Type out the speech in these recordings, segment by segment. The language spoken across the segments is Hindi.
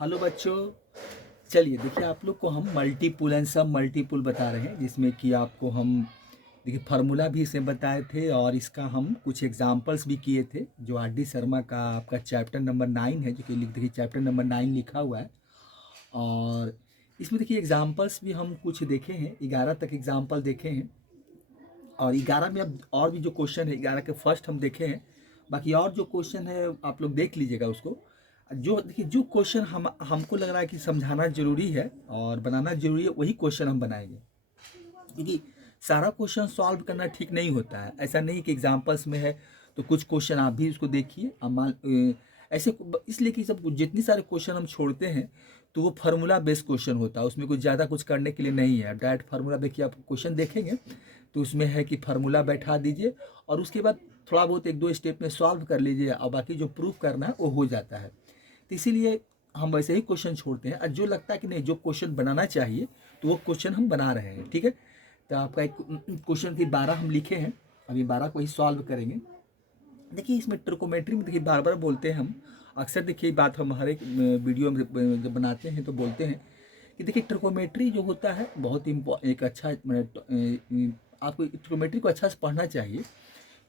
हेलो बच्चों। चलिए देखिए, आप लोग को हम मल्टीपुल एंड सब मल्टीपुल बता रहे हैं, जिसमें कि आपको हम देखिए फार्मूला भी इसे बताए थे और इसका हम कुछ एग्जांपल्स भी किए थे। जो आर डी शर्मा का आपका चैप्टर नंबर 9 है, जो कि देखिए चैप्टर नंबर 9 लिखा हुआ है। और इसमें देखिए एग्जांपल्स भी हम कुछ देखे हैं, 11 तक एग्जांपल देखे हैं। और 11 में अब और भी जो क्वेश्चन है 11 के फर्स्ट हम देखे हैं। बाकी और जो क्वेश्चन है आप लोग देख लीजिएगा उसको। जो देखिए जो क्वेश्चन हमको लग रहा है कि समझाना जरूरी है और बनाना जरूरी है, वही क्वेश्चन हम बनाएंगे। क्योंकि सारा क्वेश्चन सॉल्व करना ठीक नहीं होता है। ऐसा नहीं कि एग्जाम्पल्स में है तो कुछ क्वेश्चन आप भी उसको देखिए। ऐसे इसलिए कि सब जितने सारे क्वेश्चन हम छोड़ते हैं तो वो फार्मूला बेस्ड क्वेश्चन होता है, उसमें कुछ ज़्यादा कुछ करने के लिए नहीं है। डायरेक्ट फार्मूला देखिए, आप क्वेश्चन देखेंगे तो उसमें है कि फार्मूला बैठा दीजिए और उसके बाद थोड़ा बहुत एक दो स्टेप में सॉल्व कर लीजिए और बाकी जो प्रूफ करना है वो हो जाता है। तो इसीलिए हम वैसे ही क्वेश्चन छोड़ते हैं और जो लगता है कि नहीं जो क्वेश्चन बनाना चाहिए तो वो क्वेश्चन हम बना रहे हैं। ठीक है, तो आपका एक क्वेश्चन की 12 हम लिखे हैं, अभी 12 को ही सॉल्व करेंगे। देखिए इसमें ट्रिकोमेट्री में देखिए बार बार बोलते हैं हम, अक्सर देखिए बात हम हर एक वीडियो में जब बनाते हैं तो बोलते हैं कि देखिए ट्रिकोमेट्री जो होता है बहुत एक अच्छा आपको ट्रिकोमेट्री को अच्छा से पढ़ना चाहिए।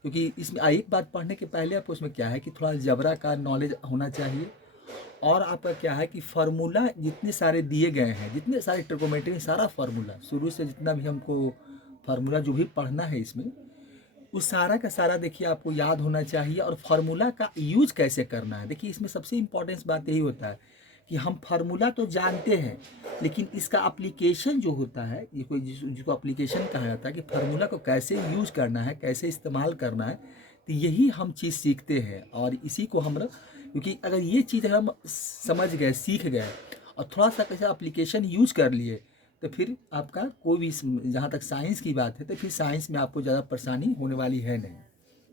क्योंकि इसमें एक बात पढ़ने के पहले आपको उसमें क्या है कि थोड़ा जबरा का नॉलेज होना चाहिए। और आपका क्या है कि फार्मूला जितने सारे दिए गए हैं, जितने सारे ट्रिकोमेट्री में सारा फार्मूला शुरू से जितना भी हमको फार्मूला जो भी पढ़ना है इसमें, उस सारा का सारा देखिए आपको याद होना चाहिए। और फार्मूला का यूज कैसे करना है, देखिए इसमें सबसे इम्पोर्टेंस बात यही होता है कि हम फार्मूला तो जानते हैं लेकिन इसका एप्लीकेशन जो होता है, ये कोई जिसको एप्लीकेशन कहा जाता है कि फार्मूला को कैसे यूज करना है, कैसे इस्तेमाल करना है, तो यही हम चीज़ सीखते हैं। और इसी को हम क्योंकि अगर ये चीज़ हम समझ गए, सीख गए और थोड़ा सा कैसे एप्लीकेशन यूज कर लिए, तो फिर आपका कोई भी जहाँ तक साइंस की बात है तो फिर साइंस में आपको ज़्यादा परेशानी होने वाली है नहीं।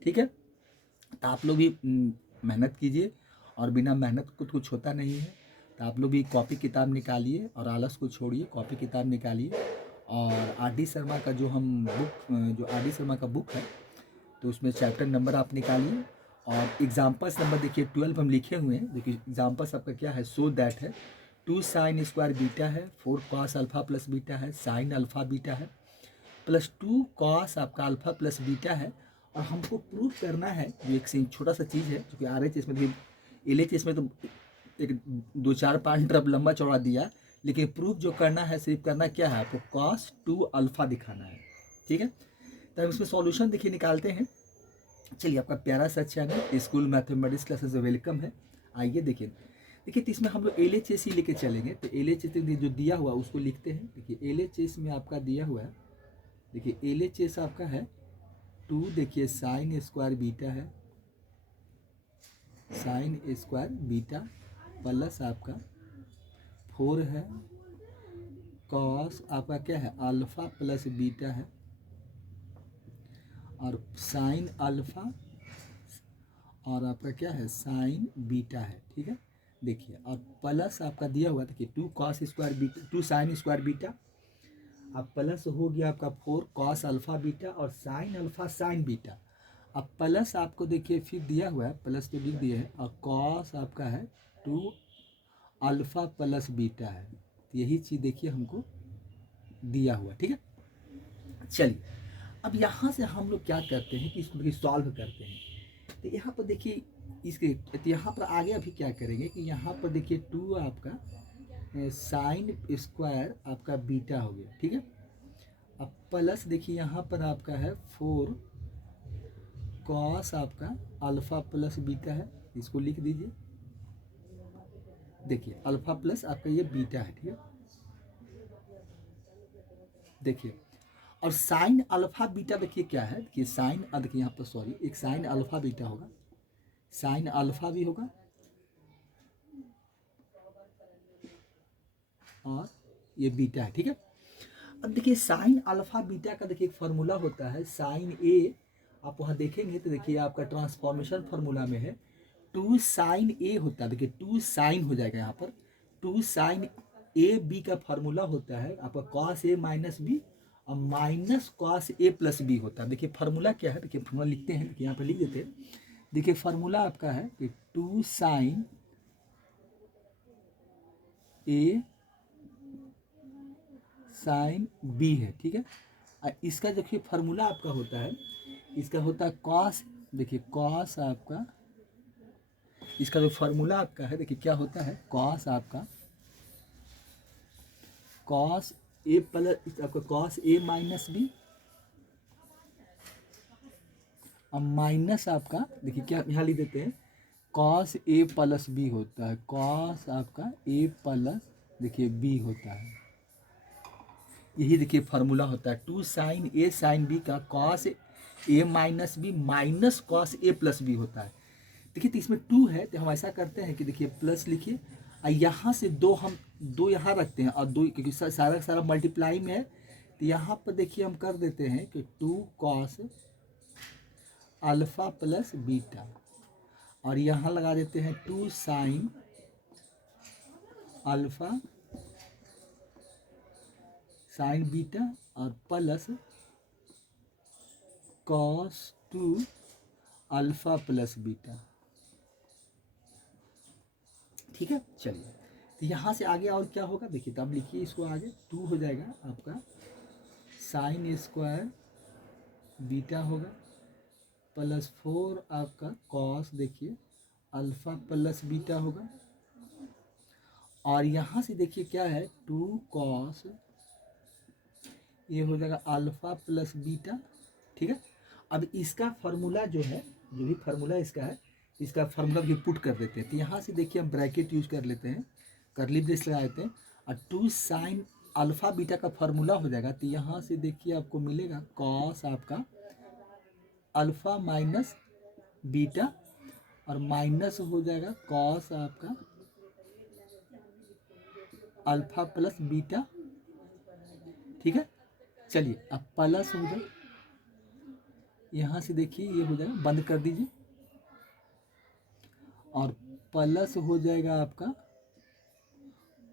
ठीक है, तो आप लोग भी मेहनत कीजिए और बिना मेहनत को कुछ होता नहीं है। तो आप लोग भी कॉपी किताब निकालिए और आलस को छोड़िए, कॉपी किताब निकालिए। और आर डी शर्मा का जो हम बुक जो आर डी शर्मा का बुक है तो उसमें चैप्टर नंबर आप निकालिए। और एग्जाम्पल्स नंबर देखिए 12 हम लिखे हुए हैं। देखिए एग्जाम्पल्स आपका क्या है, सो दैट है, 2 साइन स्क्वायर बीटा है, 4 कॉस अल्फा प्लस बीटा है, साइन अल्फा बीटा है, प्लस 2 कॉस आपका अल्फा प्लस बीटा है। और हमको प्रूफ करना है, जो एक छोटा सा चीज़ है जो कि आर एच एस में देखिए, एल एच एस में तो एक 2-4 पाँच तरफ लंबा चौड़ा दिया, लेकिन प्रूफ जो करना है सिर्फ करना क्या है, आपको कॉस 2 अल्फा दिखाना है। ठीक है, तो हम इसमें सॉल्यूशन देखिए निकालते हैं। चलिए, आपका प्यारा सा channel school mathematics classes welcome है। आइए देखिए, देखिए तो इसमें हम लोग एल एच एस ही लेके चलेंगे। तो एल एच एस जो दिया हुआ उसको लिखते हैं। देखिए एल एच एस में आपका दिया हुआ है, देखिए एल एच एस आपका है 2, देखिए साइन स्क्वायर बीटा है, साइन स्क्वायर बीटा प्लस आपका 4 है, कॉस आपका क्या है अल्फा प्लस बीटा है, और साइन अल्फा और आपका क्या है साइन बीटा है। ठीक है, देखिए और प्लस आपका दिया हुआ, देखिए 2 cos square beta, 2 sine square beta, अब प्लस हो गया आपका 4 कॉस अल्फा बीटा और साइन अल्फा साइन बीटा। अब प्लस आपको देखिए फिर दिया हुआ है, प्लस तो लिख दिए है, और कॉस आपका है 2 अल्फा प्लस बीटा है। तो यही चीज़ देखिए हमको दिया हुआ। ठीक है, चलिए अब यहाँ से हम लोग क्या करते हैं कि इसको सॉल्व करते हैं। तो यहाँ पर देखिए इसके, तो यहाँ पर आगे अभी क्या करेंगे कि यहाँ पर देखिए 2 आपका साइन स्क्वायर आपका बीटा हो गया। ठीक है, अब प्लस देखिए यहाँ पर आपका है 4 कॉस आपका अल्फा प्लस बीटा है, इसको लिख दीजिए। देखिए अल्फा प्लस आपका ये बीटा है। ठीक है, देखिए और साइन अल्फा बीटा देखिए क्या है कि साइन, देखिए यहाँ पर सॉरी एक साइन अल्फा बीटा होगा, साइन अल्फा भी होगा और ये बीटा है। ठीक है, अब देखिए साइन अल्फा बीटा का देखिए एक फार्मूला होता है साइन ए, आप वहाँ देखेंगे तो देखिए आपका ट्रांसफॉर्मेशन फार्मूला में है 2 साइन ए होता है। देखिए 2 साइन हो जाएगा यहाँ पर, 2 साइन ए बी का फार्मूला होता है आपका कॉस ए माइनस बी और minus cos A plus B होता है। देखिए फार्मूला क्या है, देखिए फार्मूला लिखते हैं, देखिए यहाँ पर लिख देते हैं। देखिए फार्मूला आपका है कि 2 साइन ए साइन बी है, ठीक है। इसका देखिए फार्मूला आपका होता है, इसका होता है कॉस, देखिए कॉस आपका, इसका जो फार्मूला आपका है देखिए क्या होता है, कॉस आपका कॉस ए प्लस आपका कॉस ए माइनस बी, अब माइनस आपका देखिए क्या यहाँ लिख देते हैं, कॉस ए प्लस बी होता है, कॉस आपका ए प्लस देखिए बी होता है, यही देखिए फार्मूला होता है 2 साइन ए साइन बी का cos A minus B minus cos A plus B होता है। देखिए तो इसमें 2 है तो हम ऐसा करते हैं कि देखिए प्लस लिखिए और यहाँ से हम दो यहाँ रखते हैं और दो क्योंकि सारा का सारा मल्टीप्लाई में है तो यहाँ पर देखिए हम कर देते हैं कि 2 कॉस अल्फ़ा प्लस बीटा और यहाँ लगा देते हैं 2 साइन अल्फ़ा साइन बीटा और plus cos 2 alpha plus beta, ठीक है। चलिए तो यहाँ से आगे और क्या होगा देखिए, तो अब लिखिए इसको आगे 2 हो जाएगा आपका साइन स्क्वायर बीटा होगा प्लस 4 आपका कॉस देखिए अल्फ़ा प्लस बीटा होगा और यहाँ से देखिए क्या है 2 कॉस ये हो जाएगा अल्फ़ा प्लस बीटा, ठीक है। अब इसका फार्मूला जो है, जो भी फार्मूला इसका है, इसका फार्मूला भी पुट कर देते हैं तो यहाँ से देखिए हम ब्रैकेट यूज कर लेते हैं, करली ब्रेस लगा देते हैं और 2 साइन अल्फ़ा बीटा का फार्मूला हो जाएगा तो यहाँ से देखिए आपको मिलेगा कॉस आपका अल्फ़ा माइनस बीटा और माइनस हो जाएगा कॉस आपका अल्फ़ा प्लस बीटा, ठीक है। चलिए अब प्लस हो जाए, यहाँ से देखिए ये हो जाएगा, बंद कर दीजिए और प्लस हो जाएगा आपका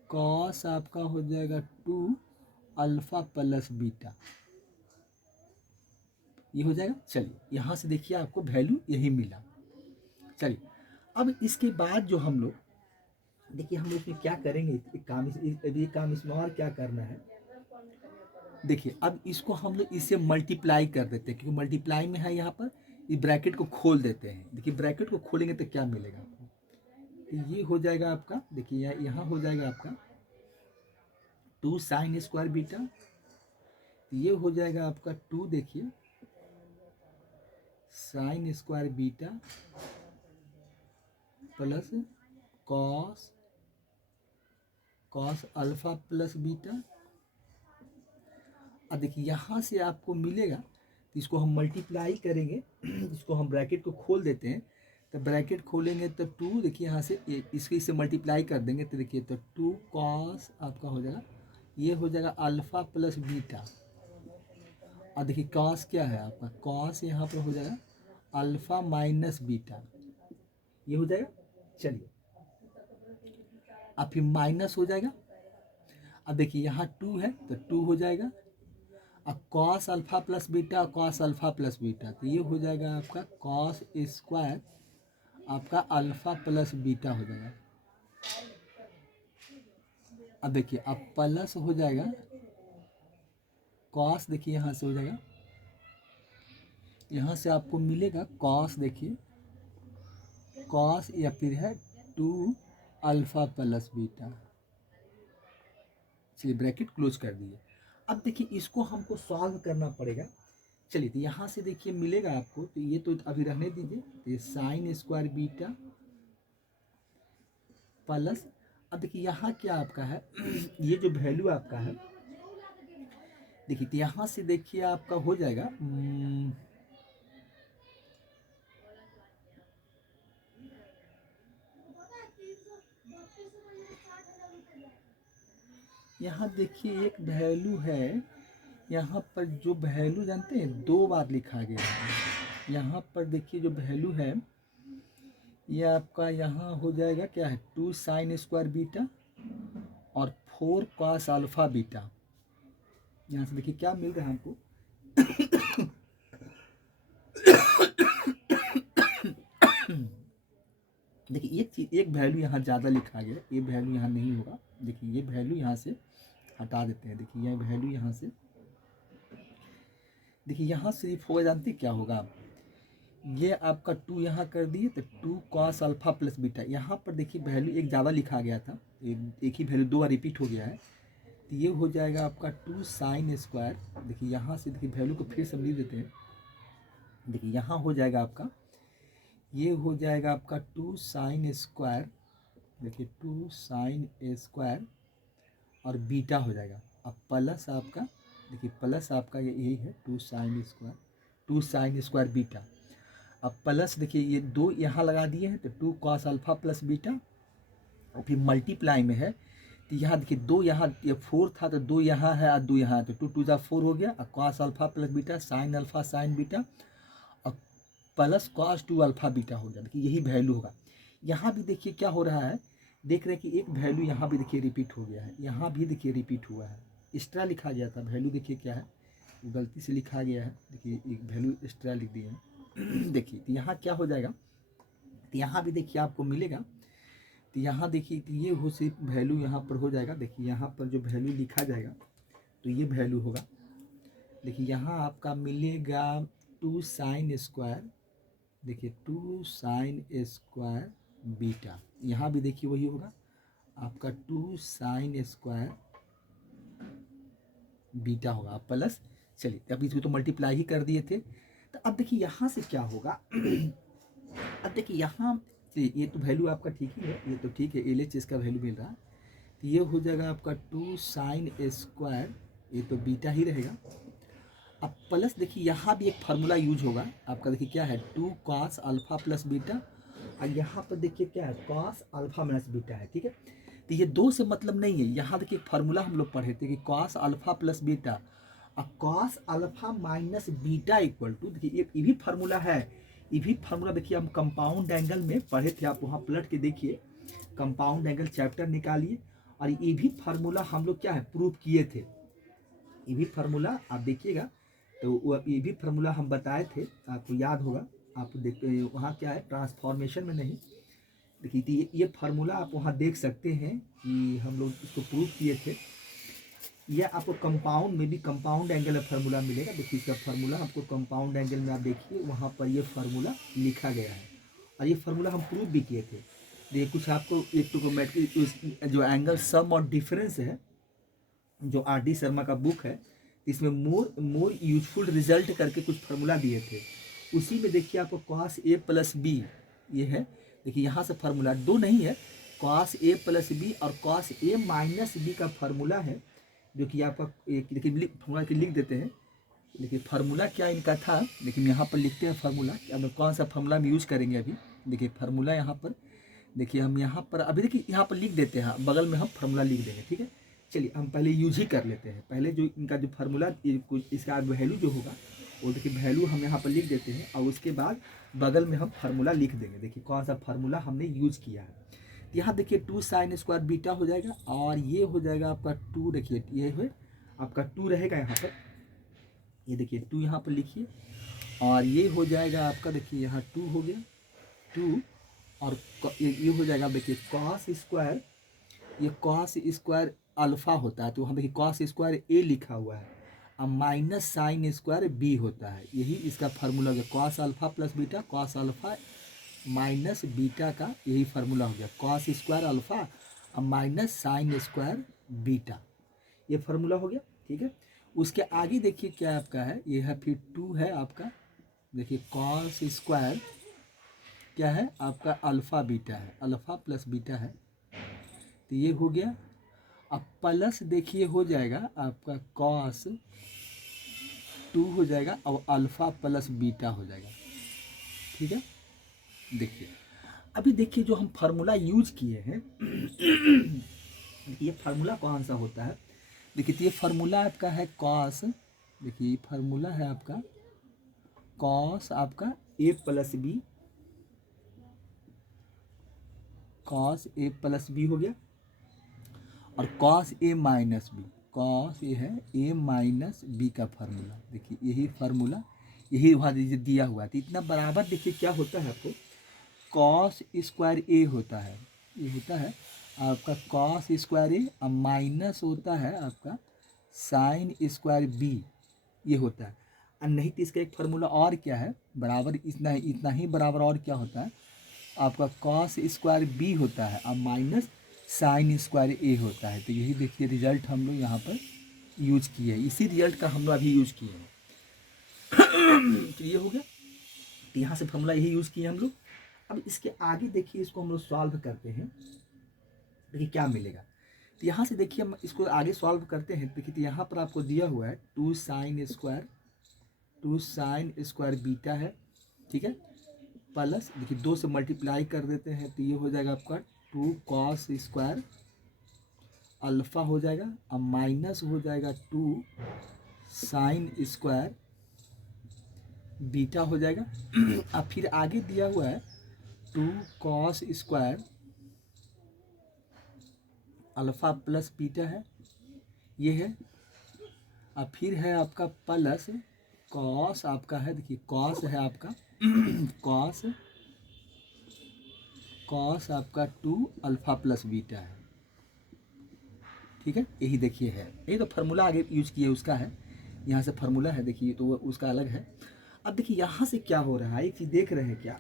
कॉस आपका हो जाएगा 2 अल्फ़ा प्लस बीटा, ये हो जाएगा। चलिए यहाँ से देखिए आपको वैल्यू यही मिला। चलिए अब इसके बाद जो हम लोग देखिए हम लोग इसमें क्या करेंगे, एक काम इसमें और क्या करना है देखिए, अब इसको हम लोग इससे मल्टीप्लाई कर देते हैं क्योंकि मल्टीप्लाई में है यहाँ पर, इस ब्रैकेट को खोल देते हैं। देखिए ब्रैकेट को खोलेंगे तो क्या मिलेगा आपको, तो ये हो जाएगा आपका देखिए यहाँ हो जाएगा आपका 2 साइन स्क्वायर बीटा, ये हो जाएगा आपका 2 देखिए sine square beta plus cos alpha plus beta. अब देखिए यहाँ से आपको मिलेगा तो इसको हम मल्टीप्लाई करेंगे इसको हम ब्रैकेट को खोल देते हैं तो ब्रैकेट खोलेंगे तो 2 देखिए यहाँ से इसके इससे मल्टीप्लाई कर देंगे तो देखिए तो 2 कॉस आपका हो जाएगा, ये हो जाएगा अल्फ़ा प्लस बीटा और देखिए कॉस क्या है आपका, कॉस यहाँ पर हो जाएगा अल्फ़ा माइनस बीटा, ये हो जाएगा। चलिए अब फिर माइनस हो जाएगा, अब देखिए यहाँ 2 है तो 2 हो जाएगा, अब cos alpha plus beta cos alpha plus beta तो ये हो जाएगा आपका कॉस स्क्वायर आपका अल्फ़ा प्लस बीटा हो जाएगा। अब देखिए अब प्लस हो जाएगा कॉस, देखिए यहाँ से हो जाएगा, यहाँ से आपको मिलेगा कॉस देखिए कॉस या फिर है 2 अल्फ़ा प्लस बीटा, चलिए ब्रैकेट क्लोज कर दिए। अब देखिए इसको हमको सॉल्व करना पड़ेगा। चलिए तो यहाँ से देखिए मिलेगा आपको, तो ये तो अभी रहने दीजिए, तो ये साइन स्क्वायर बीटा प्लस, अब देखिए यहाँ क्या आपका है ये जो वैल्यू आपका है देखिए तो यहाँ से देखिए आपका हो जाएगा यहाँ देखिए एक वैल्यू है, यहाँ पर जो वैल्यू जानते हैं 2 बार लिखा गया है, यहाँ पर देखिए जो वैल्यू है ये आपका यहाँ हो जाएगा क्या है 2 साइन स्क्वायर बीटा और 4 कॉस अल्फ़ा बीटा, यहाँ से देखिए क्या मिल रहा है हमको देखिए एक चीज़, एक वैल्यू यहाँ ज़्यादा लिखा गया, ये वैल्यू यहाँ नहीं होगा। देखिए ये वैल्यू यहाँ से हटा देते हैं। देखिए यह वैल्यू यहाँ से, देखिए यहाँ सिर्फ होगा, जानते क्या होगा, ये आपका 2 यहाँ कर दिए तो 2 कॉस अल्फा प्लस बीटा। यहाँ पर देखिए वैल्यू एक ज़्यादा लिखा गया था, एक ही वैल्यू 2 बार रिपीट हो गया है, तो ये हो जाएगा आपका 2 साइन स्क्वायर। देखिए यहाँ से देखिए वैल्यू को फिर से लिख देते हैं। देखिए यहाँ हो जाएगा आपका, ये हो जाएगा आपका 2 साइन स्क्वायर। देखिए 2 साइन स्क्वायर और बीटा हो जाएगा। अब प्लस आपका, देखिए प्लस आपका यही है 2 sine square, 2 sine square beta. अब प्लस देखिए ये 2 यहाँ लगा दिए हैं तो 2 कॉस अल्फा प्लस बीटा, और फिर मल्टीप्लाई में है तो यहाँ देखिए 2 यहाँ, ये 4 था तो 2 यहाँ है और 2 यहाँ है, तो 2 2 जा 4 हो गया। और cos alpha plus beta sine alpha sign beta और प्लस कॉस 2 अल्फा बीटा हो गया। देखिए यही वैल्यू होगा। यहाँ भी देखिए क्या हो रहा है, देख रहे हैं कि एक वैल्यू यहाँ भी देखिए रिपीट हो गया है, यहाँ भी देखिए रिपीट हुआ है। एक्स्ट्रा लिखा गया था वैल्यू, देखिए क्या है, गलती से लिखा गया है। देखिए एक वैल्यू एक्स्ट्रा लिख दिए हैं। देखिए तो यहाँ क्या हो जाएगा, तो यहाँ भी देखिए आपको मिलेगा, तो यहाँ देखिए तो ये हो सिर्फ वैल्यू यहाँ पर हो जाएगा। देखिए यहाँ पर जो वैल्यू लिखा जाएगा तो ये वैल्यू होगा। देखिए यहाँ आपका मिलेगा 2 साइन स्क्वायर, देखिए 2 साइन स्क्वायर बीटा। यहाँ भी देखिए वही होगा आपका 2 साइन स्क्वायर बीटा होगा प्लस। चलिए अब इसको तो मल्टीप्लाई ही कर दिए थे, तो अब देखिए यहाँ से क्या होगा। अब देखिए यहाँ ये तो वैल्यू आपका ठीक ही है, ये तो ठीक है, LHS का वैल्यू मिल रहा है, तो ये हो जाएगा आपका 2 साइन स्क्वायर, ये तो बीटा ही रहेगा। अब प्लस देखिए यहाँ भी एक फार्मूला यूज होगा आपका, देखिए क्या है 2 कॉस अल्फा प्लस बीटा, और यहाँ पर देखिए क्या है कॉस अल्फा माइनस बीटा है, ठीक है। तो ये 2 से मतलब नहीं है, यहाँ देखिए एक फार्मूला हम लोग पढ़े थे कि कॉस अल्फा प्लस बीटा और cos alpha minus beta equal to, देखिए ये भी फार्मूला है, ये भी फार्मूला देखिए हम कंपाउंड एंगल में पढ़े थे, आप वहाँ पलट के देखिए, कंपाउंड एंगल चैप्टर निकालिए, और ये भी फार्मूला हम लोग क्या है प्रूव किए थे। ये भी फार्मूला आप देखिएगा, तो ये भी फार्मूला हम बताए थे, आपको याद होगा, आप देखते वहाँ क्या है ट्रांसफॉर्मेशन में नहीं, देखिए ये फार्मूला आप वहाँ देख सकते हैं कि हम लोग इसको प्रूव किए थे। यह आपको कंपाउंड में भी कंपाउंड एंगल का फार्मूला मिलेगा। देखिए इसका फार्मूला आपको कंपाउंड एंगल में आप देखिए वहाँ पर ये फार्मूला लिखा गया है, और ये फार्मूला हम प्रूव भी किए थे। देखिए कुछ आपको एक ट्रिग्नोमेट्री जो एंगल सम और डिफरेंस है, जो RD शर्मा का बुक है, इसमें मोर यूजफुल रिजल्ट करके कुछ फार्मूला दिए थे, उसी में देखिए आपको कॉस A प्लस बी ये है। देखिए यहाँ से फार्मूला 2 नहीं है, कॉस A प्लस बी और कॉस A माइनस बी का फार्मूला है, जो कि आपका एक देखिए फार्मूला के लिख देते हैं। देखिए फार्मूला क्या इनका था, देखिए यहाँ पर लिखते हैं फार्मूला, अब कौन सा फार्मूला हम यूज़ करेंगे अभी। देखिए फार्मूला यहाँ पर, देखिए हम यहाँ पर अभी देखिए यहाँ पर लिख देते हैं, बगल में हम फार्मूला लिख देंगे, ठीक है। चलिए हम पहले यूज ही कर लेते हैं, पहले जो इनका जो फार्मूला कुछ इसका वैल्यू जो होगा वो देखिए वैल्यू हम यहाँ पर लिख देते हैं, और उसके बाद बगल में हम फार्मूला लिख देंगे। देखिए कौन सा फार्मूला हमने यूज़ किया है। यहाँ देखिए 2 साइन स्क्वायर बीटा हो जाएगा, और ये हो जाएगा आपका 2, देखिए ये है आपका 2 रहेगा यहाँ पर, ये देखिए 2 यहाँ पर लिखिए, और ये हो जाएगा आपका, देखिए यहाँ 2 हो गया 2, और ये हो जाएगा देखिए कॉस स्क्वायर, ये कॉस स्क्वायर अल्फा होता है, तो हम देखिए कॉस स्क्वायर A लिखा हुआ है, और माइनस साइन स्क्वायर B होता है, यही इसका फार्मूला हो गया cos alpha plus beta, cos alpha minus beta का यही फार्मूला हो गया, कॉस स्क्वायर अल्फा और माइनस साइन स्क्वायर बीटा, ये फार्मूला हो गया, ठीक है। उसके आगे देखिए क्या आपका है, ये है फिर 2 है आपका, देखिए कॉस स्क्वायर क्या है आपका अल्फ़ा बीटा है, अल्फ़ा प्लस बीटा है, तो ये हो गया। अब प्लस देखिए हो जाएगा आपका कॉस 2 हो जाएगा, और अल्फ़ा प्लस बीटा हो जाएगा, ठीक है। देखिए अभी देखिए जो हम फार्मूला यूज किए हैं, ये फार्मूला कौन सा होता है, देखिए ये फार्मूला आपका है कॉस, देखिए फार्मूला है आपका कॉस आपका A plus b, cos A plus b हो गया, और cos A minus b, cos ये है A माइनस बी का फार्मूला, देखिए यही फार्मूला यही वहाँ दिया हुआ है। तो इतना बराबर देखिए क्या होता है आपको, कॉस स्क्वायर ए होता है, ये होता है आपका कॉस स्क्वायर ए, और माइनस होता है आपका साइन स्क्वायर बी, ये होता है। और नहीं तो इसका एक फार्मूला और क्या है, बराबर इतना ही बराबर और क्या होता है आपका कॉस स्क्वायर बी होता है और माइनस साइन स्क्वायर ए होता है। तो यही देखिए रिजल्ट हम लोग यहाँ पर यूज किए हैं, इसी रिजल्ट का हम लोग अभी यूज किए हैं। तो ये हो गया, तो यहाँ से फॉर्मूला यही यूज़ किए हम लोग। अब इसके आगे देखिए, इसको हम लोग सॉल्व करते हैं, देखिए क्या मिलेगा। तो यहाँ से देखिए हम इसको आगे सॉल्व करते हैं। देखिए तो यहाँ पर आपको दिया हुआ है 2 साइन स्क्वायर बीटा है, ठीक है, प्लस देखिए 2 से मल्टीप्लाई कर देते हैं तो ये हो जाएगा आपका 2 कॉस स्क्वायर अल्फ़ा हो जाएगा, और माइनस हो जाएगा 2 साइन स्क्वायर बीटा हो जाएगा। अब फिर आगे दिया हुआ है 2 cos square alpha plus beta है, ये है। अब फिर है आपका प्लस कॉस, आपका है देखिए कॉस है आपका कॉस आपका 2 अल्फ़ा प्लस बीटा है, ठीक है। यही देखिए है, ये तो फार्मूला आगे यूज किए उसका है, यहाँ से फार्मूला है देखिए, तो उसका अलग है। अब देखिए यहाँ से क्या हो रहा है, एक चीज़ देख रहे हैं क्या।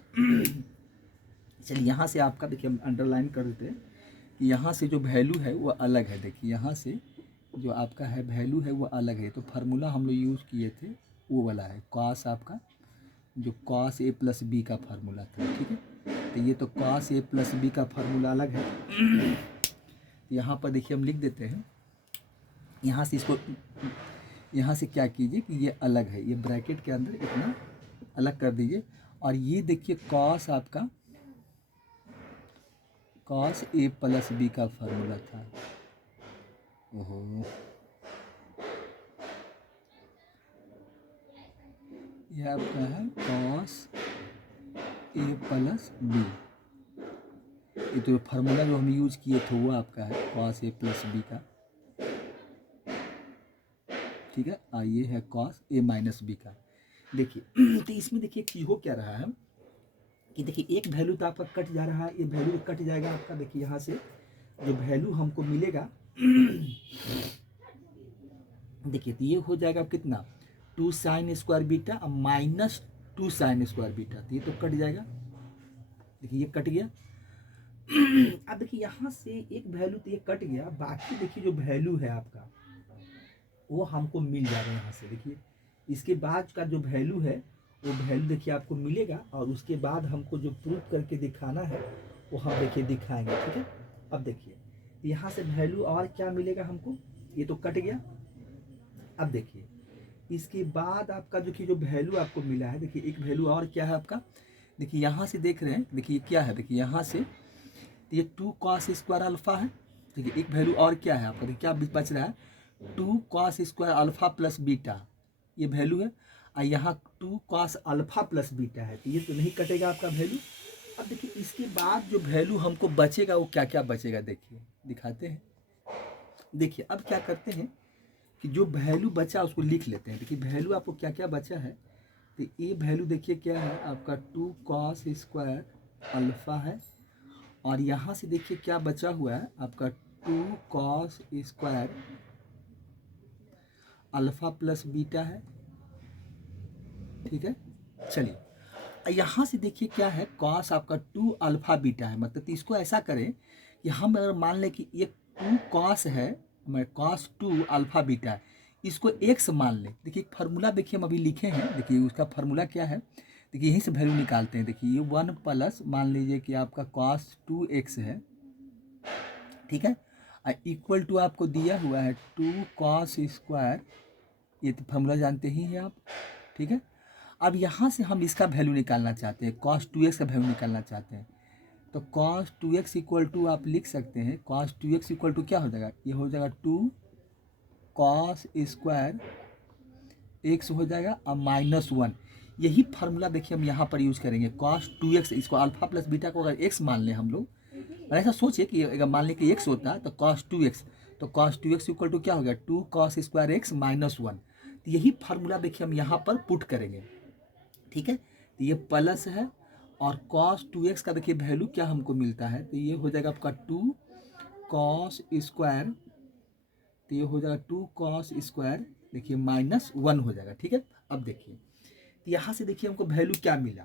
चलिए यहाँ से आपका देखिए हम अंडरलाइन कर देते हैं कि यहाँ से जो वैल्यू है वो अलग है। देखिए यहाँ से जो आपका है वैल्यू है वो अलग है, तो फार्मूला हम लोग यूज़ किए थे वो वाला है कॉस, आपका जो कॉस ए प्लस बी का फार्मूला था, ठीक है। तो ये तो कॉस ए प्लस बी का फार्मूला अलग है। यहाँ पर देखिए हम लिख देते हैं, यहाँ से इसको, यहाँ से क्या कीजिए कि ये अलग है, ये ब्रैकेट के अंदर इतना अलग कर दीजिए। और ये देखिए कॉस आपका कॉस ए प्लस बी का फार्मूला था, ओहो ये आपका है कॉस ए प्लस बी, ये तो फार्मूला जो हम यूज किए थे वो आपका है कॉस ए प्लस बी का, ठीक है। और ये है कॉस ए माइनस बी का। देखिए तो इसमें देखिए एक चीज़ हो क्या रहा है कि देखिए एक वैल्यू तो आपका कट जा रहा है, ये वैल्यू कट जाएगा आपका। देखिए यहाँ से जो वैल्यू हमको मिलेगा देखिए तो ये हो जाएगा कितना 2 साइन स्क्वायर बीटा और माइनस 2 साइन स्क्वायर बीटा, तो ये तो कट जाएगा, देखिए ये कट गया। अब देखिए यहाँ से एक वैल्यू तो ये कट गया, बाकी देखिए जो वैल्यू है आपका वो हमको मिल जाएगा यहाँ से। देखिए इसके बाद का जो वैल्यू है वो वैल्यू देखिए आपको मिलेगा, और उसके बाद हमको जो प्रूफ करके दिखाना है वो हम देखिए दिखाएंगे, ठीक है। अब देखिए यहाँ से वैल्यू और क्या मिलेगा हमको, ये तो कट गया। अब देखिए इसके बाद आपका जो वैल्यू आपको मिला है, देखिए एक वैल्यू और क्या है आपका, देखिए यहाँ से देख रहे हैं, देखिए क्या है, देखिए यहाँ से ये 2 कॉस स्क्वायर अल्फ़ा है, ठीक है। एक वैल्यू और क्या है आपका, देखिए क्या बच रहा है 2 cos square alpha plus beta, ये वैल्यू है। और यहाँ 2 कॉस अल्फ़ा प्लस बीटा है, तो ये तो नहीं कटेगा आपका वैल्यू। अब देखिए इसके बाद जो वैल्यू हमको बचेगा वो क्या क्या बचेगा, देखिए दिखाते हैं। देखिए अब क्या करते हैं कि जो वैल्यू बचा उसको लिख लेते हैं। देखिए वैल्यू आपको क्या क्या बचा है, तो ये वैल्यू देखिए क्या है आपका 2 कॉस स्क्वायर अल्फ़ा है, और यहाँ से देखिए क्या बचा हुआ है आपका 2 cos square alpha plus beta है, ठीक है। चलिए यहाँ से देखिए क्या है कॉस आपका 2 अल्फ़ा बीटा है, मतलब इसको ऐसा करें कि हम अगर मान लें कि ये 2 कॉस है, मैं कॉस 2 अल्फ़ा बीटा है, इसको x मान लें। देखिए एक फार्मूला देखिए हम अभी लिखे हैं, देखिए उसका फार्मूला क्या है, देखिए यहीं से वैल्यू निकालते हैं। देखिए ये 1 प्लस मान लीजिए कि आपका कॉस 2x है, ठीक है, इक्वल टू आपको दिया हुआ है 2 कॉस स्क्वायर, ये तो फार्मूला जानते ही हैं आप, ठीक है। अब यहाँ से हम इसका वैल्यू निकालना चाहते हैं, कॉस 2x का वैल्यू निकालना चाहते हैं, तो कॉस 2x इक्वल टू आप लिख सकते हैं, कॉस 2x इक्वल टू क्या हो जाएगा, ये हो जाएगा 2 कॉस स्क्वायर x हो जाएगा और -1। यही फार्मूला देखिए हम यहाँ पर यूज़ करेंगे, कॉस 2x, इसको अल्फ़ा प्लस बीटा को अगर x मान लें हम लोग, और ऐसा सोचिए कि अगर मान लें कि x होता तो कॉस 2x, तो कॉस 2x इक्वल टू क्या हो गया 2 कॉस स्क्वायर x -1। तो यही फार्मूला देखिए हम यहाँ पर पुट करेंगे, ठीक है। तो ये प्लस है और कॉस 2x का देखिए वैल्यू क्या हमको मिलता है, तो ये हो जाएगा आपका 2 कॉस स्क्वायर, तो ये हो जाएगा 2 कॉस स्क्वायर देखिए -1 हो जाएगा। ठीक है, अब देखिए तो यहाँ से देखिए हमको वैल्यू क्या मिला,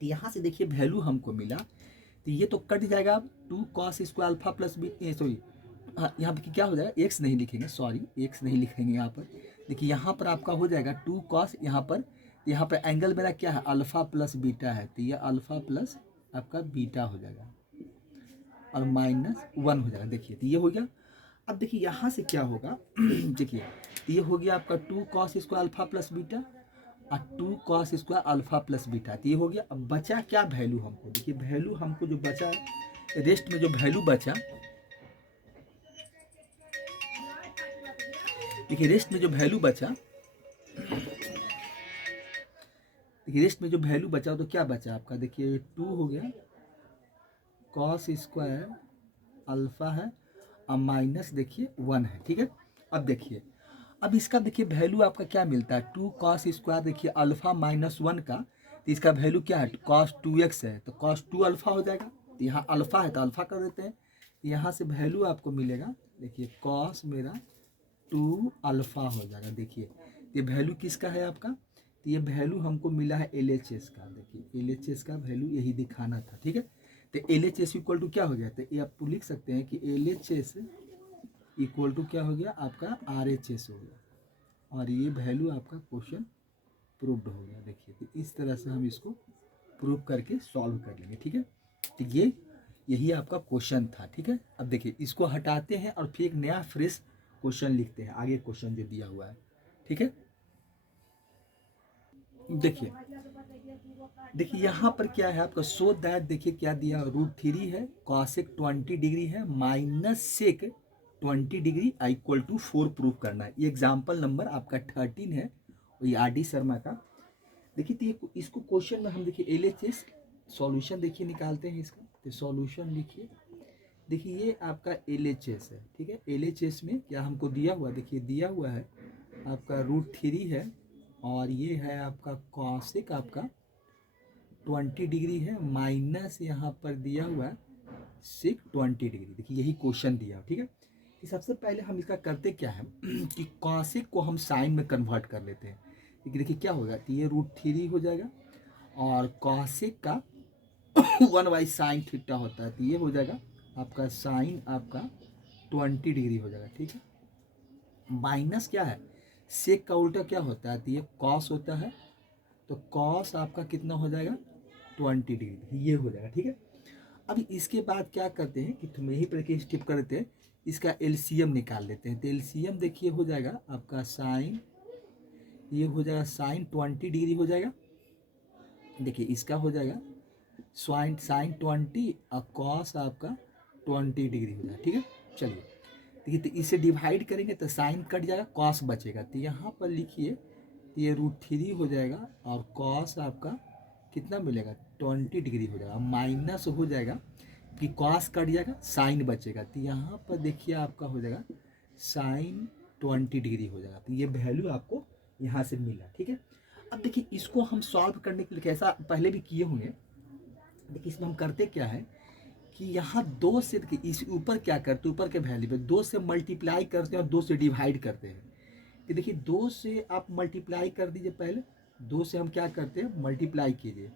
तो यहाँ से देखिए वैल्यू हमको मिला, तो ये तो कट जाएगा अब 2 cos square alpha plus b, sorry हाँ यहाँ पे क्या हो जाएगा, एक्स नहीं लिखेंगे, सॉरी एक्स नहीं लिखेंगे यहाँ पर। देखिए यहाँ पर आपका हो जाएगा 2 कॉस, यहाँ पर एंगल मेरा क्या है, अल्फा प्लस बीटा है, तो ये अल्फा प्लस आपका बीटा हो जाएगा और -1 हो जाएगा। देखिए तो ये हो गया। अब देखिए यहाँ से क्या होगा देखिए तो ये हो गया आपका 2 cos square alpha plus beta और 2 cos square alpha plus beta, तो ये हो गया। अब बचा क्या वैल्यू हमको, देखिए वैल्यू हमको जो बचा, रेस्ट में जो वैल्यू बचा, देखिए रेस्ट में जो वैल्यू बचा, देखिए रेस्ट में जो वैल्यू बचा तो क्या बचा आपका, देखिए 2 हो गया कॉस स्क्वायर अल्फा है और माइनस देखिए 1 है। ठीक है, अब देखिए अब इसका देखिए वैल्यू आपका क्या मिलता है, 2 कॉस स्क्वायर देखिए अल्फा -1 का, तो इसका वैल्यू क्या है, कॉस 2x है, तो कॉस 2 अल्फा हो जाएगा, तो यहाँ अल्फा है तो अल्फा कर देते हैं, यहाँ से वैल्यू आपको मिलेगा देखिए कॉस मेरा 2 अल्फा हो जाएगा। देखिए ये वैल्यू किसका है आपका, तो ये वैल्यू हमको मिला है LHS का, देखिए LHS का वैल्यू यही दिखाना था। ठीक है, तो LHS इक्वल टू क्या हो गया, तो ये आप लिख सकते हैं कि LHS इक्वल टू क्या हो गया आपका RHS हो गया, और ये वैल्यू आपका क्वेश्चन प्रूव्ड हो गया। देखिए तो इस तरह से हम इसको प्रूव करके सॉल्व कर लेंगे। ठीक है, तो ये यही आपका क्वेश्चन था। ठीक है, अब देखिए इसको हटाते हैं और फिर एक नया फ्रेश क्वेश्चन लिखते हैं, आगे क्वेश्चन जो दिया हुआ है। ठीक है, देखिए यहाँ पर क्या है आपका, सो दैट देखिए क्या दिया, √3 है, कॉसेक 20 डिग्री है, -सेक 20 डिग्री इक्वल टू 4 प्रूफ करना है। ये एग्जाम्पल नंबर आपका 13 है, ये RD शर्मा का। देखिए तो ये इसको क्वेश्चन में हम देखिए LHS सॉल्यूशन देखिए निकालते हैं इसका, तो सॉल्यूशन लिखिए। देखिए ये आपका LHS है। ठीक है, LHS में क्या हमको दिया हुआ, देखिए दिया हुआ है आपका √3 है, और ये है आपका कॉसेक आपका 20 डिग्री है, माइनस यहाँ पर दिया हुआ है सेक 20 डिग्री। देखिए यही क्वेश्चन दिया। ठीक है, कि सबसे पहले हम इसका करते क्या है कि कॉसेक को हम साइन में कन्वर्ट कर लेते हैं। देखिए क्या होगा, तो ये √3 हो जाएगा, और कॉसेक का 1/sin थीटा होता है, तो ये हो जाएगा आपका साइन आपका 20 डिग्री हो जाएगा। ठीक है, माइनस क्या है, सेक का उल्टा क्या होता है, तो ये कॉस होता है, तो कॉस आपका कितना हो जाएगा 20 डिग्री, ये हो जाएगा। ठीक है, अभी इसके बाद क्या करते हैं कि तुम यही पर स्टेप करते हैं, इसका LCM निकाल लेते हैं। तो LCM देखिए हो जाएगा आपका साइन, ये हो जाएगा साइन 20 डिग्री हो जाएगा। देखिए इसका हो जाएगा साइन 20 और कॉस आपका 20 डिग्री हो जाएगा। ठीक है, चलिए देखिए तो इसे डिवाइड करेंगे तो साइन कट जाएगा, कॉस बचेगा, तो यहाँ पर लिखिए ये √3 हो जाएगा, और कॉस आपका कितना मिलेगा 20 डिग्री हो जाएगा, माइनस हो जाएगा कि कॉस कट जाएगा, साइन बचेगा, तो यहाँ पर देखिए आपका हो जाएगा साइन 20 डिग्री हो जाएगा। तो ये वैल्यू आपको यहाँ से मिला। ठीक है, अब देखिए इसको हम सॉल्व करने के लिए कैसा पहले भी किए होंगे। देखिए इसमें हम करते क्या है कि यहाँ 2 से इस ऊपर क्या करते हैं, ऊपर के वैल्यू पे 2 से मल्टीप्लाई करते हैं और 2 से डिवाइड करते हैं। कि देखिए 2 से आप मल्टीप्लाई कर दीजिए, पहले 2 से हम क्या करते हैं मल्टीप्लाई कीजिए,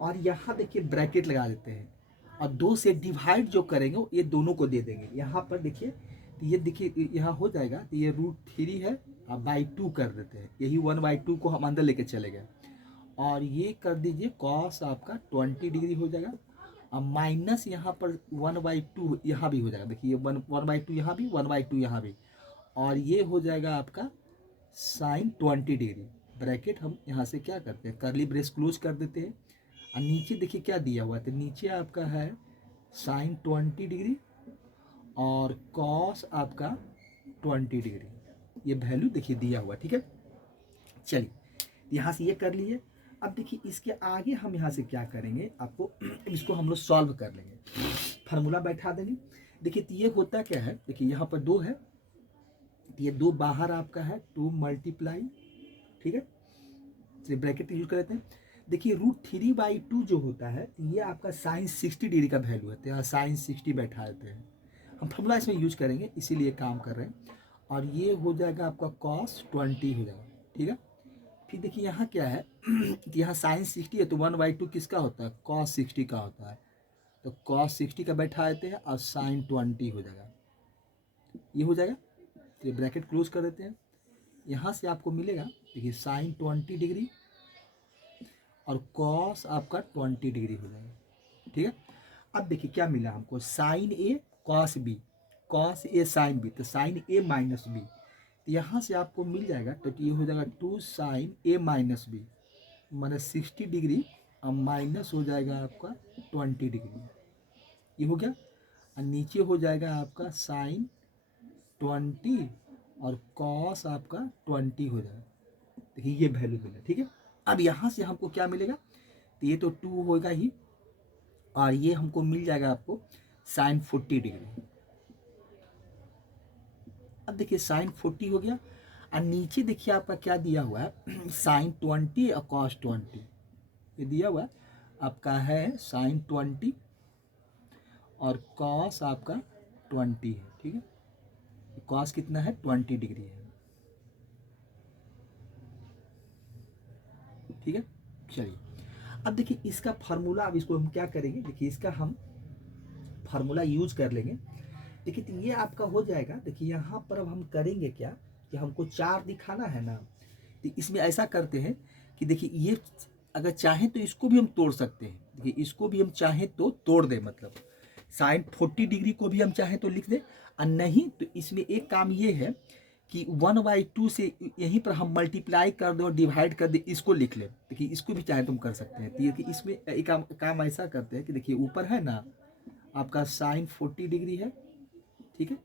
और यहाँ देखिए ब्रैकेट लगा देते हैं, और 2 से डिवाइड जो करेंगे ये दोनों को दे देंगे। यहाँ पर देखिए तो ये देखिए यहाँ हो जाएगा, तो ये √3 है, अब /2 कर देते हैं, यही 1/2 को हम अंदर लेके चले गए, और ये कर दीजिए कॉस आपका 20 डिग्री हो जाएगा, अब माइनस यहाँ पर 1/2 यहाँ भी हो जाएगा। देखिए 1/2 यहाँ भी, 1/2 यहाँ भी, और ये हो जाएगा आपका साइन 20 डिग्री। ब्रैकेट हम यहाँ से क्या करते हैं, करली ब्रेस क्लोज कर देते हैं, और नीचे देखिए क्या दिया हुआ है, तो नीचे आपका है साइन 20 डिग्री और कॉस आपका 20 डिग्री, ये वैल्यू देखिए दिया हुआ। ठीक है, चलिए यहाँ से ये कर लिए। अब देखिए इसके आगे हम यहाँ से क्या करेंगे, आपको इसको हम लोग सॉल्व कर लेंगे, फार्मूला बैठा देंगे। देखिए तो ये होता क्या है, देखिए यहाँ पर 2 है, तो ये 2 बाहर आपका है 2 मल्टीप्लाई। ठीक है, चलिए ब्रैकेट यूज कर लेते हैं। देखिए √3/2 जो होता है ये आपका साइन 60 डिग्री का वैल्यू है, तो यहाँ साइन 60 बैठा देते हैं। हम फॉर्मूला इसमें यूज करेंगे इसीलिए काम कर रहे हैं। और ये हो जाएगा आपका कॉस 20 हो जाएगा, ठीक है। फिर देखिए यहाँ क्या है कि यहाँ साइन 60 है तो 1/2 किसका होता है, कॉस 60 का होता है। तो कॉस 60 का बैठा देते हैं और साइन 20 हो जाएगा, ये हो जाएगा। तो ये ब्रैकेट क्लोज कर देते हैं। यहाँ से आपको मिलेगा देखिए साइन 20 डिग्री और कॉस आपका 20 डिग्री हो जाएगा, ठीक है। अब देखिए क्या मिला हमको, sign A cos B, cos A sine B, तो साइन ए माइनस बी, तो यहाँ से आपको मिल जाएगा। तो ये हो जाएगा 2 साइन ए माइनस बी, माइनस 60 डिग्री और माइनस हो जाएगा आपका 20 डिग्री, ये हो गया। और नीचे हो जाएगा आपका साइन 20 और कॉस आपका 20 हो जाएगा। देखिए ये वैल्यू मिला, ठीक है। अब यहाँ से हमको क्या मिलेगा, तो ये तो 2 होगा ही और ये हमको मिल जाएगा आपको साइन 40 डिग्री। अब देखिए साइन 40 हो गया और नीचे देखिए आपका क्या दिया हुआ है साइन 20 और कॉस 20, ये दिया हुआ है आपका है साइन 20 और कॉस आपका 20 है, ठीक है। कॉस कितना है 20 डिग्री है, ठीक है। चलिए अब देखिए इसका फार्मूला, अब इसको हम क्या करेंगे, देखिए इसका हम फार्मूला यूज कर लेंगे। देखिए तो ये आपका हो जाएगा। देखिए यहाँ पर अब हम करेंगे क्या कि हमको 4 दिखाना है ना, तो इसमें ऐसा करते हैं कि देखिए ये अगर चाहें तो इसको भी हम तोड़ सकते हैं। देखिए इसको भी हम चाहें तो तोड़ दें, मतलब साइन 40 डिग्री को भी हम चाहें तो लिख दें, और नहीं तो इसमें एक काम ये है कि 1/2 से यहीं पर हम मल्टीप्लाई कर दें और डिवाइड कर दें, इसको लिख लें। देखिए इसको भी चाहे तुम कर सकते हैं। तो ये कि इसमें एक काम ऐसा करते हैं कि देखिए ऊपर है ना आपका साइन 40 डिग्री है, ठीक है।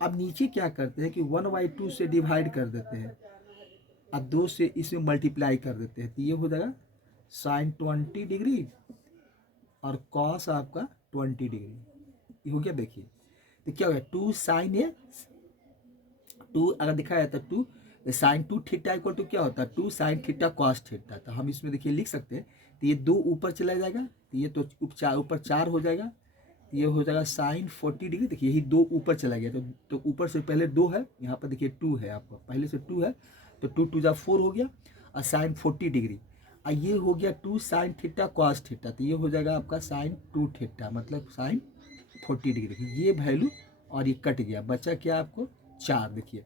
अब नीचे क्या करते हैं कि 1/2 से डिवाइड कर देते हैं और 2 से इसमें मल्टीप्लाई कर देते हैं, तो ये हो जाएगा साइन 20 डिग्री और कॉस आपका 20 डिग्री, ये हो गया। देखिए तो क्या हो गया 2 साइन ए 2 अगर दिखाया जाता है 2 साइन 2 थीटा इक्वल टू क्या होता है 2 साइन थीटा कॉस थीटा। तो हम इसमें देखिए लिख सकते हैं, तो ये 2 ऊपर चला जाएगा, तो ये तो ऊपर 4 हो जाएगा, तो ये हो जाएगा साइन 40 डिग्री। देखिए यही 2 ऊपर चला गया, तो ऊपर से पहले 2 है, यहाँ पर देखिए 2 है, आपका पहले से 2 है, तो 2 2 जा 4 हो गया और साइन 40 डिग्री। और ये हो गया 2 साइन थीटा कॉस थीटा, तो ये हो जाएगा आपका साइन 2 थीटा, मतलब साइन 40 डिग्री। ये वैल्यू और ये कट गया, बचा क्या आपको 4। देखिए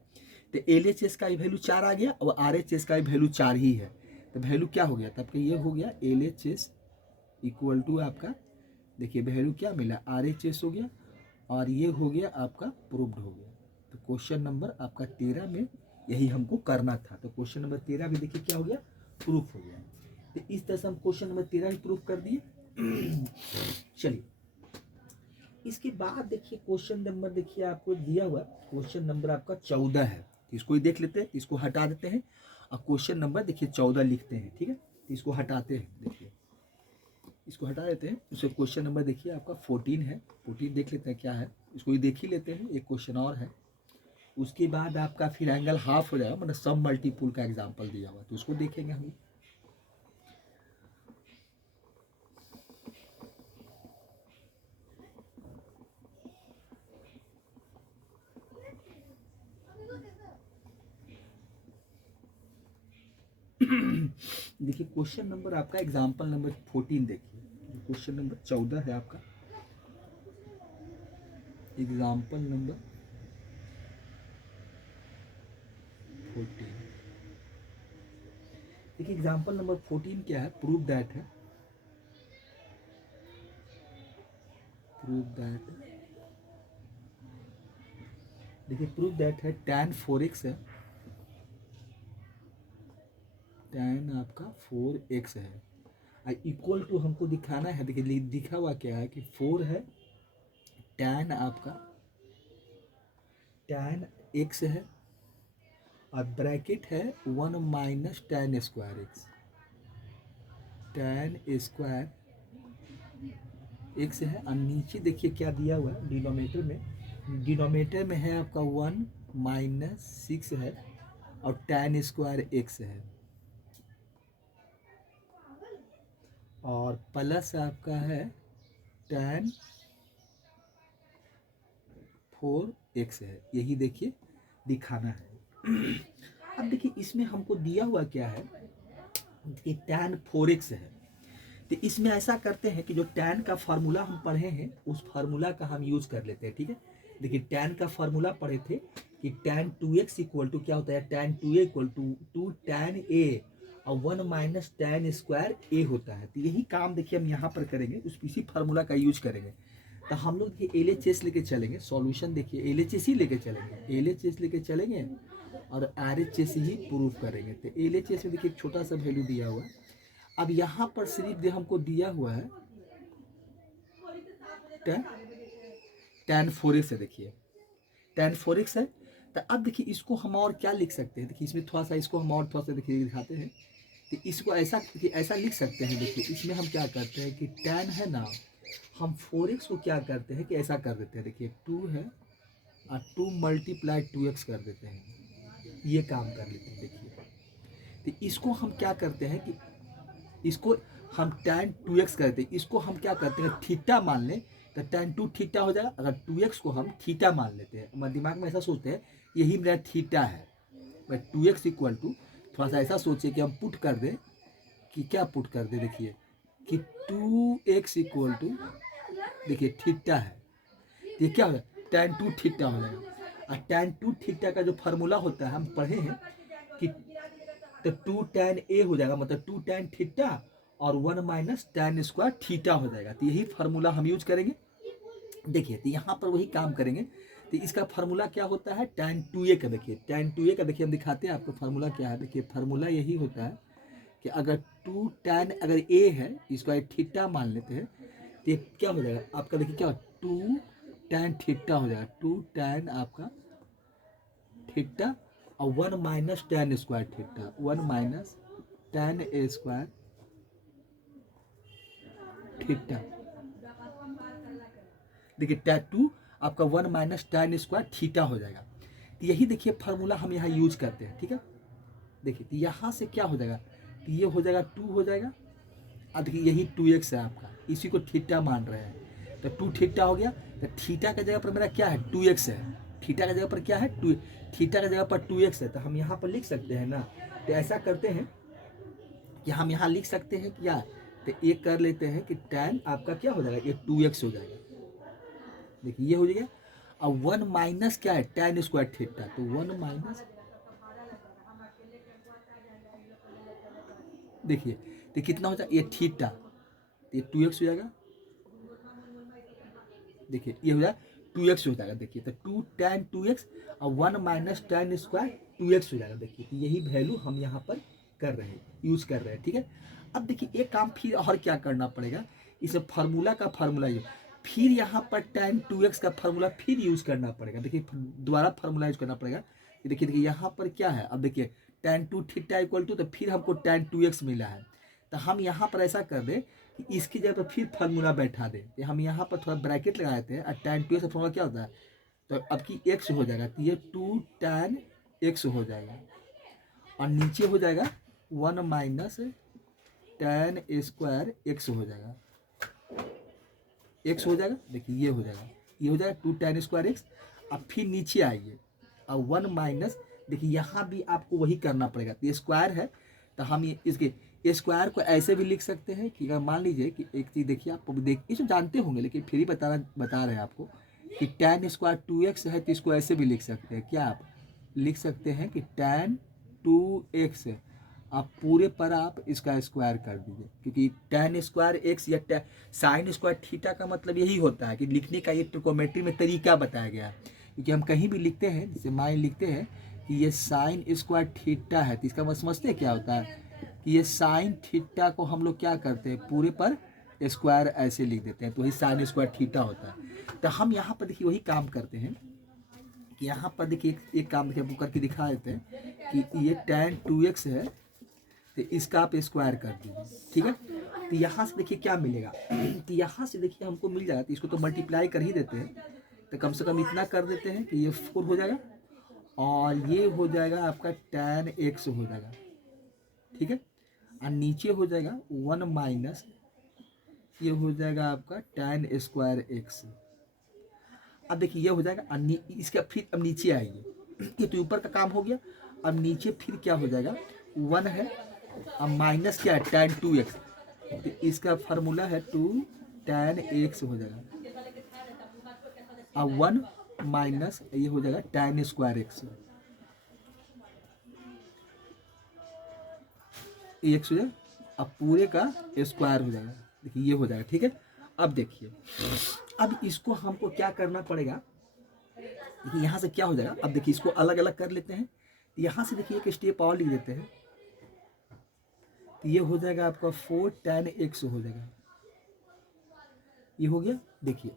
तो LHS का वैल्यू 4 आ गया और RHS का वैल्यू 4 ही है, तो वैल्यू क्या हो गया, तब ये हो गया LHS इक्वल टू आपका, देखिए वैल्यू क्या मिला RHS हो गया और ये हो गया आपका प्रूव्ड हो गया। तो क्वेश्चन नंबर आपका 13 में यही हमको करना था, तो क्वेश्चन नंबर 13 भी देखिए क्या हो गया, प्रूफ हो गया। तो इस तरह से हम क्वेश्चन नंबर 13 भी प्रूफ कर दिए। चलिए इसके बाद देखिए क्वेश्चन नंबर देखिए आपको दिया हुआ क्वेश्चन नंबर आपका 14 है, तो इसको ही देख लेते हैं, इसको हटा देते हैं और क्वेश्चन नंबर देखिए 14 लिखते हैं, ठीक है। तो इसको हटाते हैं, देखिए इसको हटा देते हैं, उससे क्वेश्चन नंबर देखिए आपका 14 है, 14 देख लेते हैं क्या है, इसको ही देख ही लेते हैं। एक क्वेश्चन और है, उसके बाद आपका फिर एंगल हाफ हो जाएगा, मतलब सब मल्टीपुल का एग्जाम्पल दिया हुआ, तो उसको देखेंगे हम। देखिए क्वेश्चन नंबर आपका एग्जाम्पल नंबर 14 देखिए, क्वेश्चन नंबर 14 है आपका एग्जाम्पल नंबर 14। देखिए एग्जाम्पल नंबर 14 क्या है, प्रूव दैट है, प्रूव दैट, देखिए प्रूव दैट है tan 4x है, tan आपका 4x है, इक्वल टू हमको दिखाना है। देखिए दिखा हुआ क्या है कि 4 है, tan आपका tan x है और ब्रैकेट है 1 minus tan square x, tan square x है। और नीचे देखिए क्या दिया हुआ है डिनोमिनेटर में, डिनोमिनेटर में है आपका 1 माइनस 6 है और tan स्क्वायर x है, और प्लस आपका है tan 4x है, यही देखिए दिखाना है। अब देखिए इसमें हमको दिया हुआ क्या है कि tan 4x है, तो इसमें ऐसा करते हैं कि जो tan का फार्मूला हम पढ़े हैं उस फार्मूला का हम यूज कर लेते हैं। ठीक है, देखिए tan का फार्मूला पढ़े थे कि tan 2x इक्वल टू क्या होता है, tan 2a equal to tan a और 1 माइनस tan स्क्वायर a होता है। तो यही काम देखिए हम यहाँ पर करेंगे, उस इसी फार्मूला का यूज करेंगे। तो हम लोग देखिए LHS लेके चलेंगे, सॉल्यूशन देखिए LHS ही लेके चलेंगे, LHS लेके चलेंगे और RHS ही प्रूव करेंगे। तो LHS में देखिए एक छोटा सा वैल्यू दिया हुआ है। अब यहाँ पर सिर्फ हमको दिया हुआ है tan 4x है, देखिए tan 4x है। तो अब देखिए इसको हम और क्या लिख सकते हैं, देखिए इसमें थोड़ा सा इसको हम और थोड़ा सा देखिए दिखाते हैं। तो इसको ऐसा देखिए ऐसा लिख सकते हैं, देखिए इसमें हम क्या करते हैं कि tan है ना, हम 4x को क्या करते हैं कि ऐसा कर देते हैं, देखिए 2 है और 2 मल्टीप्लाई 2x कर देते हैं, ये काम कर लेते हैं। देखिए तो इसको हम क्या करते हैं कि इसको हम tan 2x करते हैं, इसको हम क्या करते हैं थीटा मान लें तो tan 2 थीटा हो जाएगा। अगर 2x को हम थीटा मान लेते हैं, हमारे दिमाग में ऐसा सोचते हैं यही मेरा थीटा है, भाई 2x इक्वल टू थोड़ा सा ऐसा सोचिए कि हम पुट कर दें कि क्या पुट कर दे, देखिए कि 2x इक्वल टू देखिए थीटा है, ये क्या हो जाएगा tan 2 थीटा हो जाएगा। और tan 2 थीटा का जो फार्मूला होता है हम पढ़े हैं कि तो 2 tan a हो जाएगा, मतलब 2 tan थीटा और 1 माइनस tan स्क्वायर थीटा हो जाएगा। तो यही फार्मूला हम यूज करेंगे। देखिए तो यहाँ पर वही काम करेंगे। तो इसका फार्मूला क्या होता है tan 2a का, देखिए tan 2a का देखिए हम दिखाते हैं आपको फार्मूला क्या है। देखिए फार्मूला यही होता है कि अगर 2 tan अगर a है, इसको एक थीटा मान लेते हैं, तो ये क्या हो जाएगा आपका, देखिए क्या 2 tan थीटा हो जाएगा, 2 tan आपका थीटा और 1 minus tan square theta, 1 minus tan a square theta. देखिए tan 2 आपका 1 माइनस tan स्क्वायर थीटा हो जाएगा। तो यही देखिए फार्मूला हम यहाँ यूज करते हैं। ठीक है, देखिए तो यहाँ से क्या हो जाएगा, तो ये हो जाएगा 2 हो जाएगा। अब देखिए यही 2x है आपका, इसी को थीटा मान रहे हैं, तो 2 थीटा हो गया। तो थीटा का जगह पर मेरा क्या है 2x है, थीटा का जगह पर क्या है 2, थीटा का जगह पर 2x है। तो हम यहाँ पर लिख सकते हैं ना, तो ऐसा करते हैं कि हम यहाँ लिख सकते हैं कि यार तो एक कर लेते हैं कि tan आपका क्या हो जाएगा, ये 2x हो जाएगा। देखिए ये हो जाएगा। अब 1 माइनस क्या है tan स्क्वायर थीटा, तो 1 माइनस देखिए तो कितना हो जाएगा ये थीटा, तो ये 2x हो जाएगा। देखिए ये हो जाएगा 2x हो जाएगा। देखिए तो 2 tan 2x और 1 माइनस tan स्क्वायर 2x हो जाएगा। देखिए तो यही वैल्यू हम यहाँ पर कर रहे हैं, यूज कर रहे हैं। ठीक है, अब देखिए एक काम फिर और क्या करना पड़ेगा, इस फार्मूला का फार्मूला ये फिर यहाँ पर tan 2x का फार्मूला फिर यूज करना पड़ेगा। देखिए दोबारा फार्मूला यूज करना पड़ेगा। देखिए देखिए यहाँ पर क्या है, अब देखिए tan 2 थीटा इक्वल टू, तो फिर हमको tan 2x मिला है। तो हम यहाँ पर ऐसा कर दें कि इसकी जगह पर फिर फार्मूला बैठा दें, तो हम यहाँ पर थोड़ा ब्रैकेट लगा देते हैं। और tan 2x का फार्मूला क्या होता है, तो अब की x हो जाएगा, तो ये 2 tan x हो जाएगा और नीचे हो जाएगा 1 माइनस tan स्क्वायर x हो जाएगा, x हो जाएगा। देखिए ये हो जाएगा, ये हो जाएगा 2 tan स्क्वायर x। अब फिर नीचे आइए और 1 माइनस, देखिए यहाँ भी आपको वही करना पड़ेगा, तो ये स्क्वायर है तो हम ये इसके स्क्वायर को ऐसे भी लिख सकते हैं कि अगर मान लीजिए कि एक चीज़ देखिए, आप देख इसे जानते होंगे लेकिन फिर ही बता रहे हैं आपको कि tan स्क्वायर 2x है, तो इसको ऐसे भी लिख सकते हैं। क्या आप लिख सकते हैं कि tan 2x आप पूरे पर आप इसका स्क्वायर कर दीजिए, क्योंकि tan स्क्वायर x या साइन स्क्वायर थीटा का मतलब यही होता है कि लिखने का ये ट्रिकोमेट्री में तरीका बताया गया है। क्योंकि हम कहीं भी लिखते हैं, जैसे मान लिखते हैं कि ये साइन स्क्वायर थीटा है, तो इसका मतलब समझते हैं क्या होता है कि ये साइन थीटा को हम लोग क्या करते हैं पूरे पर स्क्वायर ऐसे लिख देते हैं, तो वही साइन स्क्वायर थीटा होता है। तो हम यहाँ पर देखिए वही काम करते हैं कि यहाँ पर देखिए एक काम देखिए करके दिखा देते हैं कि ये tan 2x है, तो इसका आप स्क्वायर कर दीजिए। ठीक है, तो यहाँ से देखिए क्या मिलेगा, तो यहाँ से देखिए हमको मिल जाएगा, तो इसको तो मल्टीप्लाई कर ही देते हैं, तो कम से कम इतना कर देते हैं कि ये 4 हो जाएगा और ये हो जाएगा आपका tan x हो जाएगा। ठीक है, और नीचे हो जाएगा 1 माइनस ये हो जाएगा आपका tan स्क्वायर एक्स। अब देखिए ये हो जाएगा, इसका फिर अब नीचे आइए, ये तो ऊपर का काम हो गया। अब नीचे फिर क्या हो जाएगा, 1 है, अब माइनस क्या है, tan 2x, तो इसका फार्मूला है 2 tan x हो जाएगा। अब 1 माइनस ये हो जाएगा tan स्क्वायर एक्स, एक्स हो जाएगा, अब पूरे का स्क्वायर हो जाएगा। देखिए ये हो जाएगा, ठीक है। अब देखिए, अब इसको हमको क्या करना पड़ेगा, देखिए यहाँ से क्या हो जाएगा, अब देखिए इसको अलग अलग कर लेते हैं। यहाँ से देखिए एक स्टेप और लिख देते हैं, तो ये हो जाएगा आपका 4 tan x हो जाएगा। ये हो गया। देखिए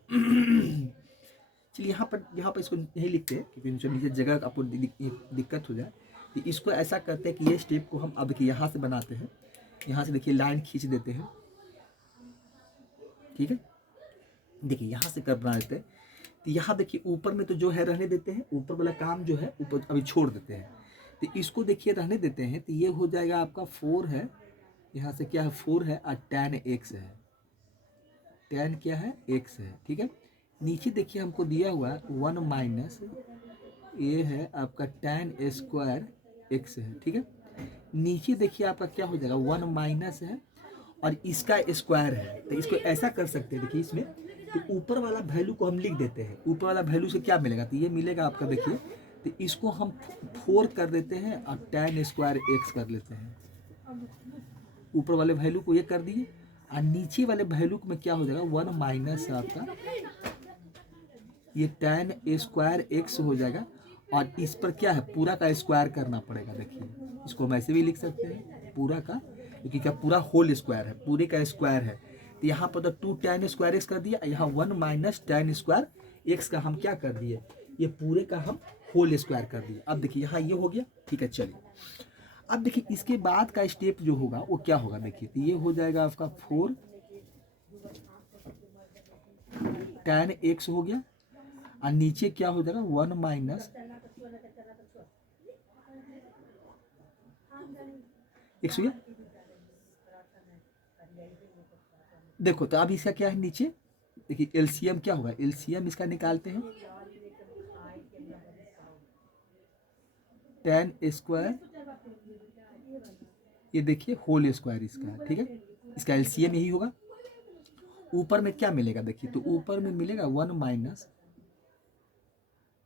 चलिए यहाँ पर इसको नहीं लिखते हैं क्योंकि नीचे जगह आपको दिक्कत हो जाए, तो इसको ऐसा करते हैं कि ये स्टेप को हम अब देखिए यहाँ से बनाते हैं, यहाँ से देखिए लाइन खींच देते हैं, ठीक है। देखिए यहाँ से कर बना देते हैं, तो यहाँ देखिए ऊपर में तो जो है रहने देते हैं, ऊपर वाला काम जो है ऊपर अभी छोड़ देते हैं, तो इसको देखिए रहने देते हैं। तो ये हो जाएगा आपका 4 है, यहाँ से क्या है 4 है और tan x है, tan क्या है x है, ठीक है। नीचे देखिए हमको दिया हुआ 1 माइनस ये है आपका tan स्क्वायर x है, ठीक है। नीचे देखिए आपका क्या हो जाएगा 1 माइनस है और इसका स्क्वायर है, तो इसको ऐसा कर सकते हैं। देखिए इसमें तो ऊपर वाला वैल्यू को हम लिख देते हैं, ऊपर वाला वैल्यू से क्या मिलेगा, तो ये मिलेगा आपका, देखिए तो इसको हम 4 कर देते हैं और tan स्क्वायर एक्स कर लेते हैं। ऊपर वाले वैल्यू को ये कर दिए और नीचे वाले वैल्यू में क्या हो जाएगा 1 माइनस आपका ये tan स्क्वायर एक्स हो जाएगा, और इस पर क्या है पूरा का स्क्वायर करना पड़ेगा। देखिए इसको हम ऐसे भी लिख सकते हैं पूरा का, क्योंकि क्या पूरा होल स्क्वायर है, पूरे का स्क्वायर है। तो यहाँ पर तो 2 tan स्क्वायर एक्स कर दिया, यहाँ 1 माइनस tan स्क्वायर एक्स का हम क्या कर दिए, ये पूरे का हम होल स्क्वायर कर दिए। अब देखिए यहाँ ये हो गया, ठीक है। चलिए अब देखिए इसके बाद का स्टेप जो होगा वो क्या होगा, देखिए तो ये हो जाएगा आपका 4 tan x हो गया, और नीचे क्या हो जाएगा 1 माइनस x हो गया। देखो तो अब इसका क्या है नीचे, देखिए एलसीएम क्या होगा, एलसीएम इसका निकालते हैं, tan स्क्वायर ये देखिए होल स्क्वायर इसका, ठीक है। इसका एलसीएम यही होगा। ऊपर में क्या मिलेगा, देखिए तो ऊपर में मिलेगा 1 माइनस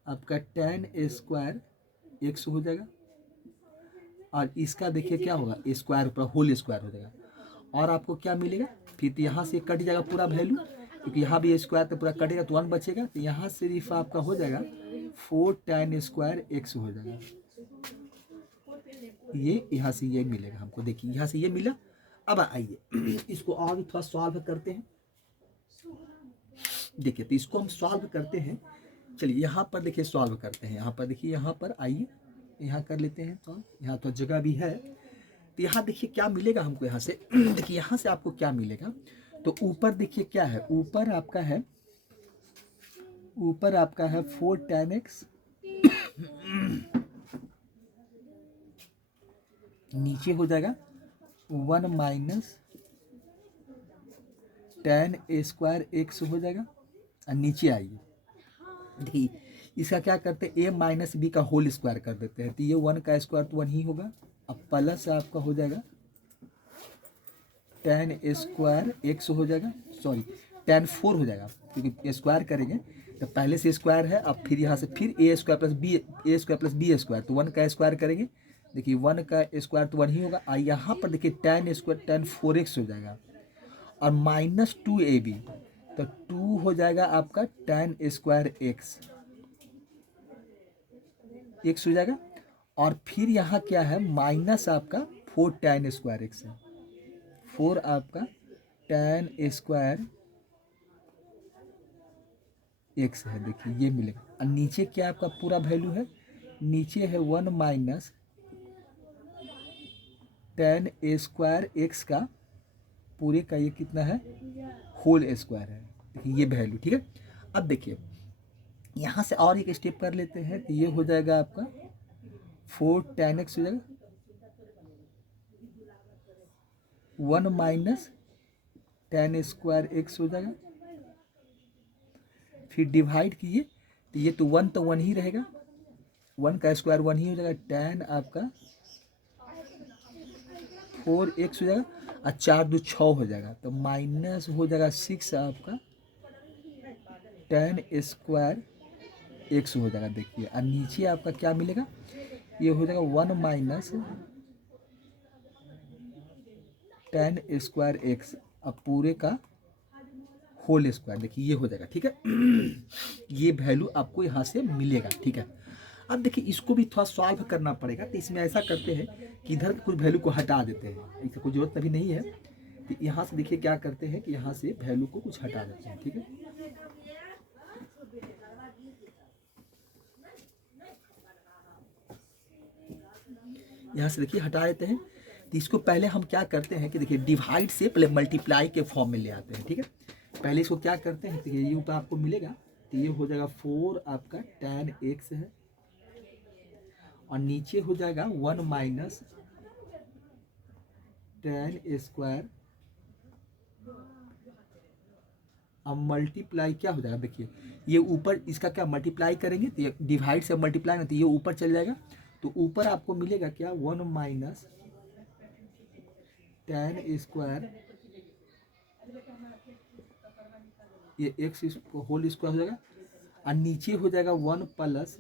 आपका tan स्क्वायर एक्स हो जाएगा, और इसका देखिए क्या होगा स्क्वायर ऊपर होल स्क्वायर हो जाएगा, और आपको क्या मिलेगा, फिर तो यहाँ से कट जाएगा पूरा वैल्यू, क्योंकि यहाँ भी स्क्वायर तो पूरा कटेगा तो 1 बचेगा, तो यहाँ सिर्फ आपका हो जाएगा 4 tan स्क्वायर एक्स हो जाएगा। ये यहाँ से ये मिलेगा हमको, देखिए यहाँ से ये मिला। अब आइए इसको और भी थोड़ा सॉल्व करते हैं। देखिए तो इसको हम सॉल्व करते हैं, चलिए यहाँ पर देखिए सॉल्व करते हैं। यहाँ पर देखिए, यहाँ पर आइए यहाँ कर लेते हैं सॉल्व, यहाँ तो जगह भी है। तो यहाँ देखिए क्या मिलेगा हमको, यहाँ से देखिए यहाँ से आपको क्या मिलेगा, तो ऊपर देखिए क्या है, ऊपर आपका है 4 tan x, नीचे हो जाएगा 1 माइनस tan स्क्वायर एक्स हो जाएगा, और नीचे आइए देखिए इसका क्या करते हैं, a माइनस बी का होल स्क्वायर कर देते हैं, तो ये 1 का स्क्वायर तो 1 ही होगा। अब प्लस आपका हो जाएगा tan स्क्वायर एक्स हो जाएगा, सॉरी tan 4 हो जाएगा, क्योंकि स्क्वायर करेंगे तो पहले से स्क्वायर है, अब फिर यहाँ से फिर a square plus b square, तो 1 का स्क्वायर करेंगे, देखिए 1 का स्क्वायर तो 1 ही होगा। और यहाँ पर देखिए tan स्क्वायर tan 4x हो जाएगा, और माइनस 2ab, तो 2 हो जाएगा आपका tan स्क्वायर एक्स हो जाएगा, और फिर यहाँ क्या है माइनस आपका 4 tan स्क्वायर एक्स है, 4 आपका tan स्क्वायर एक्स है, देखिए ये मिलेगा। और नीचे क्या आपका पूरा वैल्यू है, नीचे है 1 माइनस tan स्क्वायर एक्स का पूरे का ये कितना है होल स्क्वायर है, देखिए ये वैल्यू, ठीक है। अब देखिए यहाँ से और एक स्टेप कर लेते हैं, तो ये हो जाएगा आपका 4 tan x हो जाएगा, 1 माइनस टेन स्क्वायर एक्स हो जाएगा। फिर डिवाइड कीजिए तो ये तो वन ही रहेगा, 1 का स्क्वायर 1 ही हो जाएगा। टेन आपका 4x हो जाएगा और 4 2 6 हो जाएगा, तो माइनस हो जाएगा 6 आपका टेन स्क्वायर एक्स हो जाएगा। देखिए और नीचे आपका क्या मिलेगा, ये हो जाएगा 1 माइनस टेन स्क्वायर एक्स अब पूरे का होल स्क्वायर। देखिए ये हो जाएगा, ठीक है। ये वैल्यू आपको यहाँ से मिलेगा, ठीक है। अब देखिए इसको भी थोड़ा सॉल्व करना पड़ेगा, तो इसमें ऐसा करते हैं कि इधर कुछ वैल्यू को हटा देते हैं, इसकी कोई जरूरत अभी नहीं है। तो यहाँ से देखिए क्या करते हैं कि यहाँ से वैल्यू को कुछ हटा देते हैं, ठीक है। यहाँ से देखिए हटा देते हैं। तो इसको पहले हम क्या करते हैं कि देखिए डिवाइड से पहले मल्टीप्लाई के फॉर्म में ले आते हैं, ठीक है। पहले इसको क्या करते हैं, देखिए ये ऊपर आपको मिलेगा, तो ये हो जाएगा 4 आपका टेन एक्स है और नीचे हो जाएगा 1 माइनस टेन स्क्वायर। अब मल्टीप्लाई क्या हो जाएगा, देखिए ये ऊपर इसका क्या मल्टीप्लाई करेंगे तो ये डिवाइड से मल्टीप्लाई में तो ये ऊपर चल जाएगा, तो ऊपर आपको मिलेगा क्या 1 माइनस टेन स्क्वायर, ये एक्स होल स्क्वायर हो जाएगा और नीचे हो जाएगा 1 प्लस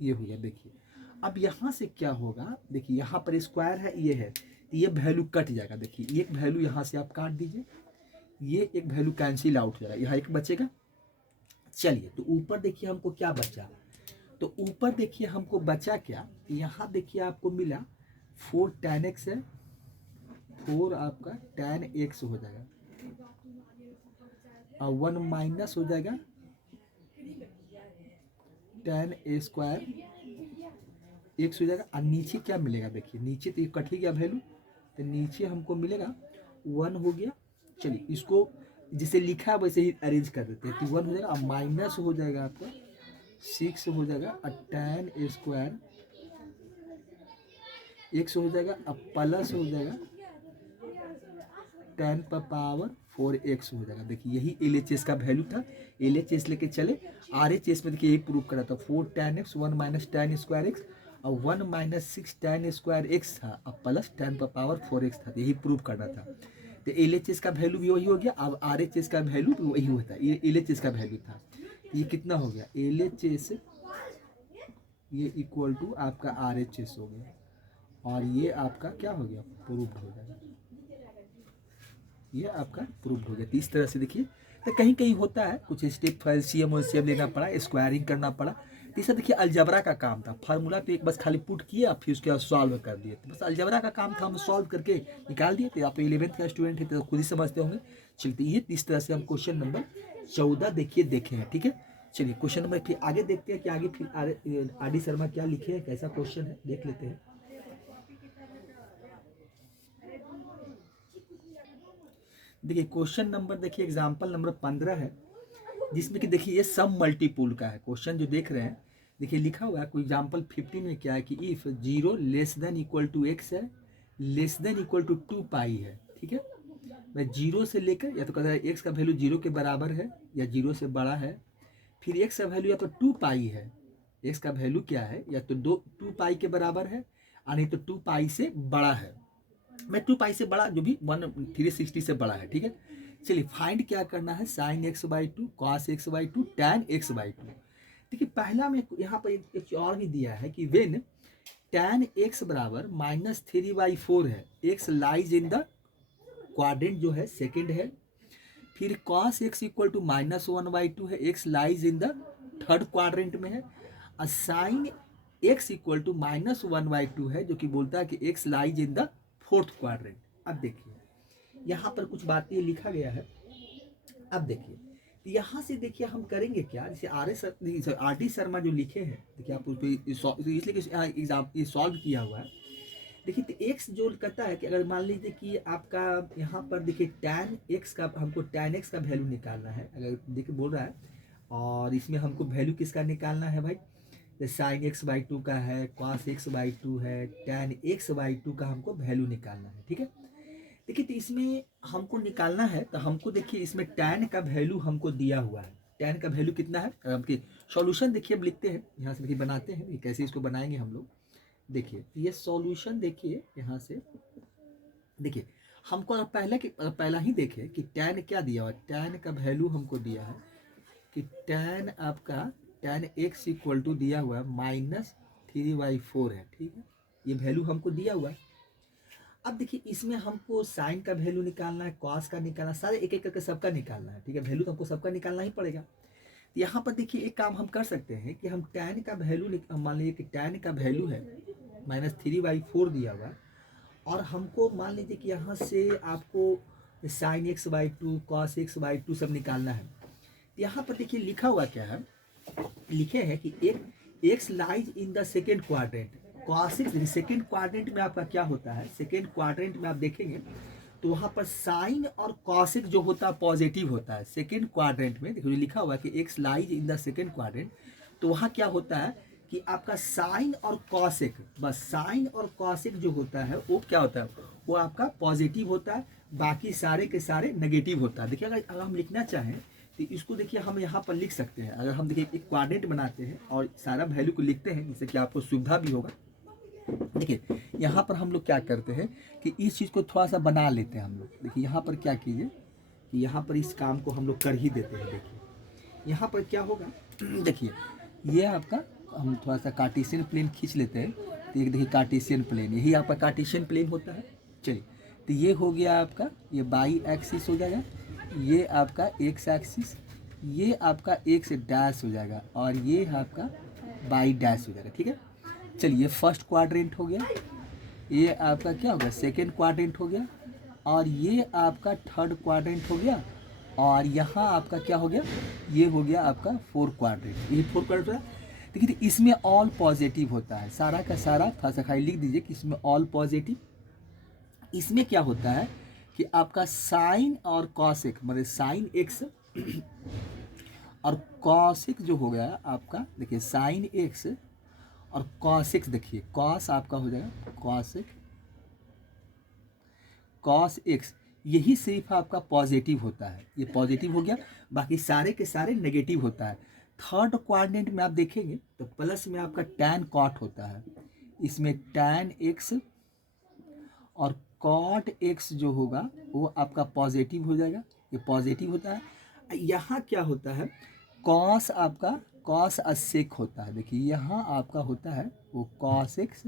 ये हो गया। देखिए अब यहाँ से क्या होगा, देखिए यहाँ पर स्क्वायर है, ये है, तो ये वैल्यू कट जाएगा। देखिए ये एक वैल्यू यहाँ से आप काट दीजिए, ये एक वैल्यू कैंसिल आउट हो जाएगा, यहाँ एक बचेगा। चलिए तो ऊपर देखिए हमको क्या बचा, तो ऊपर देखिए हमको बचा क्या, यहाँ देखिए आपको मिला 4 टेन एक्स है, 4 आपका टेन एक्स हो जाएगा और 1 माइनस हो जाएगा टेन स्क्वायर एक्स हो जाएगा और नीचे क्या मिलेगा, देखिए नीचे तो ये कट ही गया वैल्यू, तो नीचे हमको मिलेगा 1 हो गया। चलिए इसको जिसे लिखा है वैसे ही अरेंज कर देते हैं, तो 1 हो जाएगा और माइनस हो जाएगा आपका 6 हो जाएगा और टेन स्क्वायर एक्स हो जाएगा और प्लस हो जाएगा 10 पर पावर 4x हो जाएगा। देखिए यही LHS का वैल्यू था, LHS लेके चले RHS में, देखिए यही प्रूव करा था 4 tan x 1 minus ten square x और 1 माइनस 6 tan स्क्वायर एक्स था और प्लस 10 पर पावर 4x था, यही प्रूव करना था। तो LHS का वैल्यू भी वही हो गया, अब RHS का वैल्यू भी वही होता है, ये LHS का वैल्यू था। तो ये कितना हो गया, LHS ये इक्वल टू आपका RHS हो गया और ये आपका क्या हो गया, प्रूफ हो जाएगा, ये आपका प्रूफ हो गया। तो इस तरह से देखिए, तो कहीं कहीं होता है कुछ स्टेप एलसीएम और लेना पड़ा, स्क्वायरिंग करना पड़ा। तो इसे देखिए अलजबरा का काम था, फार्मूला पे एक बस खाली पुट किया फिर उसके बाद सॉल्व कर दिए, तो बस अलजबरा का काम था, हम सॉल्व करके निकाल दिए। तो आप 11th का स्टूडेंट है तो खुद ही समझते होंगे। चलते ये इस तरह से हम क्वेश्चन नंबर 14 देखिए देखे हैं, ठीक है। चलिए क्वेश्चन नंबर फिर आगे देखते हैं कि आगे फिर RD शर्मा क्या लिखे हैं, कैसा क्वेश्चन है देख लेते हैं। देखिए क्वेश्चन नंबर देखिए एग्जाम्पल नंबर 15 है, जिसमें कि देखिए ये सम मल्टीपुल का है क्वेश्चन जो देख रहे हैं। देखिए लिखा हुआ है कोई एग्जाम्पल 15 में क्या है कि if 0 less than equal to x है, less than equal to 2 pi है, ठीक है। मैं 0 से लेकर या तो कहता है एक्स का वैल्यू 0 के बराबर है या 0 से बड़ा है, फिर एक्स का वैल्यू या तो 2 पाई है, एक्स का वैल्यू क्या है या तो 2 पाई के बराबर है और नहीं तो 2 पाई से बड़ा है। मैं 2 पाई से बड़ा जो भी 360 से बड़ा है, ठीक है। चलिए फाइंड क्या करना है, sign x/2 cos x/2 tan x/2। देखिए पहला में यहाँ पर एक और भी दिया है कि वेन टैन x बराबर -3/4 है, x lies in the quadrant जो है सेकंड है, फिर cos x इक्वल टू -1/2 है, x lies in the third quadrant में है, और साइन x इक्वल टू -1/2 है जो कि बोलता है कि x lies in the fourth quadrant. अब देखिए यहाँ पर कुछ बातें लिखा गया है। अब देखिए यहाँ से देखिए हम करेंगे क्या, जैसे RD शर्मा जो लिखे हैं, देखिए आप इसलिए ये सॉल्व किया हुआ है। देखिए तो एक्स जो कहता है कि अगर मान लीजिए कि आपका यहाँ पर देखिए tan x का, हमको tan x का वैल्यू निकालना है, अगर देखिए बोल रहा है, और इसमें हमको वैल्यू किसका निकालना है भाई, साइन एक्स बाई टू का है, कॉस एक्स बाई टू है, tan x बाई टू का हमको वैल्यू निकालना है। ठीक है, देखिए तो इसमें हमको निकालना है, तो हमको देखिए इसमें tan का वैल्यू हमको दिया हुआ है। tan का वैल्यू कितना है, हमके सॉल्यूशन देखिए अब लिखते हैं, यहाँ से देखिए बनाते हैं कैसे इसको बनाएंगे हम लोग। देखिए ये सॉल्यूशन देखिए यहाँ से, देखिए हमको पहला ही देखे कि tan क्या दिया हुआ है, tan का वैल्यू हमको दिया है कि tan आपका tan x इक्वल टू दिया हुआ है -3/4 है। ठीक है, ये वैल्यू हमको दिया हुआ है। अब देखिए इसमें हमको साइन का वैल्यू निकालना है, कॉस का निकालना है, सारे एक एक करके सबका निकालना है। ठीक है, वैल्यू तो हमको सबका निकालना ही पड़ेगा। तो यहाँ पर देखिए एक काम हम कर सकते हैं कि हम tan का वैल्यू मान लीजिए कि tan का वैल्यू है -3/4 दिया हुआ, और हमको मान लीजिए कि यहाँ से आपको sine x by to, cos x by to सब निकालना है। यहाँ पर देखिए लिखा हुआ क्या है, लिखे हैं कि एक x lies in the second quadrant, cos x second quadrant में आपका क्या होता है, सेकेंड क्वाड्रेंट में आप देखेंगे तो वहाँ पर साइन और कॉसिक जो होता है पॉजिटिव होता है। सेकेंड क्वाड्रेंट में देखो लिखा हुआ है कि x lies in the second quadrant, तो वहाँ क्या होता है कि आपका साइन और कॉसिक, बस साइन और कॉसिक जो होता है वो क्या होता है, वो आपका पॉजिटिव होता है, बाकी सारे के सारे नेगेटिव होता है। देखिए अगर हम लिखना चाहें तो इसको देखिए हम यहाँ पर लिख सकते हैं। अगर हम देखिए एक क्वाड्रेंट बनाते हैं और सारा वैल्यू को लिखते हैं, जिससे कि आपको सुविधा भी होगा। देखिए यहाँ पर हम लोग क्या करते हैं कि इस चीज़ को थोड़ा सा बना लेते हैं हम लोग। देखिए यहाँ पर क्या कीजिए कि यहाँ पर इस काम को हम लोग कर ही देते हैं। देखिए यहाँ पर क्या होगा, देखिए ये आपका हम थोड़ा सा कार्टेशियन प्लेन खींच लेते हैं। तो एक देखिए कार्टेशियन प्लेन, यही आपका कार्टेशियन प्लेन होता है। चलिए तो ये हो गया आपका, ये बाई एक्सिस हो जाएगा, ये आपका एक्स एक्सिस, ये आपका एक्स डैश हो जाएगा, और ये आपका बाई डैश हो जाएगा। ठीक है, चलिए फर्स्ट क्वाड्रेंट हो गया, ये आपका क्या होगा सेकेंड क्वाड्रेंट हो गया, और ये आपका थर्ड क्वाड्रेंट हो गया, और यहाँ आपका क्या हो गया, ये हो गया आपका फोर्थ क्वाड्रेंट। ये फोर्थ क्वाड्रेंट होगा। देखिए तो इसमें ऑल पॉजिटिव होता है, सारा का सारा थोड़ा सा खाली लिख दीजिए कि इसमें ऑल पॉजिटिव। इसमें क्या होता है कि आपका साइन और कॉसिक, मतलब साइन एक्स और कॉसिक जो हो गया आपका, देखिए साइन एक्स और कॉसिक, देखिए कॉस आपका हो जाएगा कॉसिक, कॉस एक्स, यही सिर्फ आपका पॉजिटिव होता है, ये पॉजिटिव हो गया, बाकी सारे के सारे नेगेटिव होता है। थर्ड क्वाड्रेंट में आप देखेंगे तो प्लस में आपका टैन कॉट होता है, इसमें टैन एक्स और कॉट एक्स जो होगा वो आपका पॉजिटिव हो जाएगा, ये पॉजिटिव होता है। यहाँ क्या होता है, कॉस आपका कॉस और सेक होता है। देखिए यहाँ आपका होता है वो कॉस एक्स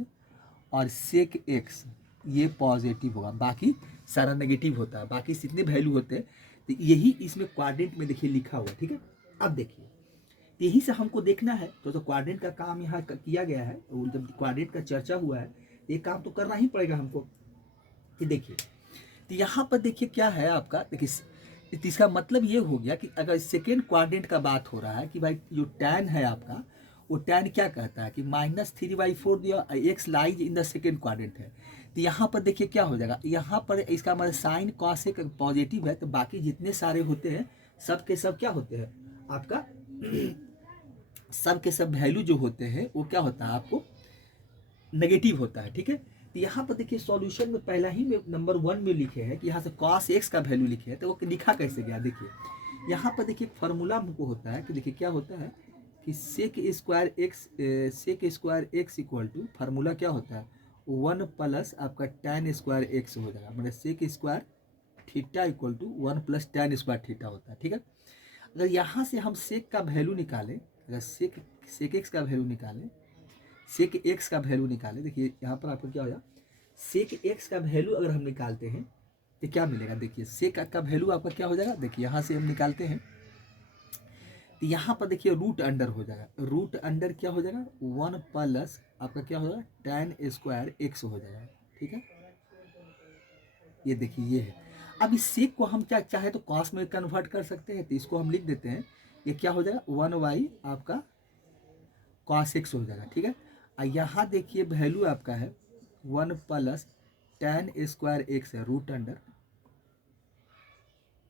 और सेक एक्स, ये पॉजिटिव होगा, बाकी सारा नेगेटिव होता है, बाकी जितने वैल्यू होते हैं। तो यही इसमें क्वाड्रेंट में देखिए लिखा हुआ है। ठीक है, अब देखिए यही से हमको देखना है, तो क्वाड्रेंट का काम यहाँ किया गया है, जब क्वाड्रेंट का चर्चा हुआ है ये काम तो करना ही पड़ेगा हमको। कि देखिए तो यहाँ पर देखिए क्या है आपका, देखिए इसका मतलब ये हो गया कि अगर सेकेंड क्वाड्रेंट का बात हो रहा है कि भाई जो टैन है आपका, वो टैन क्या कहता है कि -3/4 दिया, x lies in the second quadrant है। तो यहाँ पर देखिए क्या हो जाएगा, यहाँ पर इसका मतलब साइन कॉसेक पॉजिटिव है, तो बाकी जितने सारे होते हैं सब के सब क्या होते हैं आपका, सब के सब वैल्यू जो होते हैं वो क्या होता है आपको नेगेटिव होता है। ठीक है, तो यहाँ पर देखिए सॉल्यूशन में पहला ही में नंबर 1 में लिखे हैं कि यहाँ से कॉस एक्स का वैल्यू लिखे हैं, तो वो लिखा कैसे गया। देखिए यहाँ पर देखिए फार्मूला हमको होता है कि देखिए क्या होता है कि sec square x equal to, formula क्या होता है 1 प्लस आपका tan स्क्वायर एक्स हो जाएगा, मतलब sec square theta equal to 1 plus tan square theta होता है। ठीक है, अगर यहाँ से हम सेक का वैल्यू निकालें, अगर सेक एक्स का वैल्यू निकालें, सेक एक्स का वैल्यू निकालें, देखिए यहाँ पर आपको क्या हो जाए, सेक एक्स का वैल्यू अगर हम निकालते हैं तो क्या मिलेगा, देखिए सेक का वैल्यू आपका क्या हो जाएगा, देखिए यहाँ से हम निकालते हैं तो यहाँ पर देखिए रूट अंडर हो जाएगा, रूट अंडर क्या हो जाएगा 1 प्लस आपका क्या हो जाएगा tan स्क्वायर एक्स हो जाएगा। ठीक है, ये देखिए ये है। अब इस सेक को हम क्या चाहे तो कॉस में कन्वर्ट कर सकते हैं, तो इसको हम लिख देते हैं, ये क्या हो जाएगा 1/, आपका कॉस एक्स हो जाएगा। ठीक है, और यहाँ देखिए वैल्यू आपका है 1 प्लस tan स्क्वायर एक्स है रूट अंडर,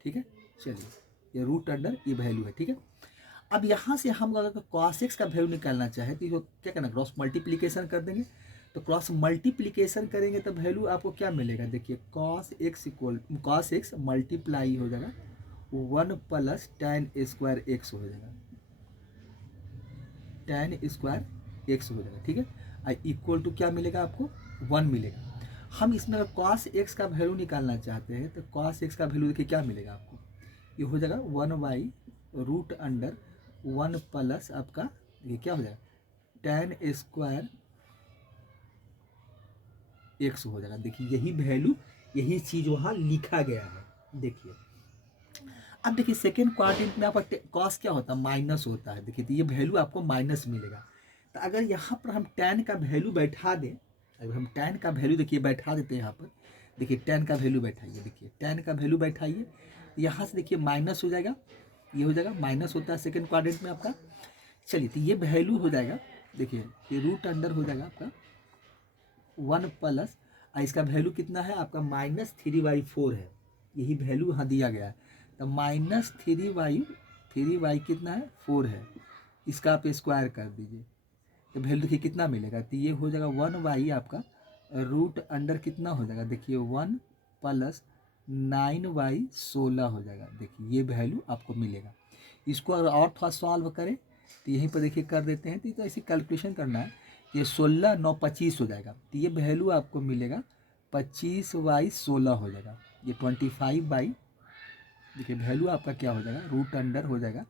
ठीक है। चलिए ये रूट अंडर ये वैल्यू है, ठीक है। अब यहाँ से हम अगर cos x का वैल्यू निकालना चाहे तो इसको क्या करना, क्रॉस मल्टीप्लिकेशन कर देंगे। तो क्रॉस मल्टीप्लिकेशन करेंगे तो वैल्यू आपको क्या मिलेगा, देखिए cos x मल्टीप्लाई हो जाएगा 1 प्लस tan स्क्वायर एक्स हो जाएगा, tan स्क्वायर एक्स हो जाएगा, ठीक है। इक्वल टू क्या मिलेगा आपको 1 मिलेगा। हम इसमें अगर cos x का वैल्यू निकालना चाहते हैं तो cos x का वैल्यू देखिए क्या मिलेगा आपको, ये हो जाएगा 1/रूट अंडर 1 प्लस आपका ये क्या हो जाएगा tan स्क्वायर एक्स हो जाएगा। देखिए यही वैल्यू, यही चीज़ वहाँ लिखा गया है। देखिए अब देखिए सेकेंड क्वाड्रेंट में आपका कॉस क्या होता है, माइनस होता है। देखिए तो ये वैल्यू आपको माइनस मिलेगा। तो अगर यहाँ पर हम tan का वैल्यू बैठा दें, अगर हम tan का वैल्यू देखिए बैठा देते हैं यहाँ पर, देखिए tan का वैल्यू बैठाइए, देखिए tan का वैल्यू बैठाइए, यहाँ से देखिए माइनस हो जाएगा, ये हो जाएगा माइनस होता है सेकेंड क्वाड्रेंट में आपका। चलिए तो ये वैल्यू हो जाएगा, देखिए ये रूट अंडर हो जाएगा आपका 1 प्लस, इसका वैल्यू कितना है आपका -3/4 है, यही वैल्यू यहाँ दिया गया है। तो -3/3 कितना है 4 है, इसका आप स्क्वायर कर दीजिए तो वैल्यू देखिए कितना मिलेगा। तो ये हो जाएगा 1 आपका रूट अंडर कितना हो जाएगा, देखिए 1 प्लस 9/16 हो जाएगा। देखिए ये वैल्यू आपको मिलेगा। इसको अगर और थोड़ा सॉल्व करें तो यहीं पर देखिए कर देते हैं। तो ऐसी कैलकुलेशन करना है, ये 16 9 25 हो जाएगा। तो ये वैल्यू आपको मिलेगा 25/16 हो जाएगा। ये 25 देखिए वैल्यू आपका क्या हो जाएगा, रूट अंडर हो जाएगा।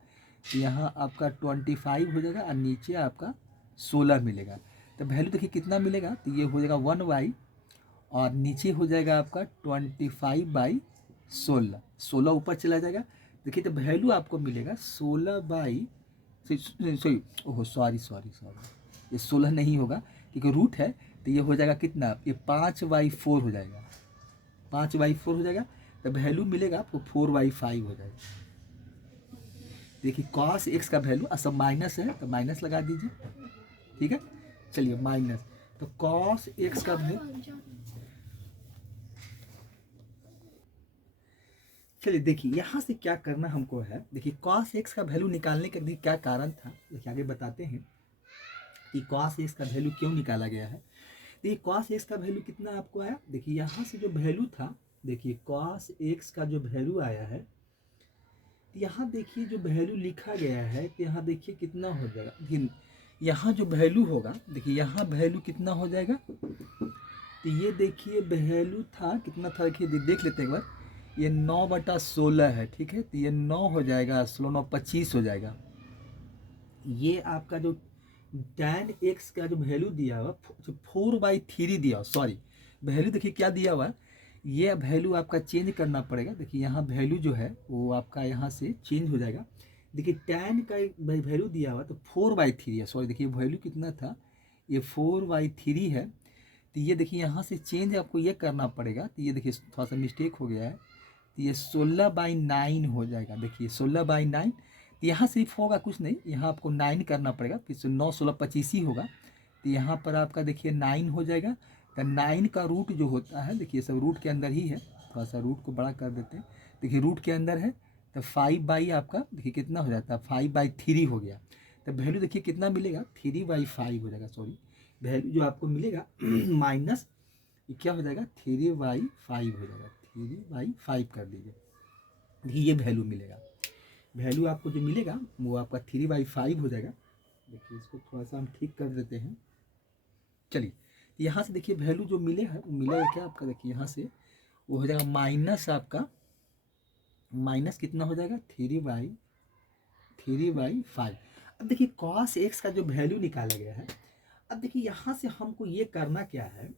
तो यहाँ आपका 25 हो जाएगा और नीचे आपका 16 मिलेगा। तो वैल्यू देखिए कितना मिलेगा, तो ये हो जाएगा 1 और नीचे हो जाएगा आपका 25/16, 16 ऊपर चला जाएगा। देखिए तो वैल्यू आपको मिलेगा 16 सॉरी ओहो सॉरी, ये 16 नहीं होगा क्योंकि रूट है। तो ये हो जाएगा कितना, ये 5/4 हो जाएगा, 5/4 हो जाएगा। तो वैल्यू मिलेगा आपको 4/5 हो जाएगा। देखिए cos x का वैल्यू सब माइनस है तो माइनस लगा दीजिए, ठीक है। चलिए माइनस, तो cos x का वैल्यू, चलिए देखिए यहाँ से क्या करना हमको है। देखिए cos x का वैल्यू निकालने का क्या कारण था, देखिए आगे बताते हैं कि cos x का वैल्यू क्यों निकाला गया है। देखिए cos x का वैल्यू कितना आपको आया, देखिए यहाँ से जो वैल्यू था, देखिए cos x का जो वैल्यू आया है, यहाँ देखिए जो वैल्यू लिखा गया है तो यहाँ देखिए कितना हो जाएगा। देखिए यहाँ जो वैल्यू होगा, देखिए यहाँ वैल्यू कितना हो जाएगा, तो ये देखिए वैल्यू था कितना था, देखिए देख लेते हैं एक बार, ये 9/16 है, ठीक है। तो ये 9 हो जाएगा, 16 9 25 हो जाएगा। ये आपका जो tan x का जो वैल्यू दिया हुआ 4/3 दिया, सॉरी वैल्यू देखिए क्या दिया हुआ, ये वैल्यू आपका चेंज करना पड़ेगा। देखिए यहाँ वैल्यू जो है वो आपका यहाँ से चेंज हो जाएगा। देखिए tan का वैल्यू दिया हुआ तो 4/3 है, सॉरी देखिए वैल्यू कितना था, ये 4/3 है। तो ये देखिए यहाँ से चेंज आपको ये करना पड़ेगा। तो ये देखिए थोड़ा सा मिस्टेक हो गया है, तो ये 16/9 हो जाएगा। देखिए 16/9, तो यहाँ सिर्फ होगा कुछ नहीं, यहाँ आपको 9 करना पड़ेगा, फिर से 9 16 25 ही होगा। तो यहाँ पर आपका देखिए 9 हो जाएगा। तो 9 का रूट जो होता है, देखिए सब रूट के अंदर ही है, थोड़ा सा रूट को बड़ा कर देते हैं। देखिए रूट के अंदर है तो 5 आपका देखिए कितना हो जाता है, 5/3 हो गया। तो वैल्यू देखिए कितना मिलेगा, 3/5 हो जाएगा, सॉरी वैल्यू जो आपको मिलेगा माइनस क्या हो जाएगा, 3/5 हो जाएगा, 3/5 कर दीजिए। ये वैल्यू मिलेगा, वैल्यू आपको जो मिलेगा वो आपका 3/5 हो जाएगा। देखिए इसको थोड़ा सा हम ठीक कर देते हैं। चलिए यहाँ से देखिए वैल्यू जो मिले है वो मिलेगा क्या आपका, देखिए यहाँ से वो हो जाएगा माइनस आपका, माइनस कितना हो जाएगा 3/5। अब देखिए cos x का जो वैल्यू निकाला गया है, अब देखिए यहाँ से हमको ये करना क्या है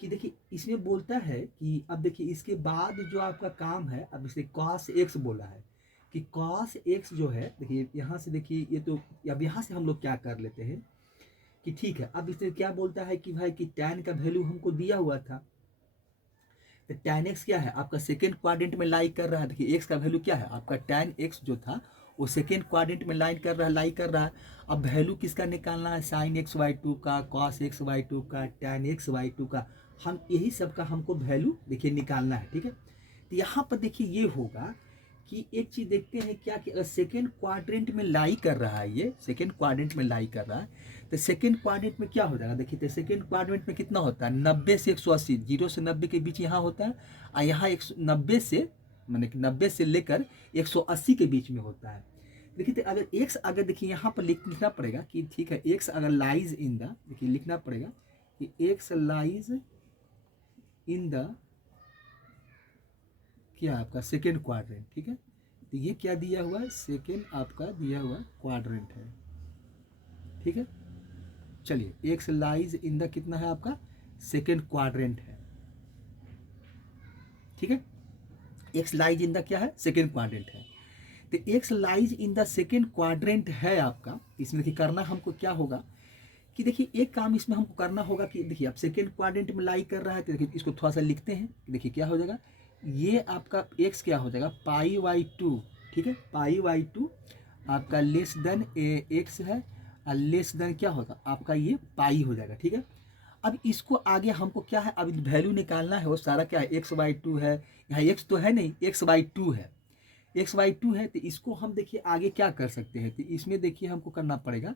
कि देखिए इसमें बोलता है कि अब देखिए इसके बाद जो आपका काम है, अब इसे cos x बोला है कि cos x जो है, देखिए यहाँ से देखिए ये तो, अब यहाँ से हम लोग क्या कर लेते हैं कि ठीक है, अब इसमें क्या बोलता है कि भाई कि tan का वैल्यू हमको दिया हुआ था, तो tan x क्या है आपका सेकेंड क्वाड्रेंट में लाई कर रहा है। देखिए x का वैल्यू क्या है आपका, tan x जो था वो सेकेंड क्वाड्रेंट में लाई कर रहा है। अब वैल्यू किसका निकालना है, साइन एक्स बाई टू का, कॉस एक्स बाई टू का, टैन एक्स बाई टू का, हम यही सब का हमको वैल्यू देखिए निकालना है। ठीक है, तो यहाँ पर देखिए ये होगा कि एक चीज़ देखते हैं क्या कि अगर सेकेंड क्वाड्रेंट में लाई कर रहा है, ये सेकेंड क्वाड्रेंट में लाई कर रहा है, तो सेकेंड क्वाड्रेंट में क्या हो जाएगा देखिए, तो सेकेंड क्वाड्रेंट में कितना होता है 90 से 180, 0 से 90 के बीच यहाँ होता है, और यहाँ 190 से मैंने 90 से लेकर 180 के बीच में होता है। देखिए तो अगर एक्स, अगर देखिए यहाँ पर लिखना पड़ेगा कि ठीक है एक्स अगर लाइज इन द, देखिए लिखना पड़ेगा कि एक्स लाइज इन द क्या आपका सेकेंड क्वाड्रेंट। ठीक है, तो ये क्या दिया हुआ है, सेकेंड आपका दिया हुआ क्वाड्रेंट है। ठीक है, चलिए एक्स लाइज इन द कितना है आपका सेकेंड क्वाड्रेंट है। ठीक है, एक्स लाइज इन द क्या है सेकेंड क्वाड्रेंट है। तो x lies in the second quadrant है आपका, इसमें देखिए करना हमको क्या होगा कि देखिए एक काम इसमें हमको करना होगा कि देखिए आप सेकेंड क्वाड्रेंट में लाई कर रहा है, तो देखिए इसको थोड़ा सा लिखते हैं। देखिए क्या हो जाएगा, ये आपका एक्स क्या हो जाएगा पाई बाई टू। ठीक है, पाई बाई टू आपका लेस देन एक्स है, और लेस देन क्या होगा आपका ये पाई हो जाएगा। ठीक है, अब इसको आगे हमको क्या है, अब वैल्यू निकालना है, वो सारा क्या है एक्स बाई टू है, यहाँ एक्स तो है नहीं, एक्स बाई टू है, एक्स बाई टू है। तो इसको हम देखिए आगे क्या कर सकते हैं, तो इसमें देखिए हमको करना पड़ेगा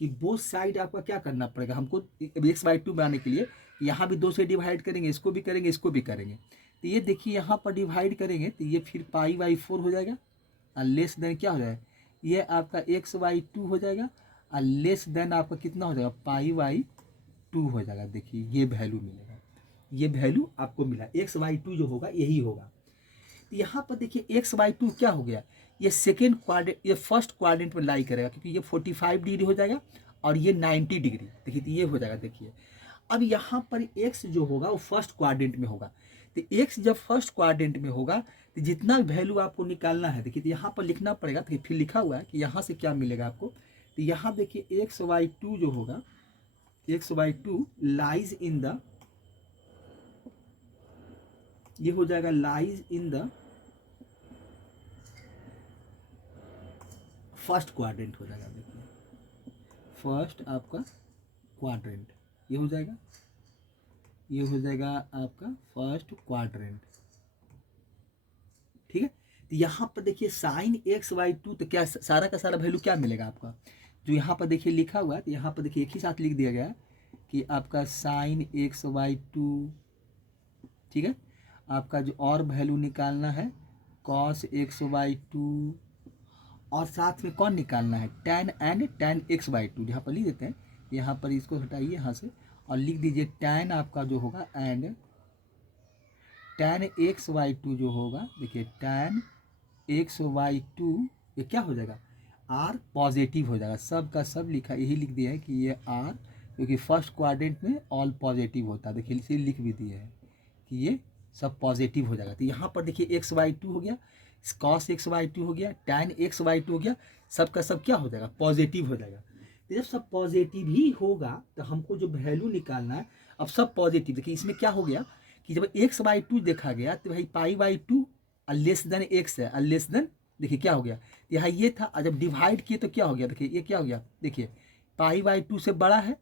कि बोथ साइड आपका क्या करना पड़ेगा हमको एक्स बाई टू बनाने के लिए, यहाँ भी 2 से डिवाइड करेंगे, इसको भी करेंगे, इसको भी करेंगे। तो ये देखिए यहाँ पर डिवाइड करेंगे तो ये फिर पाई बाई 4 हो जाएगा, और लेस देन क्या हो जाएगा, ये आपका एक्स बाई टू हो जाएगा, और लेस देन आपका कितना हो जाएगा पाई बाई 2 हो जाएगा। देखिए ये वैल्यू मिलेगा, ये वैल्यू आपको मिला, एक्स बाई टू जो होगा यही होगा। तो यहाँ पर देखिए एक्स बाई टू क्या हो गया, ये सेकेंड क्वाड्रेंट, ये फर्स्ट क्वाड्रेंट में लाई करेगा, क्योंकि ये 45 डिग्री हो जाएगा और ये 90 डिग्री। देखिए तो ये हो जाएगा। देखिए अब यहाँ पर एक्स जो होगा वो फर्स्ट क्वाड्रेंट में होगा, तो एक्स जब फर्स्ट क्वाड्रेंट में होगा तो जितना वैल्यू आपको निकालना है, देखिए तो यहाँ पर लिखना पड़ेगा। तो फिर लिखा हुआ है कि यहाँ से क्या मिलेगा आपको, तो यहाँ देखिए एक्स बाई टू जो होगा, x by to lies in the, ये हो जाएगा lies in the first quadrant हो जाएगा। देखिए फर्स्ट आपका क्वाड्रेंट ये हो जाएगा, ये हो जाएगा आपका फर्स्ट क्वाड्रेंट। ठीक है, तो यहाँ पर देखिए साइन एक्स बाई टू, तो क्या सारा का सारा वैल्यू क्या मिलेगा आपका, जो यहाँ पर देखिए लिखा हुआ है, तो यहाँ पर देखिए एक ही साथ लिख दिया गया है कि आपका साइन एक्स बाई टू। ठीक है, आपका जो और वैल्यू निकालना है कॉस एक्स बाई टू, और साथ में कौन निकालना है tan and tan x by to. यहाँ पर लिख देते हैं, यहाँ पर इसको हटाइए यहाँ से और लिख दीजिए टैन आपका जो होगा and tan x by to जो होगा। देखिए टैन एक्स बाई टू ये क्या हो जाएगा, आर पॉजिटिव हो जाएगा, सब का सब लिखा यही लिख दिया है कि ये आर, क्योंकि फर्स्ट क्वाड्रेंट में ऑल पॉजिटिव होता है। देखिए इसे लिख भी दिया है कि ये सब पॉजिटिव हो जाएगा। तो यहाँ पर देखिए एक्स बाई टू हो गया, कॉस एक्स बाई टू हो गया, टैन एक्स बाई टू हो गया, सब का सब क्या हो जाएगा पॉजिटिव हो जाएगा। तो जब सब पॉजिटिव ही होगा तो हमको जो वैल्यू निकालना है, अब सब पॉजिटिव, देखिए इसमें क्या हो गया कि जब एक्स बाई टू देखा गया तो भाई pi by two less than x है, लेस देन, देखिए क्या हो गया, यहाँ ये था, और जब डिवाइड किए तो क्या हो गया, देखिए ये क्या हो गया, देखिए पाई बाई टू से बड़ा है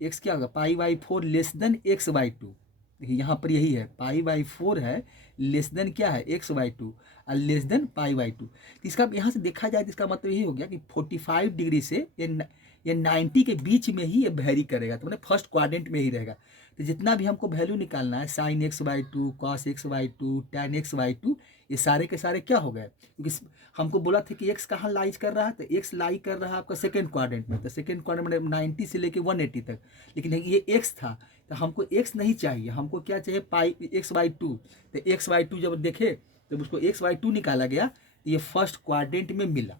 एक्स, क्या होगा pi by 4 less than x by to. देखिए यहाँ पर यही है पाई बाई 4 है, लेस देन क्या है एक्स बाई टू, और less than pi by two. तो इसका यहाँ से देखा जाए तो इसका मतलब यही हो गया कि 45 डिग्री से ये 90 के बीच में ही ये वेरी करेगा, तो मतलब फर्स्ट क्वाड्रेंट में ही रहेगा। तो जितना भी हमको वैल्यू निकालना है sine x by to, cos x by to, tan x by to, ये सारे के सारे क्या हो गए, क्योंकि हमको बोला था कि एक्स कहाँ लाइज कर रहा है, तो एक्स लाई कर रहा है आपका सेकेंड क्वाड्रेंट में, तो सेकेंड क्वाड्रेंट में 90 से लेके 180 तक, लेकिन ये एक्स था तो हमको एक्स नहीं चाहिए, हमको क्या चाहिए पाई एक्स बाई टू। तो एक्स बाई टू जब देखे तो उसको एक्स बाई टू निकाला गया, तो ये फर्स्ट क्वाड्रेंट में मिला।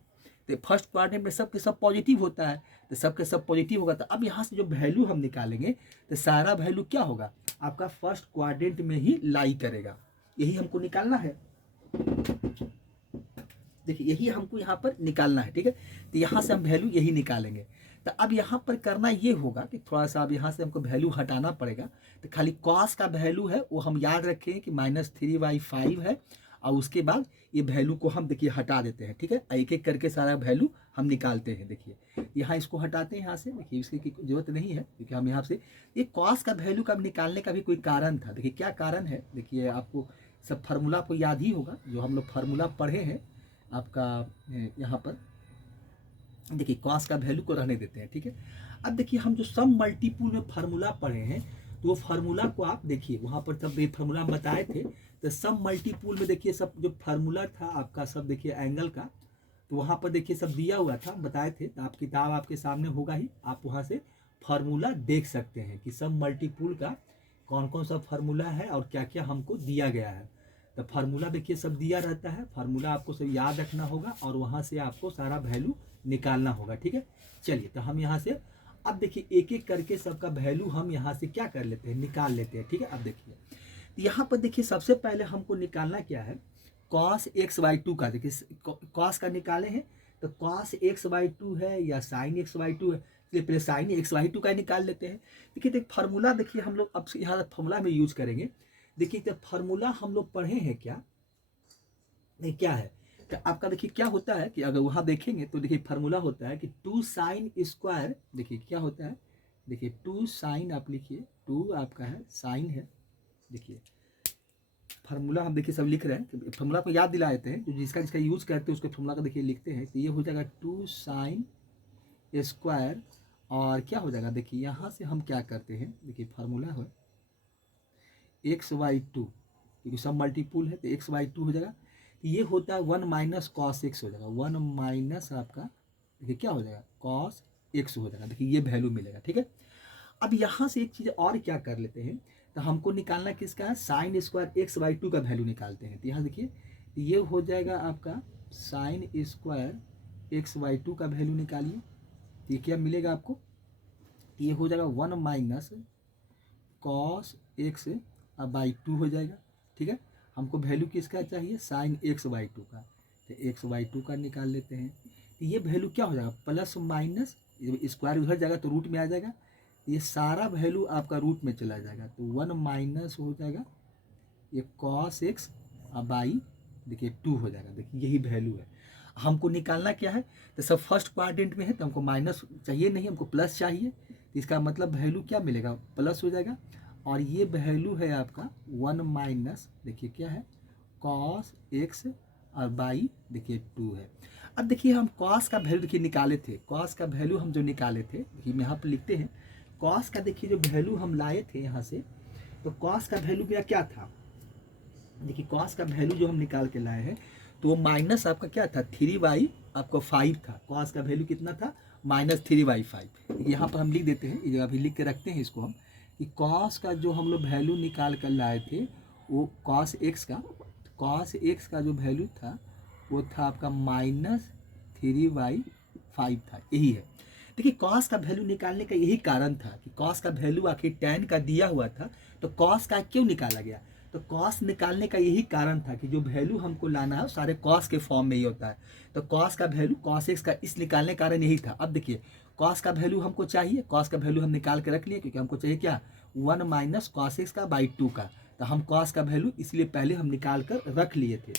तो फर्स्ट क्वाड्रेंट में सब के सब पॉजिटिव होता है, तो सब के सब पॉजिटिव होगा। तो अब यहाँ से जो वैल्यू हम निकालेंगे तो सारा वैल्यू क्या होगा आपका फर्स्ट क्वाड्रेंट में ही लाई करेगा, यही हमको निकालना है। देखिए यही हमको यहाँ पर निकालना है। ठीक है, तो यहाँ से हम वैल्यू यही निकालेंगे। तो अब यहाँ पर करना ये होगा कि थोड़ा सा अब यहाँ से हमको वैल्यू हटाना पड़ेगा। तो खाली कॉस का वैल्यू है वो हम याद रखें कि -3/5 है, और उसके बाद ये वैल्यू को हम देखिए हटा देते हैं, ठीक है। एक एक करके सारा वैल्यू हम निकालते हैं। देखिए यहाँ इसको हटाते हैं यहाँ से, देखिए इसकी जरूरत नहीं है क्योंकि हम यहाँ से ये कॉस का वैल्यू का निकालने का भी कोई कारण था। देखिए क्या कारण है, देखिए आपको सब फार्मूला आपको याद ही होगा जो हम लोग फार्मूला पढ़े हैं आपका यहाँ पर। देखिए कॉस का वैल्यू को रहने देते हैं, ठीक है। अब देखिए हम जो सम मल्टीपुल में फार्मूला पढ़े हैं तो वो फार्मूला को आप देखिए वहाँ पर जब ये फार्मूला हम बताए थे तो सम मल्टीपुल में देखिए सब जो फार्मूला था आपका सब देखिए एंगल का, तो वहाँ पर देखिए सब दिया हुआ था, बताए थे। तो आप किताब आपके सामने होगा ही, आप वहाँ से फार्मूला देख सकते हैं कि सम मल्टीपुल का कौन कौन सा फार्मूला है और क्या क्या हमको दिया गया है। तो फार्मूला देखिए सब दिया रहता है, फार्मूला आपको सब याद रखना होगा और वहाँ से आपको सारा वैल्यू निकालना होगा, ठीक है। चलिए तो हम यहाँ से अब देखिए एक एक करके सबका वैल्यू हम यहाँ से क्या कर लेते हैं, निकाल लेते हैं, ठीक है। अब देखिए यहाँ पर देखिए सबसे पहले हमको निकालना क्या है, कॉस एक्स बाई टू का। देखिए कॉस का निकाले हैं तो कॉस एक्स बाई टू है या साइन एक्स बाई टू है, इसलिए पहले साइन एक्स बाई टू का निकाल लेते हैं। देखिए देख फार्मूला देखिए हम लोग अब यहाँ फार्मूला में यूज करेंगे। देखिए जब फार्मूला हम लोग पढ़े हैं क्या, नहीं क्या है, तो आपका देखिए क्या होता है कि अगर वहाँ देखेंगे तो देखिए फार्मूला होता है कि टू साइन स्क्वायर, देखिए क्या होता है, देखिए टू साइन आप लिखिए, टू आपका है साइन है। देखिए फार्मूला हम देखिए सब लिख रहे हैं, फार्मूला को याद दिला देते हैं, जो जिसका जिसका यूज करते हैं उसके फार्मूला का देखिए लिखते हैं। तो ये हो जाएगा टू साइन स्क्वायर और क्या हो जाएगा, देखिए यहाँ से हम क्या करते हैं, देखिए फार्मूला है एक्स वाई टू, क्योंकि सब मल्टीपुल है तो एक्स वाई टू हो जाएगा। ये होता है वन माइनस कॉस एक्स हो जाएगा, वन माइनस आपका देखिए क्या हो जाएगा कॉस एक्स हो जाएगा। देखिए ये वैल्यू मिलेगा, ठीक है। अब यहाँ से एक चीज़ और क्या कर लेते हैं, तो हमको निकालना किसका है, sine square x by to का वैल्यू निकालते हैं। तो यहाँ देखिए ये हो जाएगा आपका sine square x by to का वैल्यू निकालिए, तो ये क्या मिलेगा आपको, ये हो जाएगा one minus cos x by to हो जाएगा, ठीक है। हमको वैल्यू किसका चाहिए, साइन एक्स बाई टू का, तो एक्स बाई टू का निकाल लेते हैं। तो ये वैल्यू क्या हो जाएगा, प्लस माइनस स्क्वायर उधर जाएगा तो रूट में आ जाएगा, ये सारा वैल्यू आपका रूट में चला जाएगा, तो वन माइनस हो जाएगा ये कॉस एक्स बाई देखिए टू हो जाएगा। देखिए यही वैल्यू है, हमको निकालना क्या है, तो सब फर्स्ट क्वाड्रेंट में है तो हमको माइनस चाहिए नहीं, हमको प्लस चाहिए। तो इसका मतलब वैल्यू क्या मिलेगा, प्लस हो जाएगा। और ये वैल्यू है आपका वन माइनस देखिए क्या है कॉस एक्स और बाई देखिए टू है। अब देखिए हम कॉस का वैल्यू देखिए निकाले थे, कॉस का वैल्यू हम जो निकाले थे देखिए यहाँ पर लिखते हैं, कॉस का देखिए जो वैल्यू हम लाए थे यहाँ से, तो कॉस का वैल्यू मेरा क्या था, देखिए कॉस का वैल्यू जो हम निकाल के लाए हैं तो वो माइनस आपका क्या था, थ्री बाई आपको फाइव था। कॉस का वैल्यू कितना था, माइनस थ्री बाई फाइव। यहाँ पर हम लिख देते हैं, ये अभी लिख के रखते हैं इसको हम, कि कॉस का जो हम लोग वैल्यू निकाल कर लाए थे वो कॉस एक्स का जो वैल्यू था वो था आपका माइनस थ्री बाई फाइव था, यही है। देखिए कॉस का वैल्यू निकालने का यही कारण था कि कॉस का वैल्यू आखिर tan का दिया हुआ था, तो कॉस का क्यों निकाला गया, तो कॉस निकालने का यही कारण था कि जो वैल्यू हमको लाना है सारे कॉस के फॉर्म में ही होता है। तो कॉस का वैल्यू कॉस एक्स का इस निकालने का कारण यही था। अब देखिए कॉस का वैल्यू हमको चाहिए, कॉस का वैल्यू हम निकाल के रख लिए क्योंकि हमको चाहिए क्या, वन माइनस कॉस एक्स का बाई टू का। तो हम कॉस का वैल्यू इसलिए पहले हम निकाल कर रख लिए थे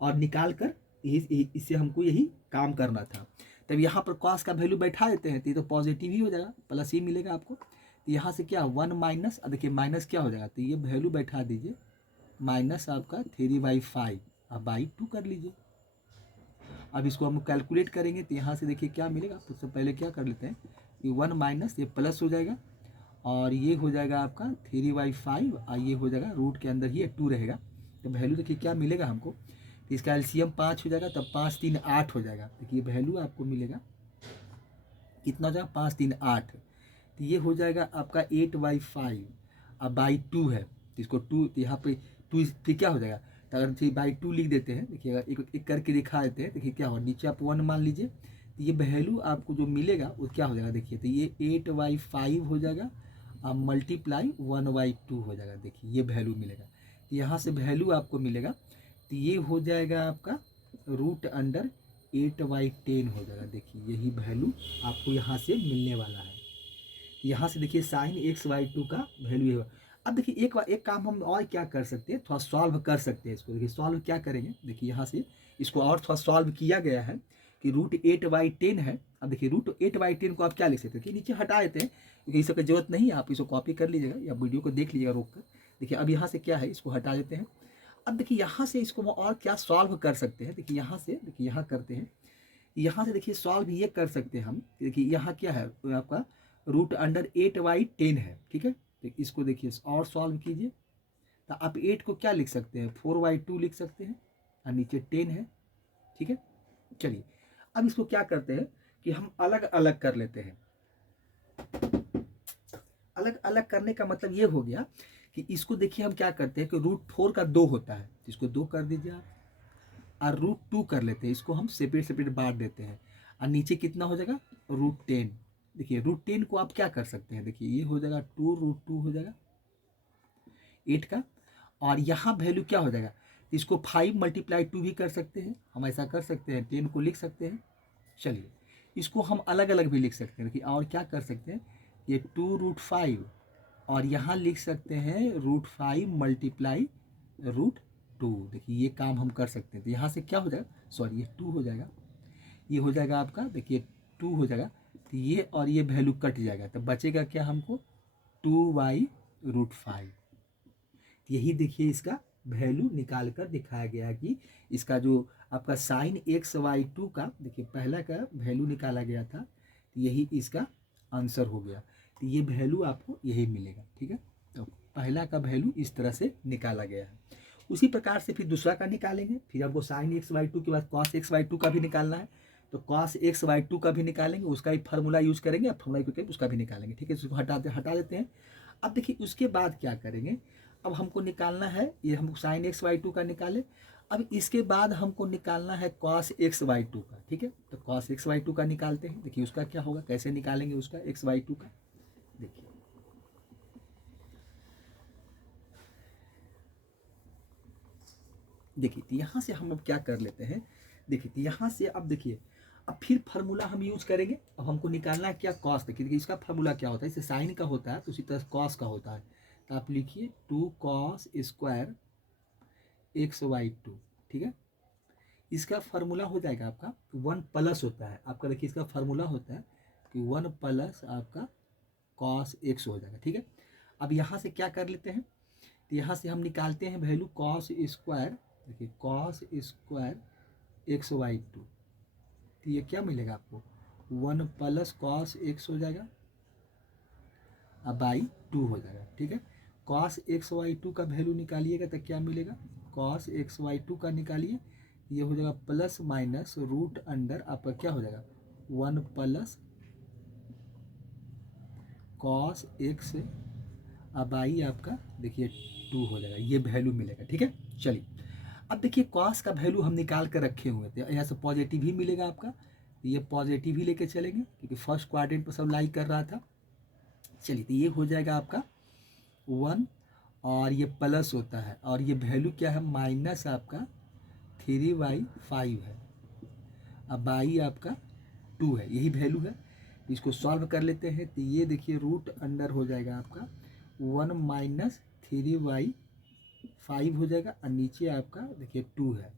और निकाल कर इससे हमको यही काम करना था। तब यहाँ पर कॉस का वैल्यू बैठा देते हैं तो ये तो पॉजिटिव ही हो जाएगा, प्लस ही मिलेगा आपको। तो यहाँ से क्या वन माइनस, देखिए माइनस क्या हो जाएगा, तो ये वैल्यू बैठा दीजिए माइनस आपका थ्री बाई फाइव, अब बाई टू कर लीजिए। अब इसको हम कैलकुलेट करेंगे तो यहाँ से देखिए क्या मिलेगा, तो सबसे पहले क्या कर लेते हैं कि वन माइनस ये प्लस हो जाएगा और ये हो जाएगा आपका थ्री बाई फाइव और ये हो जाएगा रूट के अंदर ही टू रहेगा। तो वैल्यू देखिए क्या मिलेगा हमको, तो इसका एलसीएम 5 हो जाएगा, तब 5 3 8 हो जाएगा। देखिए वैल्यू आपको मिलेगा कितना हो जाएगा, 5 3 8। तो ये हो जाएगा आपका 8/5 अब बाई टू है, तो इसको टू यहाँ पे टू फिर क्या हो जाएगा, तो अगर फिर बाई टू लिख देते हैं, देखिएगा एक एक करके दिखा देते हैं। देखिए क्या हो, नीचे आप 1 मान लीजिए, तो ये वैल्यू आपको जो मिलेगा वो क्या हो जाएगा, देखिए तो ये 8/5 हो जाएगा और मल्टीप्लाई 1/2 हो जाएगा। देखिए ये वैल्यू मिलेगा, तो यहाँ से वैल्यू आपको मिलेगा, तो ये हो जाएगा आपका रूट अंडर 8/10 हो जाएगा। देखिए यही वैल्यू आपको यहाँ से मिलने वाला है। यहाँ से देखिए साइन एक्स बाई टू का वैल्यू है। अब देखिए एक काम हम और क्या कर सकते हैं, थोड़ा सॉल्व कर सकते हैं इसको। देखिए सॉल्व क्या करेंगे, देखिए यहाँ से इसको और थोड़ा सॉल्व किया गया है कि √8/10 है। अब देखिए √8/10 को आप क्या लिख सकते हैं कि नीचे हटा देते हैं, क्योंकि इस सब की जरूरत नहीं है, आप इसको कॉपी कर लीजिएगा या वीडियो को देख लीजिएगा रोक कर। देखिए अब यहाँ से क्या है, इसको हटा देते हैं। अब देखिए यहाँ से इसको और क्या सॉल्व कर सकते हैं, देखिए यहाँ से, देखिए यहाँ करते हैं, यहाँ से देखिए सॉल्व ये कर सकते हैं हम। देखिए यहाँ क्या है आपका √8/10 है, ठीक है। तो इसको देखिए और सॉल्व कीजिए, तो आप 8 को क्या लिख सकते हैं, 4/2 लिख सकते हैं, और नीचे 10 है, ठीक है। चलिए अब इसको क्या करते हैं कि हम अलग अलग कर लेते हैं। अलग अलग करने का मतलब ये हो गया कि इसको देखिए हम क्या करते हैं कि √4 का 2 होता है, इसको 2 कर दीजिए आप, और √2 कर लेते हैं, इसको हम सेपरेट सेपरेट बांट देते हैं, और नीचे कितना हो जाएगा √10। देखिए √10 को आप क्या कर सकते हैं, देखिए ये हो जाएगा 2√2 हो जाएगा 8 का, और यहाँ वैल्यू क्या हो जाएगा, इसको 5 × 2 भी कर सकते हैं, हम ऐसा कर सकते हैं, 10 को लिख सकते हैं। चलिए इसको हम अलग अलग भी लिख सकते हैं, देखिए और क्या कर सकते हैं, ये 2√5, और यहाँ लिख सकते हैं √5 × √2। देखिए ये काम हम कर सकते हैं, तो यहाँ से क्या हो जाएगा, सॉरी ये 2 हो जाएगा, ये हो जाएगा आपका, देखिए 2 हो जाएगा, तो ये और ये वैल्यू कट जाएगा, तो बचेगा क्या हमको 2/√5। यही देखिए इसका वैल्यू निकाल कर दिखाया गया कि इसका जो आपका sin x/2 का देखिए पहला का वैल्यू निकाला गया था, यही इसका आंसर हो गया, तो ये वैल्यू आपको यही मिलेगा, ठीक है। तो पहला का वैल्यू इस तरह से निकाला गया है। उसी प्रकार से फिर दूसरा का निकालेंगे, फिर आपको sin x/2 के बाद cos x/2 का भी निकालना है, तो cos x/2 का भी निकालेंगे, उसका भी फार्मूला यूज करेंगे, अब फार्मूला यूज करके उसका भी निकालेंगे, ठीक है। इसको हटा देते हैं। अब देखिए उसके बाद क्या करेंगे, अब हमको निकालना है, ये हम sin x/2 का निकाले, अब इसके बाद हमको निकालना है cos x/2 का, ठीक है। तो cos x/2 का निकालते हैं, देखिए उसका क्या होगा, कैसे निकालेंगे उसका x/2 का, देखिए देखिए तो यहाँ से हम अब क्या कर लेते हैं, देखिए तो यहाँ से अब देखिए अब फिर फार्मूला हम यूज करेंगे। अब हमको निकालना है क्या, कॉस। देखिए इसका फार्मूला क्या होता है, इसे साइन का होता है तो उसी तरह कॉस का होता है, तो आप लिखिए 2 cos स्क्वायर x/2, ठीक है। इसका फार्मूला हो जाएगा आपका 1 प्लस होता है आपका, देखिए इसका फार्मूला होता है कि 1 प्लस आपका cos x हो जाएगा, ठीक है। अब यहाँ से क्या कर लेते हैं, तो यहाँ से हम निकालते हैं वैल्यू cos स्क्वायर, देखिए cos स्क्वायर x/2, तो ये क्या मिलेगा आपको 1 प्लस cos x हो जाएगा अब /2 हो जाएगा, ठीक है। cos x/2 का वैल्यू निकालिएगा तो क्या मिलेगा, cos x/2 का निकालिए, ये हो जाएगा प्लस माइनस रूट अंडर आपका क्या हो जाएगा 1 प्लस cos x अब आपका देखिए 2 हो जाएगा, ये वैल्यू मिलेगा, ठीक है। चलिए अब देखिए cos का वैल्यू हम निकाल कर रखे हुए थे, यहाँ से पॉजिटिव ही मिलेगा आपका, तो ये पॉजिटिव ही लेके चलेंगे क्योंकि फर्स्ट क्वाड्रेंट पर सब लाइक कर रहा था। चलिए तो ये हो जाएगा आपका 1, और ये प्लस होता है, और ये वैल्यू क्या है माइनस आपका 3/5 है, अब आपका 2 है, यही वैल्यू है। इसको सॉल्व कर लेते हैं, तो ये देखिए रूट अंडर हो जाएगा आपका 1 माइनस 3/5 हो जाएगा, और नीचे आपका देखिए 2 है,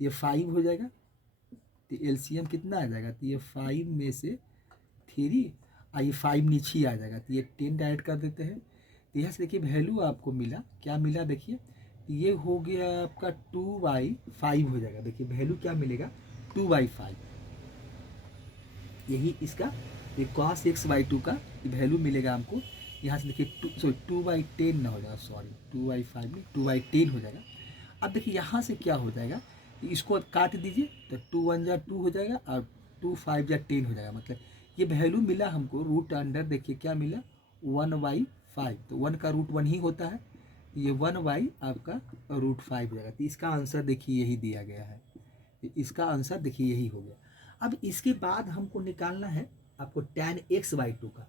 ये 5 हो जाएगा, तो एलसीएम कितना आ जाएगा, तो ये 5 में से 3 ये 5 नीचे आ जाएगा, तो ये 10 ऐड कर देते हैं, तो यहाँ से देखिए वैल्यू आपको मिला, क्या मिला देखिए, ये हो गया आपका 2/5 हो जाएगा, देखिए वैल्यू क्या मिलेगा 2/5, यही इसका ये cos x/2 का वैल्यू मिलेगा हमको। यहाँ से देखिए 2/10 ना हो जाएगा, सॉरी 2/5 नहीं 2/10 हो जाएगा। अब देखिए यहाँ से क्या हो जाएगा, इसको काट दीजिए, तो 2 × 1 = 2 हो जाएगा, और 2 × 5 = 10 हो जाएगा, मतलब ये वैल्यू मिला हमको रूट अंडर, देखिए क्या मिला 1/5, तो 1 का रूट 1 ही होता है, ये 1/ आपका √5 हो जाएगा, तो इसका आंसर देखिए यही दिया गया है, इसका आंसर देखिए यही हो गया। अब इसके बाद हमको निकालना है आपको tan x/2 का,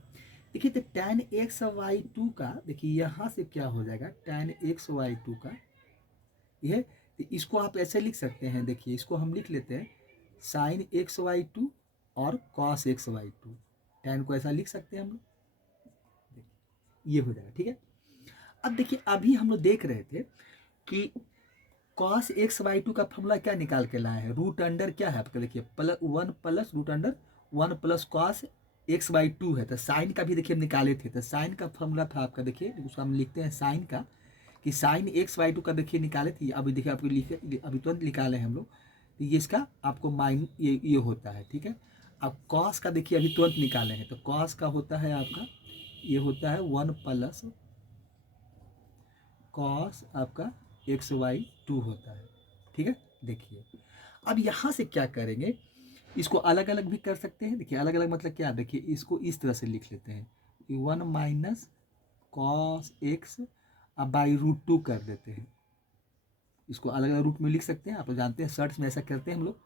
देखिए तो tan x/2 का देखिए यहाँ से क्या हो जाएगा tan x/2 का, यह तो इसको आप ऐसे लिख सकते हैं, देखिए इसको हम लिख लेते हैं sin x/2 और cos x/2, tan को ऐसा लिख सकते हैं हम लोग, ये हो जाएगा, ठीक है। अब देखिए अभी हम लोग देख रहे थे कि कॉस एक्स बाई टू का फॉर्मूला क्या निकाल के लाए हैं, रूट अंडर क्या है आपका, देखिए plus 1 plus root under 1 plus cos x by two है। तो साइन का भी देखिए हम निकाले थे, तो साइन का फॉर्मूला था आपका, देखिए उसको हम लिखते हैं साइन का, कि साइन एक्स बाई टू का देखिए निकाले थे, अभी देखिए आपको लिखे अभी तुरंत निकाले हैं हम लोग। तो ये इसका आपको माइन ये होता है, ठीक है। अब कॉस का देखिए अभी तुरंत निकाले हैं, तो कॉस का होता है आपका ये होता है 1 प्लस कॉस आपका एक्स वाई टू होता है, ठीक है। देखिए अब यहाँ से क्या करेंगे, इसको अलग अलग भी कर सकते हैं। देखिए अलग अलग मतलब क्या, देखिए इसको इस तरह से लिख लेते हैं, 1 माइनस कॉस एक्स अब बाई रूट टू कर देते हैं। इसको अलग अलग रूप में लिख सकते हैं, आप जानते हैं शर्ट्स में ऐसा करते हैं हम लोग।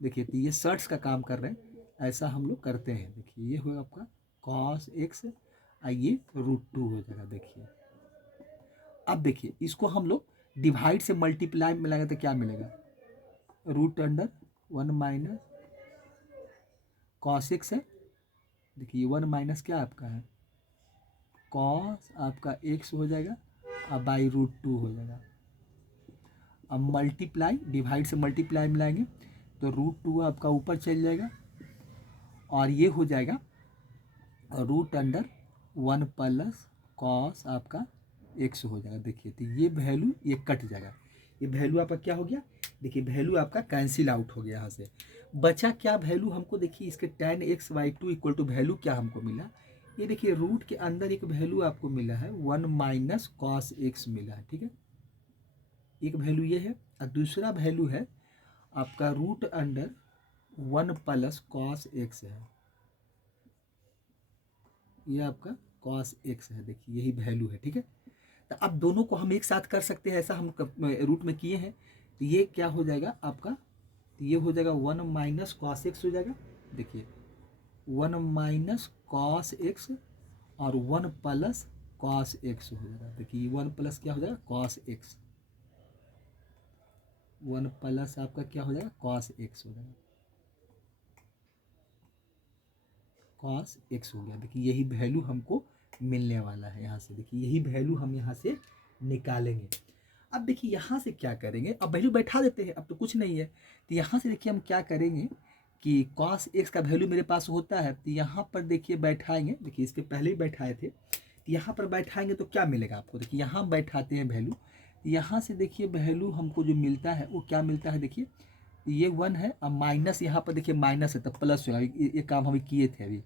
देखिए तो ये शर्ट्स का काम कर रहे हैं, ऐसा हम लोग करते हैं। देखिए ये होगा आपका कॉस एक्स, ये रूट टू हो जाएगा। देखिए अब देखिए इसको हम लोग डिवाइड से मल्टीप्लाई मिलाएंगे तो क्या मिलेगा, root under 1 minus cos x है। देखिए 1 माइनस क्या आपका है कॉस आपका एक्स हो जाएगा, अब बाई रूट टू हो जाएगा। अब मल्टीप्लाई, डिवाइड से मल्टीप्लाई मिलाएंगे तो रूट टू आपका ऊपर चल जाएगा, और ये हो जाएगा रूट अंडर 1 प्लस कॉस आपका एक्स हो जाएगा। देखिए तो ये वैल्यू ये कट जाएगा, ये वैल्यू आपका क्या हो गया, देखिए वैल्यू आपका कैंसिल आउट हो गया। यहाँ से बचा क्या वैल्यू हमको, देखिए इसके tan x by two equal to value क्या हमको मिला, ये देखिए रूट के अंदर एक वैल्यू आपको मिला है 1 माइनस कॉस एक्स मिला है, ठीक है। एक वैल्यू ये है, और दूसरा वैल्यू है आपका root under 1 plus cos x है, ये आपका कॉस एक्स है। देखिए यही वैल्यू है, ठीक है। तो अब दोनों को हम एक साथ कर सकते हैं, ऐसा हम रूट में किए हैं। तो ये क्या हो जाएगा आपका, तो ये हो जाएगा 1 माइनस कॉस एक्स हो जाएगा। देखिए 1 माइनस कॉस एक्स और 1 प्लस कॉस एक्स हो जाएगा। देखिए 1 प्लस क्या हो जाएगा कॉस एक्स, 1 प्लस आपका क्या हो जाएगा कॉस एक्स हो जाएगा, कॉस एक्स हो गया। देखिए यही वैल्यू हमको मिलने वाला है यहाँ से, देखिए यही वैल्यू हम यहाँ से निकालेंगे। अब देखिए यहाँ से क्या करेंगे, अब वैल्यू बैठा देते हैं, अब तो कुछ नहीं है। तो यहाँ से देखिए हम क्या करेंगे कि कॉस एक्स का वैल्यू मेरे पास होता है, तो यहाँ पर देखिए बैठाएंगे, देखिए इसके पहले ही बैठाए थे, तो यहाँ पर बैठाएंगे तो क्या मिलेगा आपको, देखिए यहाँ बैठाते हैं वैल्यू, यहाँ से देखिए वैल्यू हमको जो मिलता है वो क्या मिलता है, देखिए ये 1 है, अब माइनस यहाँ पर देखिए माइनस है तो प्लस होगा, ये काम हम किए थे अभी।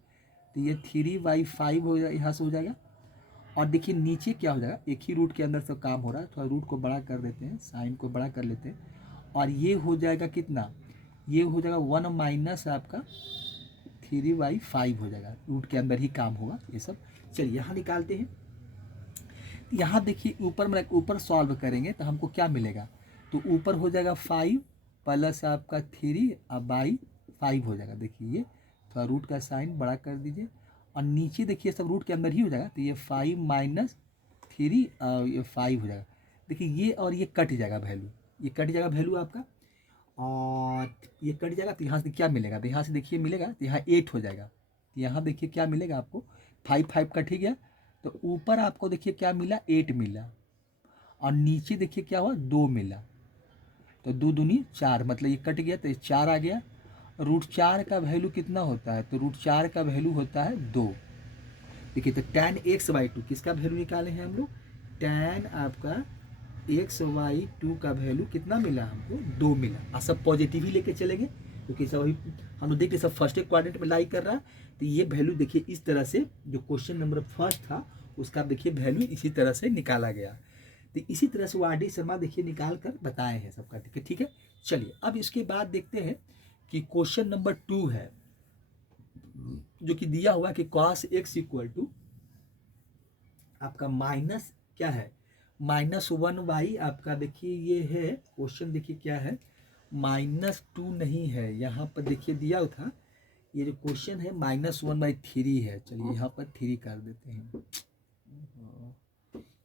तो ये 3/5 हो जाएगा, यहाँ से हो जाएगा। और देखिए नीचे क्या हो जाएगा, एक ही रूट के अंदर से काम हो रहा है, थोड़ा रूट को बड़ा कर देते हैं, साइन को बड़ा कर लेते हैं, और ये हो जाएगा कितना, ये हो जाएगा 1 माइनस आपका 3/5 हो जाएगा, रूट के अंदर ही काम होगा ये सब। चलिए यहाँ निकालते हैं। यहाँ देखिए ऊपर में ऊपर सॉल्व करेंगे तो हमको क्या मिलेगा, तो ऊपर हो जाएगा 5 प्लस आपका 3/5 हो जाएगा। देखिए ये थोड़ा रूट का साइन बड़ा कर दीजिए, और नीचे देखिए सब रूट के अंदर ही हो जाएगा, तो ये 5 माइनस 3 ये 5 हो जाएगा। देखिए ये और ये कट जाएगा वैल्यू, ये कट जाएगा वैल्यू आपका, और ये कट जाएगा तो यहाँ से क्या मिलेगा, तो यहाँ से देखिए मिलेगा, तो यहाँ 8 हो जाएगा। तो यहाँ देखिए क्या मिलेगा आपको 5 कट ही गया, तो ऊपर आपको देखिए क्या मिला 8 मिला, और नीचे देखिए क्या हुआ 2 मिला, तो 2 दूनी 4, मतलब ये कट गया तो ये 4 आ गया। रूट 4 का वैल्यू कितना होता है, तो रूट 4 का वैल्यू होता है 2। देखिए तो tan एक्स बाई टू किसका वैल्यू निकाले हैं हम लोग, tan आपका एक्स वाई टू का वैल्यू कितना मिला हमको 2 मिला। और सब पॉजिटिव ही लेके चलेंगे, क्योंकि सब अभी हम लोग देखिए सब फर्स्ट क्वाड्रेंट में लाई कर रहा है। तो ये वैल्यू देखिए इस तरह से, जो क्वेश्चन नंबर फर्स्ट था उसका देखिए वैल्यू इसी तरह से निकाला गया। तो इसी तरह से वो आर डी शर्मा देखिए निकाल कर बताए हैं सबका, ठीक है, ठीक है। चलिए अब इसके बाद देखते हैं कि क्वेश्चन नंबर 2 है, जो कि दिया हुआ कि कॉस एक्स इक्वल टू आपका माइनस क्या है, -1 आपका देखिए ये है क्वेश्चन, देखिए क्या है -2 नहीं है, यहाँ पर देखिए दिया था, ये जो क्वेश्चन है -1/3 है। चलिए यहाँ पर 3 कर देते हैं,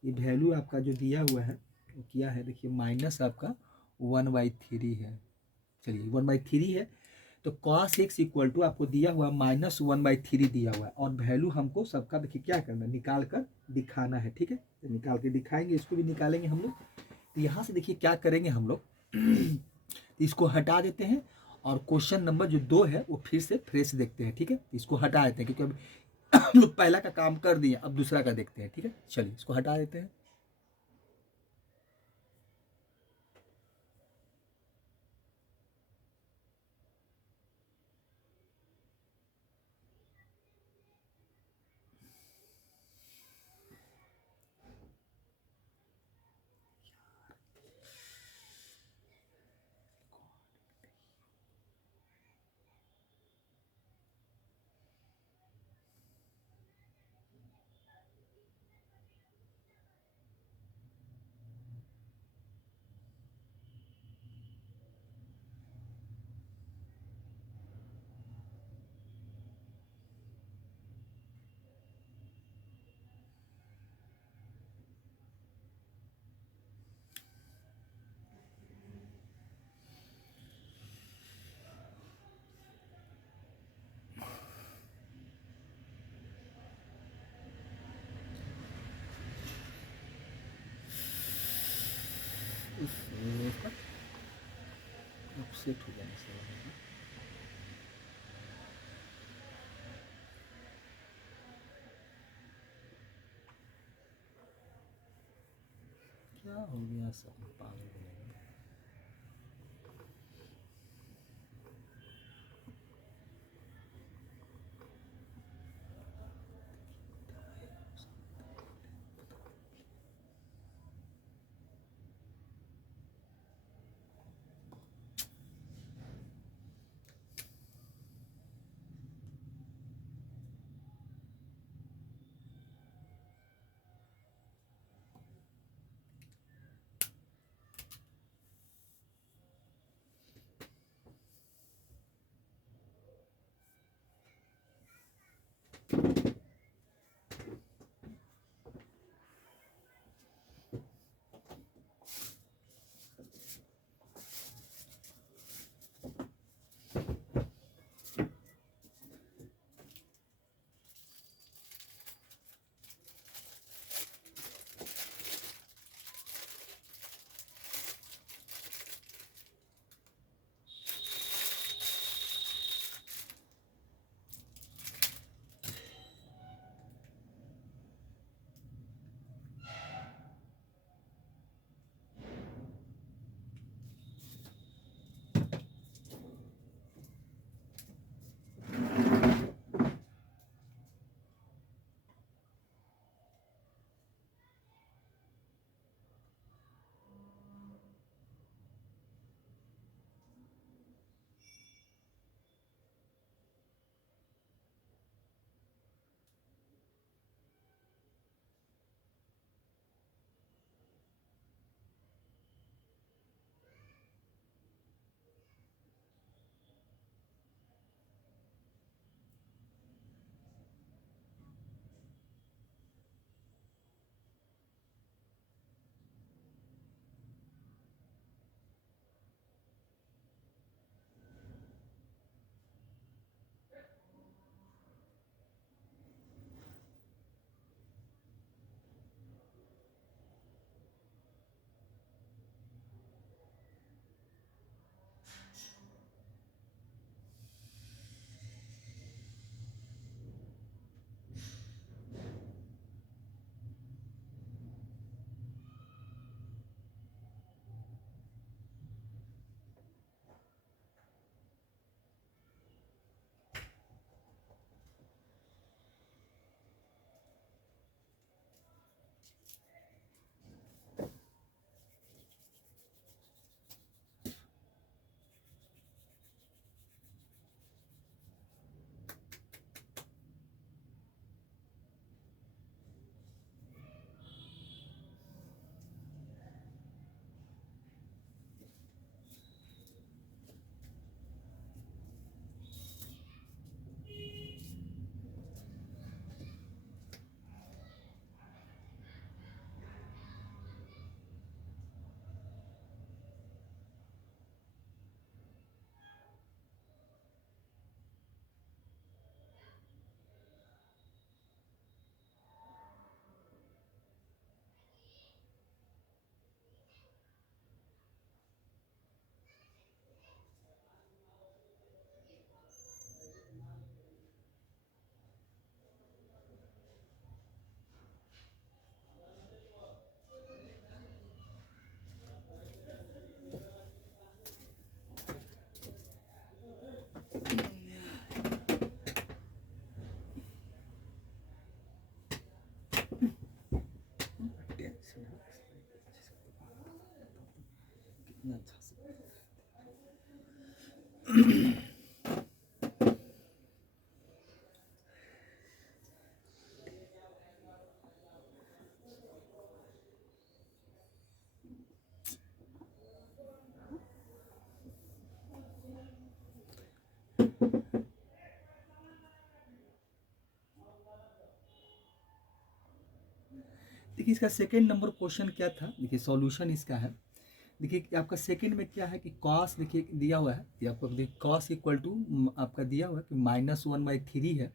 ये वैल्यू आपका जो दिया हुआ है वो क्या है, देखिए माइनस आपका 1/3 है। चलिए 1/3 है, तो cos x इक्वल टू आपको दिया हुआ -1/3 दिया हुआ है, और वैल्यू हमको सबका देखिए क्या करना है, निकाल कर दिखाना है। ठीक है, तो निकाल के दिखाएंगे, इसको भी निकालेंगे हम लोग। तो यहाँ से देखिए क्या करेंगे हम लोग इसको हटा देते हैं, और क्वेश्चन नंबर जो 2 है वो फिर से फ्रेश देखते हैं। ठीक है, इसको हटा देते हैं क्योंकि अभी लोग पहला का काम कर दिए, अब दूसरा का देखते हैं। ठीक है, चलिए इसको हटा देते हैं। अपसेट हो जाने से क्या हो गया, सब पागल हो गए। अच्छा से देखिए इसका सेकंड नंबर क्वेश्चन क्या था, देखिए सॉल्यूशन इसका है। देखिए आपका सेकंड में क्या है कि कॉस देखिए दिया हुआ है कि आपको देखिए कॉस इक्वल टू आपका दिया हुआ है कि -1/3 है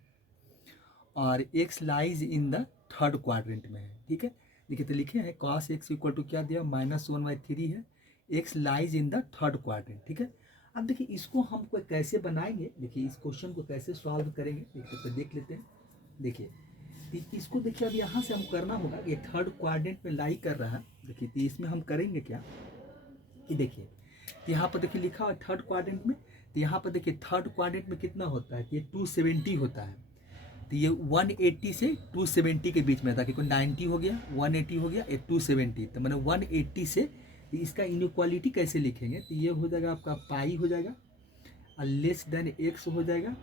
और x lies in the third quadrant में है, ठीक है। देखिए तो लिखे हैं कॉस एक्स इक्वल टू क्या दिया -1/3 है, x lies in the third quadrant, ठीक है। अब देखिए इसको हम कैसे बनाएंगे, देखिए इस क्वेश्चन को कैसे सॉल्व करेंगे देखिए तो देख लेते हैं। देखिए इसको देखिए अब यहाँ से हम करना होगा कि थर्ड क्वाड्रेंट में लाई कर रहा है। देखिए तो इसमें हम करेंगे क्या कि देखिए यहाँ पर देखिए लिखा हुआ थर्ड क्वाड्रेंट में, तो यहाँ पर देखिए थर्ड क्वाड्रेंट में कितना होता है कि ये 270 होता है। तो ये 180 से 270 के बीच में था, क्योंकि 90 हो गया 180 हो गया, ये 270, तो मैंने 180 से इसका इनइक्वालिटी कैसे लिखेंगे, तो ये हो जाएगा आपका पाई हो जाएगा और लेस देन एक्स हो जाएगा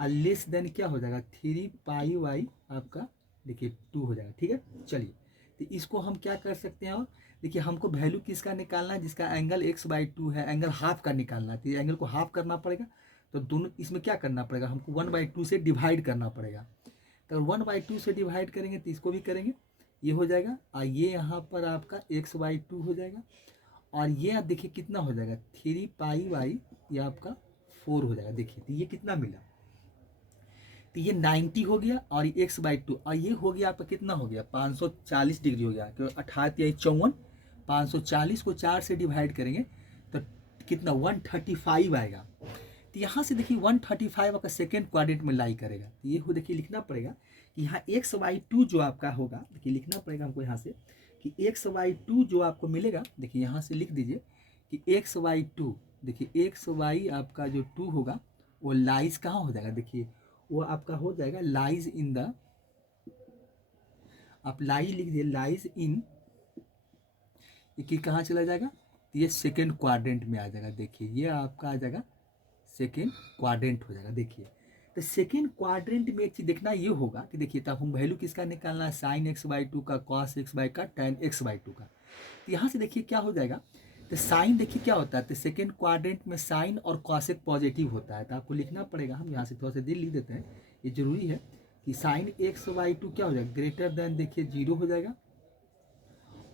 और लेस देन क्या हो जाएगा 3 पाई वाई आपका देखिए 2 हो जाएगा, ठीक है। चलिए तो इसको हम क्या कर सकते हैं, और देखिए हमको वैल्यू किसका निकालना है, जिसका एंगल x/2 है, एंगल हाफ का निकालना है, तो ये एंगल को हाफ करना पड़ेगा। तो दोनों इसमें क्या करना पड़ेगा, हमको 1/2 से डिवाइड करना पड़ेगा। तो 1/2 से डिवाइड करेंगे तो इसको भी करेंगे, ये हो जाएगा और ये यहाँ पर आपका x/2 हो जाएगा और ये आप देखिए कितना हो जाएगा 3 पाई वाई, ये आपका 4 हो जाएगा। देखिए तो ये कितना मिला, तो ये 90 हो गया और x/2 और ये हो गया आपका कितना हो गया 540 डिग्री हो गया, क्योंकि 58 540 को 4 से डिवाइड करेंगे तो कितना 135 आएगा। तो यहाँ से देखिए 135 आपका सेकेंड क्वाड्रेंट में लाई करेगा, तो ये देखिए लिखना पड़ेगा कि यहाँ x/2 जो आपका होगा, देखिए लिखना पड़ेगा हमको यहाँ से कि x/2 जो आपको मिलेगा, देखिए यहाँ से लिख दीजिए कि x/2, देखिए xy आपका जो 2 होगा वो लाइज कहाँ हो जाएगा, देखिए वो आपका हो जाएगा लाइज इन द, आप लाई लिख दिए लाइज इन, ये कहाँ चला जाएगा, तो ये सेकेंड क्वाड्रेंट में आ जाएगा। देखिए ये आपका आ जाएगा सेकेंड क्वाड्रेंट हो जाएगा। देखिए तो सेकेंड क्वाड्रेंट में एक चीज देखना ये होगा कि देखिए तब हम वैल्यू किसका निकालना है, साइन x/2 का, कॉस x/2 का, tan x/2 का। तो यहाँ से देखिए क्या हो जाएगा, तो साइन देखिए क्या होता है, तो सेकेंड क्वाड्रेंट में साइन और कॉसेक पॉजिटिव होता है, तो आपको लिखना पड़ेगा, हम यहाँ से थोड़ा सा दिल लिख देते हैं, ये जरूरी है कि साइन x/2 क्या हो जाएगा ग्रेटर देन देखिए 0 हो जाएगा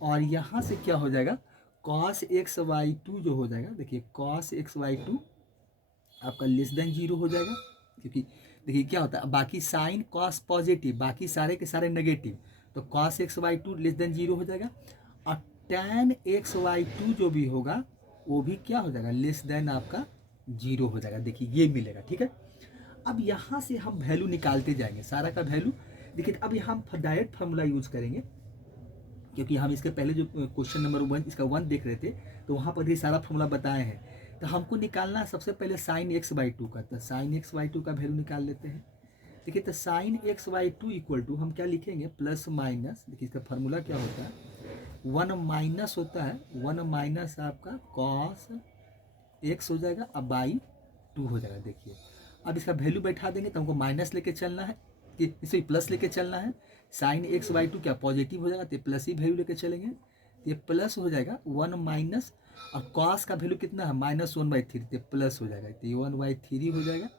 और यहाँ से क्या हो जाएगा कॉस x/2 जो हो जाएगा, देखिए कॉस x/2 आपका लेस देन 0 हो जाएगा, क्योंकि देखिए क्या होता है बाकी साइन कॉस पॉजिटिव बाकी सारे के सारे नेगेटिव, तो कॉस x/2 लेस देन 0 हो जाएगा और tan x/2 जो भी होगा वो भी क्या हो जाएगा लेस देन आपका 0 हो जाएगा। देखिए ये मिलेगा, ठीक है। अब यहाँ से हम वैल्यू निकालते जाएंगे सारा का वैल्यू। देखिए अब यहाँ हम डायरेक्ट फार्मूला यूज करेंगे, क्योंकि हम इसके पहले जो क्वेश्चन नंबर 1 इसका 1 देख रहे थे तो वहाँ पर ये सारा फॉर्मूला बताए हैं। तो हमको निकालना है सबसे पहले साइन x/2 का, तो साइन x/2 का वैल्यू निकाल लेते हैं। देखिए तो साइन x/2 इक्वल टू हम क्या लिखेंगे प्लस माइनस, देखिए इसका फार्मूला क्या होता है 1 माइनस होता है 1 माइनस आपका कॉस x हो जाएगा अब बाई 2 हो जाएगा। देखिए अब इसका वैल्यू बैठा देंगे तो हमको माइनस लेके चलना है कि इसे प्लस लेके चलना है, साइन x/2 क्या पॉजिटिव हो जाएगा तो प्लस ही वैल्यू लेके चलेंगे, ये प्लस हो जाएगा 1 माइनस और कॉस का वैल्यू कितना है -1/3, तो प्लस हो जाएगा, तो ये 1/3 हो जाएगा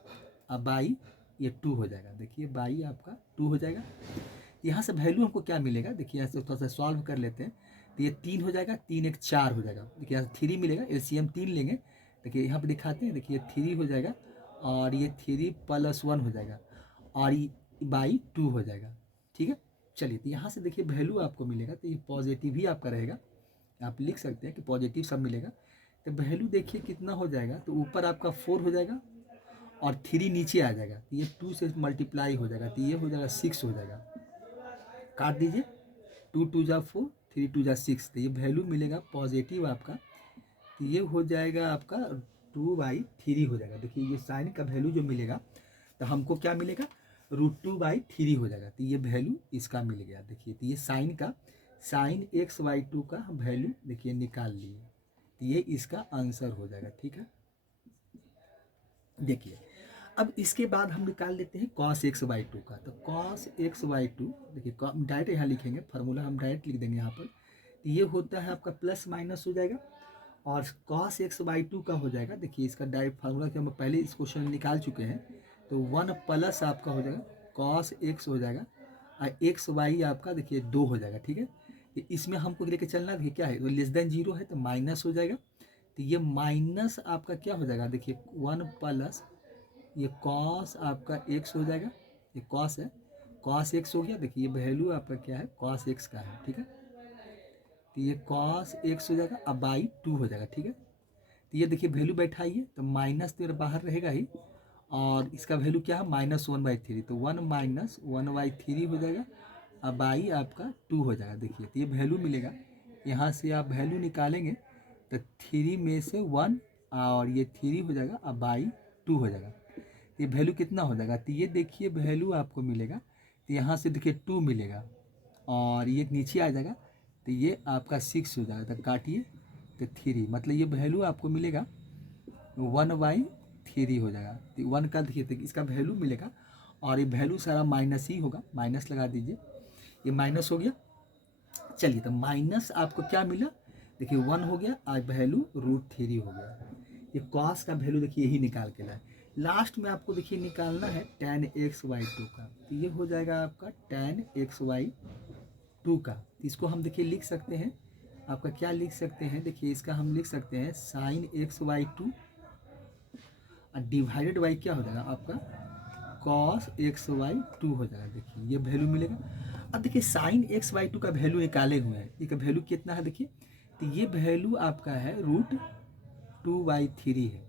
अब बाई ये 2 हो जाएगा। देखिए बाई आपका 2 हो जाएगा। यहाँ से वैल्यू हमको क्या मिलेगा, देखिए यहाँ से थोड़ा सा सॉल्व कर लेते हैं, तो ये 3 हो जाएगा, 3 1 4 हो जाएगा। देखिए यहाँ से 3 मिलेगा, LCM 3 लेंगे, देखिए यहाँ पर दिखाते हैं, देखिए 3 हो जाएगा और ये 3 + 1 हो जाएगा और ये बाई 2 हो जाएगा, ठीक है। चलिए तो यहाँ से देखिए वैल्यू आपको मिलेगा, तो ये पॉजिटिव ही आपका रहेगा, आप लिख सकते हैं कि पॉजिटिव सब मिलेगा। तो वैल्यू देखिए कितना हो जाएगा, तो ऊपर आपका 4 हो जाएगा और 3 नीचे आ जाएगा, तो ये 2 से मल्टीप्लाई हो जाएगा, तो ये हो जाएगा 6 हो जाएगा, काट दीजिए 2 2 जा 4 3 2 जा 6, तो ये वैल्यू मिलेगा पॉजिटिव आपका, तो ये हो जाएगा आपका 2/3 हो जाएगा। देखिए ये साइन का वैल्यू जो मिलेगा तो हमको क्या मिलेगा √2/3 हो जाएगा, तो ये वैल्यू इसका मिल गया। देखिए तो ये साइन का साइन x/2 का वैल्यू देखिए निकाल लिए, तो ये इसका आंसर हो जाएगा। ठीक है, देखिए अब इसके बाद हम निकाल लेते हैं cos x/2 का। तो cos x/2 देखिए डायरेक्ट यहाँ लिखेंगे, फार्मूला हम डायरेक्ट लिख देंगे यहाँ पर। तो ये होता है आपका प्लस माइनस हो जाएगा, और cos x/2 का हो जाएगा, देखिए इसका डायरेक्ट फार्मूला कि हम पहले इस क्वेश्चन में निकाल चुके हैं। तो 1 प्लस आपका हो जाएगा cos x हो जाएगा, और xy आपका देखिए 2 हो जाएगा। ठीक है, तो इसमें हमको लेके चलना है, देखिए क्या है, तो लेस देन 0 है तो माइनस हो जाएगा। तो ये माइनस आपका क्या हो जाएगा, देखिए 1 प्लस ये cos आपका x हो जाएगा, ये cos है, cos x हो गया। देखिए ये वैल्यू आपका क्या है, cos x का है। ठीक है, तो ये cos x हो जाएगा, अब बाई 2 हो जाएगा। ठीक है, तो ये देखिए वैल्यू बैठाइए, तो माइनस तो बाहर रहेगा ही, और इसका वैल्यू क्या है, -1/3। तो 1 - 1/3 हो जाएगा, अब बाई आपका 2 हो जाएगा। देखिए तो ये वैल्यू मिलेगा, यहाँ से आप वैल्यू निकालेंगे तो 3 में से 1 और ये 3 हो जाएगा, अब बाई 2 हो जाएगा। ये वैल्यू कितना हो जाएगा, तो ये देखिए वैल्यू आपको मिलेगा, तो यहाँ से देखिए 2 मिलेगा, और ये नीचे आ जाएगा, तो ये आपका 6 हो जाएगा। तो काटिए तो 3, मतलब ये वैल्यू आपको मिलेगा 1/3 हो जाएगा। तो 1 का देखिए तो इसका वैल्यू मिलेगा, और ये वैल्यू सारा माइनस ही होगा, माइनस लगा दीजिए, ये माइनस हो गया। चलिए तो माइनस आपको क्या मिला, देखिए 1 हो गया, आज वैल्यू √3 हो गया। ये कॉस का वैल्यू देखिए यही निकाल के लाए। लास्ट में आपको देखिए निकालना है tan x/2 का, तो ये हो जाएगा आपका tan x/2 का। तो इसको हम देखिए लिख सकते हैं, आपका क्या लिख सकते हैं, देखिए इसका हम लिख सकते हैं sin x/2 और डिवाइडेड बाई क्या हो जाएगा आपका cos x/2 हो जाएगा। देखिए ये वैल्यू मिलेगा। अब देखिए sin x/2 का वैल्यू निकाले हुए हैं, इसका वैल्यू कितना है देखिए, तो ये वैल्यू आपका है √2/3 है,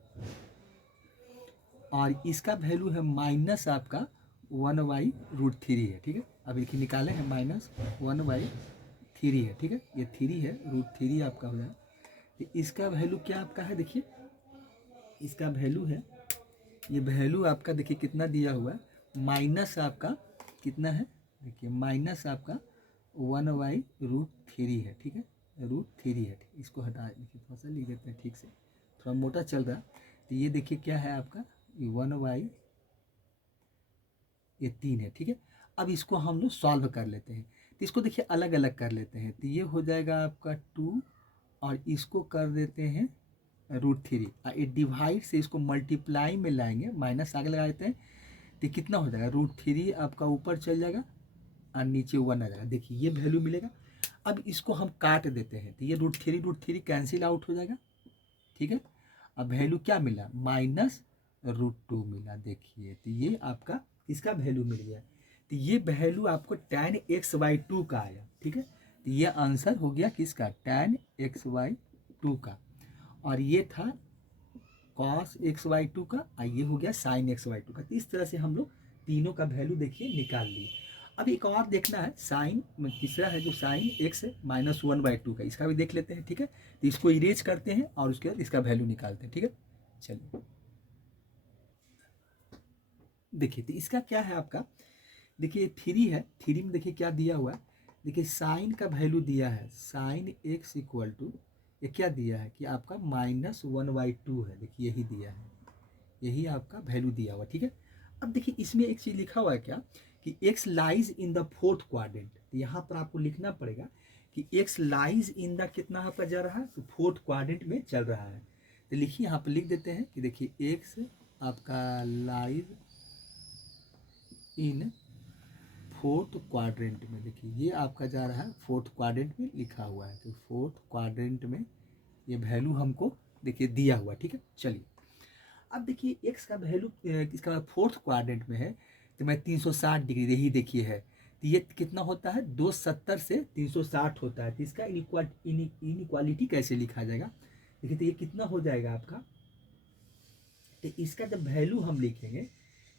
और इसका वैल्यू है माइनस आपका 1/√3 है। ठीक है, अब देखिए निकाले हैं -1/3 है। ठीक है, ये 3 है, √3 आपका हो जाएगा। तो इसका वैल्यू क्या आपका है, देखिए इसका वैल्यू है, ये वैल्यू आपका देखिए कितना दिया हुआ है, माइनस आपका कितना है, देखिए माइनस आपका 1/√3 है। ठीक है, √3 है। इसको हटा देखिए, थोड़ा सा लिख देते हैं ठीक से, थोड़ा मोटा चल रहा है। तो ये देखिए क्या है आपका, ये 1/3 है। ठीक है, अब इसको हम लोग सॉल्व कर लेते हैं, तो इसको देखिए अलग अलग कर लेते हैं। तो ये हो जाएगा आपका 2, और इसको कर देते हैं √3, और ये डिवाइड से इसको मल्टीप्लाई में लाएंगे, माइनस आगे लगा देते हैं, तो कितना हो जाएगा, √3 आपका ऊपर चल जाएगा और नीचे 1 आ जाएगा। देखिए ये वैल्यू मिलेगा। अब इसको हम काट देते हैं, तो ये √3 कैंसिल आउट हो जाएगा। ठीक है, अब वैल्यू क्या मिला, -√2 मिला। देखिए तो ये आपका इसका वैल्यू मिल गया, तो ये वैल्यू आपको tan x/2 का आया। ठीक है, तो ये आंसर हो गया किसका, tan x/2 का, और ये था cos x/2 का, और ये हो गया sin x/2 का। तो इस तरह से हम लोग तीनों का वैल्यू देखिए निकाल लिए। अब एक और देखना है, साइन तीसरा है जो sin x -1/2 का, इसका भी देख लेते हैं। ठीक है, तो इसको इरेज करते हैं और उसके बाद इसका वैल्यू निकालते हैं। ठीक है, चलिए देखिए, तो इसका क्या है आपका, देखिए 3 है, 3 में देखिए क्या दिया हुआ है, देखिए साइन का वैल्यू दिया है sin x इक्वल टू, ये क्या दिया है कि आपका -1/2 है। देखिए यही दिया है, यही आपका वैल्यू दिया हुआ। ठीक है, अब देखिए इसमें एक चीज़ लिखा हुआ है क्या, कि x lies in the 4th quadrant. तो यहाँ पर आपको लिखना पड़ेगा कि x लाइज इन द कितना यहाँ पर जा रहा है, तो 4th क्वाड्रेंट में चल रहा है। तो लिखिए यहाँ पर लिख देते हैं कि देखिए x आपका लाइज इन 4th क्वाड्रेंट में, देखिए ये आपका जा रहा है 4th क्वाड्रेंट में लिखा हुआ है। तो 4th क्वाड्रेंट में ये वैल्यू हमको देखिए दिया हुआ। ठीक है, चलिए अब देखिए x का वैल्यू इसका 4th क्वाड्रेंट में है, तो मैं 360 डिग्री यही देखिए है, तो ये कितना होता है, 270 से 360 होता है। तो इसका इनइक्वालिटी कैसे लिखा जाएगा, देखिए तो ये कितना हो जाएगा आपका, तो इसका जब वैल्यू हम लिखेंगे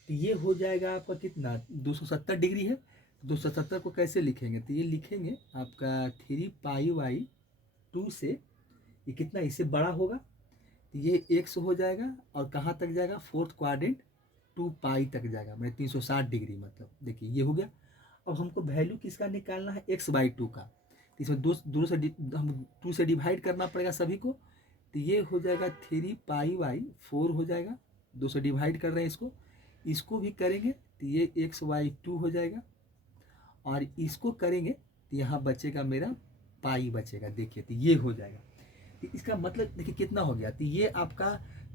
तो ये हो जाएगा आपका कितना, 270 डिग्री है, 270 को कैसे लिखेंगे, तो ये लिखेंगे आपका 3π/2 से, ये कितना इससे बड़ा होगा, तो ये x हो जाएगा, और कहाँ तक जाएगा, 4th क्वाड्रेंट 2π तक जाएगा, मैं 360 डिग्री, मतलब देखिए ये हो गया। अब हमको वैल्यू किसका निकालना है, x/2 का, तो इसमें दो से हम 2 से डिवाइड करना पड़ेगा सभी को, तो ये हो जाएगा 3 पाई/4 हो जाएगा, 2 से डिवाइड कर रहे हैं इसको, इसको भी करेंगे तो ये x/2 हो जाएगा, और इसको करेंगे तो यहाँ बचेगा मेरा पाई बचेगा। देखिए तो ये हो जाएगा। तो इसका मतलब देखिए कितना हो गया, तो ये आपका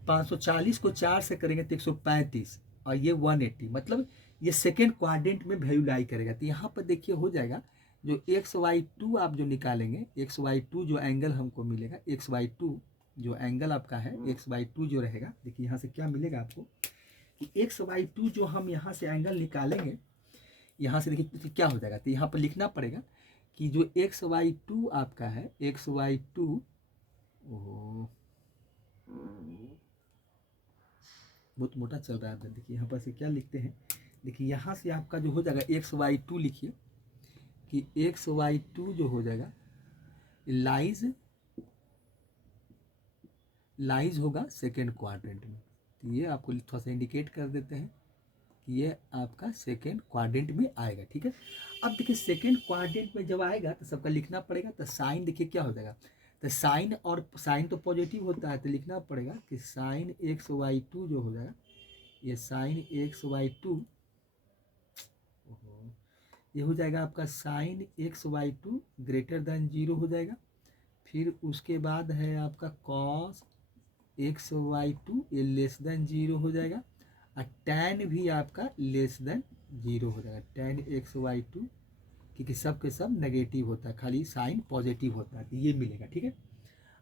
540 को 4 से करेंगे तो 135, और ये 180, मतलब ये सेकेंड क्वाड्रेंट में वैल्यू लाई करेगा। तो यहाँ पर देखिए हो जाएगा, जो XY2 आप जो निकालेंगे, XY2 जो एंगल हमको मिलेगा, XY2 जो एंगल आपका है, XY2 जो रहेगा, देखिए यहाँ से क्या मिलेगा आपको कि XY2 जो हम यहाँ से एंगल निकालेंगे, यहाँ से देखिए क्या हो जाएगा। तो यहाँ पर लिखना पड़ेगा कि जो XY2 आपका है, XY2 बहुत मोटा चल रहा है। देखिए यहाँ पर से क्या लिखते हैं, देखिए यहाँ से आपका जो हो जाएगा XY2 लिखिए कि XY2 जो हो जाएगा लाइज होगा सेकेंड क्वाड्रेंट में। तो ये आपको थोड़ा सा इंडिकेट कर देते हैं कि ये आपका सेकेंड क्वाड्रेंट में आएगा। ठीक है, अब देखिए सेकेंड क्वाड्रेंट में जब आएगा तो सबका लिखना पड़ेगा। तो साइन देखिए क्या हो जाएगा, तो साइन, और साइन तो पॉजिटिव होता है, तो लिखना पड़ेगा कि साइन XY2 जो हो जाएगा, ये साइन XY2 ये हो जाएगा आपका साइन XY2 ग्रेटर देन 0 हो जाएगा। फिर उसके बाद है आपका कॉस XY2 ये लेस देन 0 हो जाएगा, और टैन भी आपका लेस देन 0 हो जाएगा। टैन XY2 क्योंकि सब के सब नेगेटिव होता है, खाली साइन पॉजिटिव होता है, तो ये मिलेगा। ठीक है,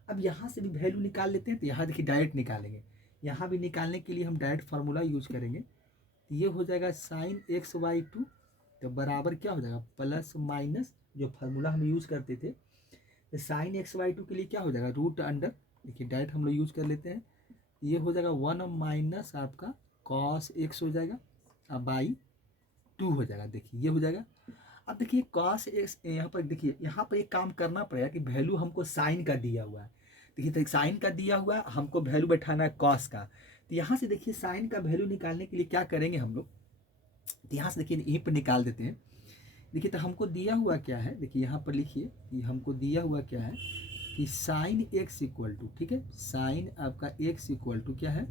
अब यहाँ से भी वैल्यू निकाल लेते हैं। तो यहाँ देखिए डायरेक्ट निकालेंगे, यहाँ भी निकालने के लिए हम डायरेक्ट फार्मूला यूज करेंगे। तो ये हो जाएगा साइन XY2 तो बराबर क्या हो जाएगा, प्लस माइनस जो फार्मूला हम यूज करते थे, तो साइन XY2 के लिए क्या हो जाएगा, रूट अंडर, देखिए डायरेक्ट हम लोग यूज कर लेते हैं। ये हो जाएगा 1 माइनस आपका कॉस x हो जाएगा, अब बाई 2 हो जाएगा। देखिए ये हो जाएगा। अब देखिए कॉस x, यहाँ पर देखिए यहाँ पर एक काम करना पड़ेगा कि वैल्यू हमको साइन का दिया हुआ है। देखिए तो साइन का दिया हुआ है, हमको वैल्यू बैठाना है कॉस का। तो यहाँ से देखिए साइन का वैल्यू निकालने के लिए क्या करेंगे हम लोग, तो यहाँ से देखिए यहीं पर निकाल देते हैं। देखिए तो हमको दिया हुआ क्या है, देखिए यहाँ पर लिखिए कि हमको दिया हुआ क्या है कि साइन x इक्वल टू, ठीक है, साइन आपका x इक्वल टू क्या है,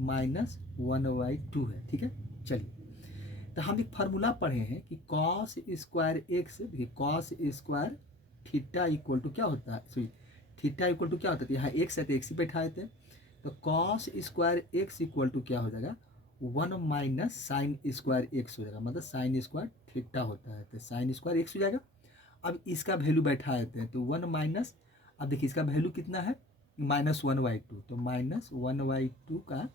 -1/2 है। ठीक है, चलिए तो हम एक फार्मूला पढ़े हैं कि कॉस स्क्वायर एक्स, देखिए cos square theta equal to क्या होता है, सॉरी थीटा इक्वल टू क्या होता है, यहाँ एक्स है तो एक्स ही बैठाए थे, तो cos square x equal to क्या हो जाएगा, 1 माइनस साइन स्क्वायर एक्स हो जाएगा, मतलब साइन स्क्वायर थीटा होता है, तो साइन स्क्वायर एक्स हो जाएगा। अब इसका वैल्यू बैठा देते हैं, तो 1 माइनस, अब देखिए इसका वैल्यू कितना है, -1/2, तो -1/2 का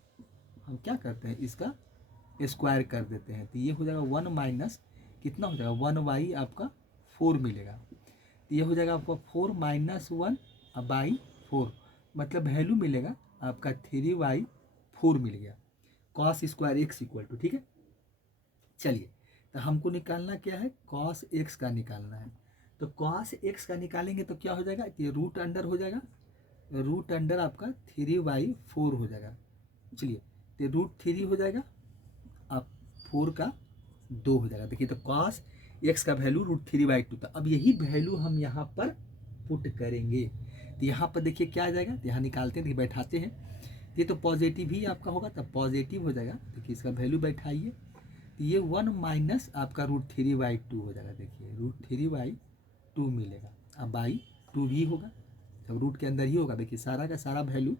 हम क्या करते हैं, इसका स्क्वायर कर देते हैं। तो ये हो जाएगा 1 माइनस कितना हो जाएगा, 1/, आपका 4 मिलेगा। तो ये हो जाएगा आपका 4 - 1/4, मतलब वैल्यू मिलेगा आपका 3/4 मिल गया, cos square x equal to. ठीक है, चलिए तो हमको निकालना क्या है, कॉस एक्स का निकालना है। तो कॉस एक्स का निकालेंगे तो क्या हो जाएगा, ये रूट अंडर हो जाएगा, रूट अंडर आपका 3/4 हो जाएगा। चलिए तो √3 हो जाएगा, अब 4 का 2 हो जाएगा। देखिए तो कॉस एक्स का वैल्यू √3/2 था। अब यही वैल्यू हम यहाँ पर पुट करेंगे, तो यहाँ पर देखिए क्या आ जाएगा, तो यहाँ निकालते हैं, देखिए बैठाते हैं, ये तो पॉजिटिव ही आपका होगा, तब पॉजिटिव हो जाएगा। देखिए इसका वैल्यू बैठाइए, तो ये 1 माइनस आपका √3/2 हो जाएगा। देखिए √3/2 मिलेगा, अब बाई 2 भी होगा, जब रूट के अंदर ही होगा। देखिए सारा का सारा वैल्यू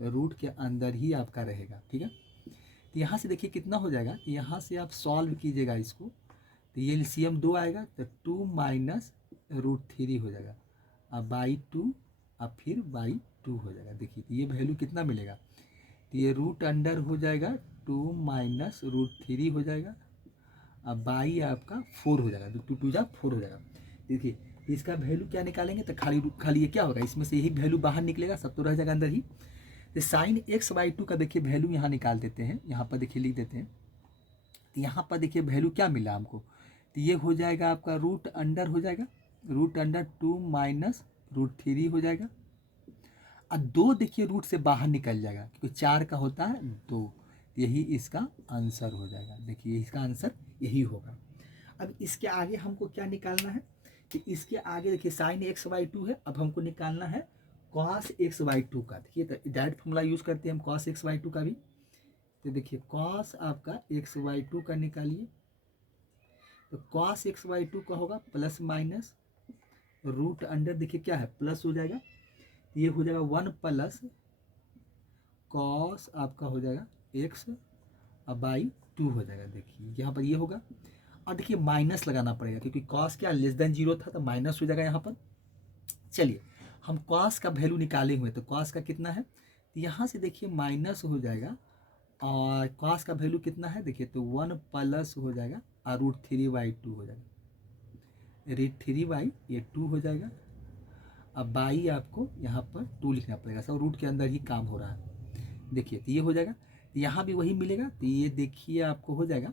रूट के अंदर ही आपका रहेगा। ठीक है, तो यहाँ से देखिए कितना हो जाएगा, तो यहाँ से आप सॉल्व कीजिएगा इसको, तो ये एलसीएम 2 आएगा, तो 2 माइनस √3 हो जाएगा, अब बाई 2, अब फिर बाई 2 हो जाएगा। देखिए तो ये वैल्यू कितना मिलेगा, तो ये रूट अंडर हो जाएगा 2 माइनस √3 हो जाएगा, अब बाई आपका 4 हो जाएगा, 2 2 जा 4 हो जाएगा। देखिए इसका वैल्यू क्या निकालेंगे, तो खाली ये क्या होगा, इसमें से यही वैल्यू बाहर निकलेगा, सब तो रह जाएगा अंदर ही। तो साइन x/2 का देखिए वैल्यू यहाँ निकाल देते हैं, यहाँ पर देखिए लिख देते हैं। तो यहाँ पर देखिए वैल्यू क्या मिला हमको, तो ये हो जाएगा आपका रूट अंडर हो जाएगा, रूट अंडर 2 माइनस √3 हो जाएगा, और 2 देखिए रूट से बाहर निकल जाएगा, क्योंकि 4 का होता है 2, यही इसका आंसर हो जाएगा। देखिए इसका आंसर यही होगा। अब इसके आगे हमको क्या निकालना है, कि इसके आगे देखिए साइन x/2 है, अब हमको निकालना है कॉस एक्स बाई टू का, देखिए तो डायरेक्ट फॉर्मूला यूज़ करते हैं हम कॉस एक्स बाई टू का भी। तो देखिए कॉस आपका एक्स बाई टू का निकालिए, तो कॉस एक्स बाई टू का होगा प्लस माइनस रूट अंडर, देखिए क्या है प्लस हो जाएगा, तो ये हो जाएगा 1 प्लस कॉस आपका हो जाएगा एक्स बाई टू हो जाएगा। देखिए यहाँ पर ये होगा, और देखिए माइनस लगाना पड़ेगा क्योंकि कॉस क्या लेस देन जीरो था तो माइनस हो जाएगा यहाँ पर। चलिए हम कॉस का वैल्यू निकाले हुए, तो कॉस का कितना है, तो यहाँ से देखिए माइनस हो जाएगा, और कॉस का वैल्यू कितना है देखिए, तो 1 प्लस हो जाएगा और रूट थ्री बाई टू हो जाएगा, रूट थ्री बाई ये 2 हो जाएगा। अब बाई आपको यहाँ पर 2 लिखना पड़ेगा, सब रूट के अंदर ही काम हो रहा है। देखिए तो ये हो जाएगा, तो यहाँ भी वही मिलेगा, तो ये देखिए आपको हो जाएगा,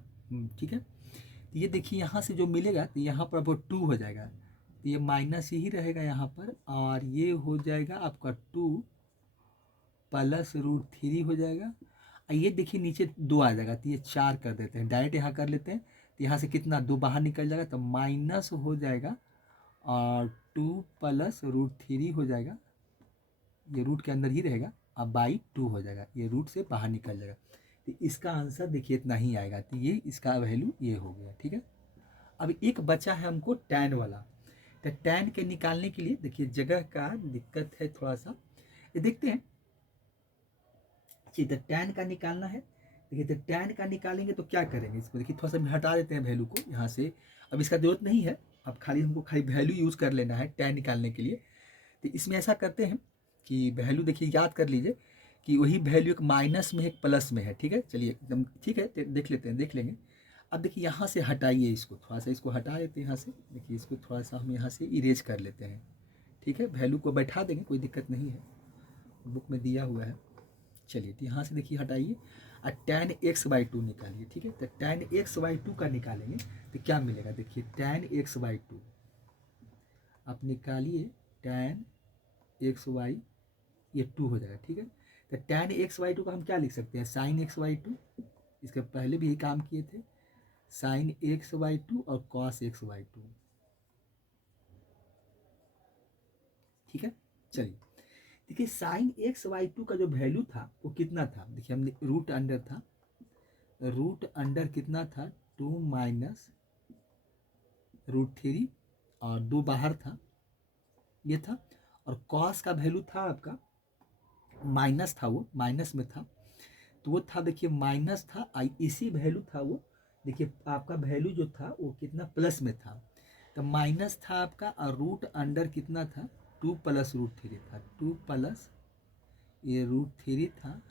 ठीक है। तो ये देखिए यहाँ से जो मिलेगा तो यहाँ पर वो 2 हो जाएगा, तो ये माइनस ही रहेगा यहाँ पर, और ये हो जाएगा आपका 2 प्लस रूट थ्री हो जाएगा। और ये देखिए नीचे 2 आ जाएगा, तो ये 4 कर देते हैं, डायरेक्ट यहाँ कर लेते हैं, तो यहाँ से कितना 2 बाहर निकल जाएगा, तो माइनस हो जाएगा और 2 प्लस रूट थ्री हो जाएगा, ये रूट के अंदर ही रहेगा, अब बाई 2 हो जाएगा, ये रूट से बाहर निकल जाएगा। तो इसका आंसर देखिए इतना ही आएगा, तो ये इसका वैल्यू ये हो गया, ठीक है। अब एक बचा है हमको टैन वाला, तो टैन के निकालने के लिए देखिए जगह का दिक्कत है थोड़ा सा, ये देखते हैं। तो टैन का निकालना है, देखिए तो टैन का निकालेंगे तो क्या करेंगे, इसको देखिए थोड़ा सा हटा देते हैं वैल्यू को यहाँ से, अब इसका जरूरत नहीं है, अब खाली हमको खाली वैल्यू यूज़ कर लेना है टैन निकालने के लिए। तो इसमें ऐसा करते हैं कि वैल्यू देखिए याद कर लीजिए कि वही वैल्यू एक माइनस में है एक प्लस में है, ठीक है। चलिए एकदम ठीक है, देख लेते हैं, देख लेंगे। अब देखिए यहाँ से हटाइए इसको, थोड़ा सा इसको हटा देते हैं यहाँ से, देखिए इसको थोड़ा सा हम यहाँ से इरेज कर लेते हैं, ठीक है। वैल्यू को बैठा देंगे, कोई दिक्कत नहीं है, बुक में दिया हुआ है। चलिए तो यहाँ से देखिए हटाइए और टैन एक्स बाई टू निकालिए, ठीक है। तो टैन एक्स बाई टू का निकालेंगे तो क्या मिलेगा, देखिए टैन एक्स बाई टू आप निकालिए, टैन एक्स वाई ये 2 हो जाएगा, ठीक है। तो टैन एक्स वाई टू का हम क्या लिख सकते हैं, साइन एक्स वाई टू, इसके पहले भी यही काम किए थे, साइन एक्स वाई टू और कॉस एक्स वाई टू, ठीक है। चलिए देखिए साइन एक्स वाई टू का जो वैल्यू था वो कितना था, देखिए हमने रूट अंडर था, रूट अंडर कितना था 2 माइनस रूट थ्री और 2 बाहर था, ये था। और कॉस का वैल्यू था आपका माइनस था, वो माइनस में था, तो वो था देखिए माइनस था, इसी वैल्यू था वो, देखिए आपका वैल्यू जो था वो कितना प्लस में था, तो माइनस था आपका, और रूट अंडर कितना था 2 प्लस रूट थ्री था, 2 प्लस ये रूट थ्री था,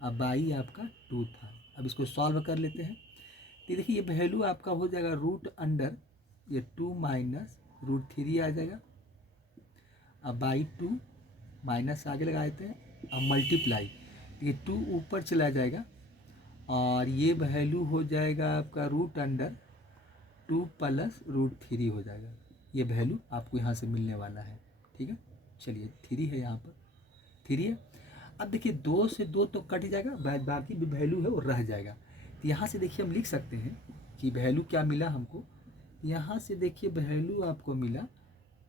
अब बाई आपका 2 था। अब इसको सॉल्व कर लेते हैं, तो देखिए ये वैल्यू आपका हो जाएगा रूट अंडर ये 2 माइनस रूट थ्री आ जाएगा, अब बाई 2 माइनस आगे लगा देते हैं, अब मल्टीप्लाई, ये 2 ऊपर चला जाएगा, और ये वैल्यू हो जाएगा आपका root under 2 plus root three हो जाएगा, ये वैल्यू आपको यहाँ से मिलने वाला है, ठीक है। चलिए 3 है, यहाँ पर 3 है। अब देखिए 2 से 2 तो कट जाएगा, बाकी भी वैल्यू है वो रह जाएगा, तो यहाँ से देखिए हम लिख सकते हैं कि वैल्यू क्या मिला हमको, यहाँ से देखिए वैल्यू आपको मिला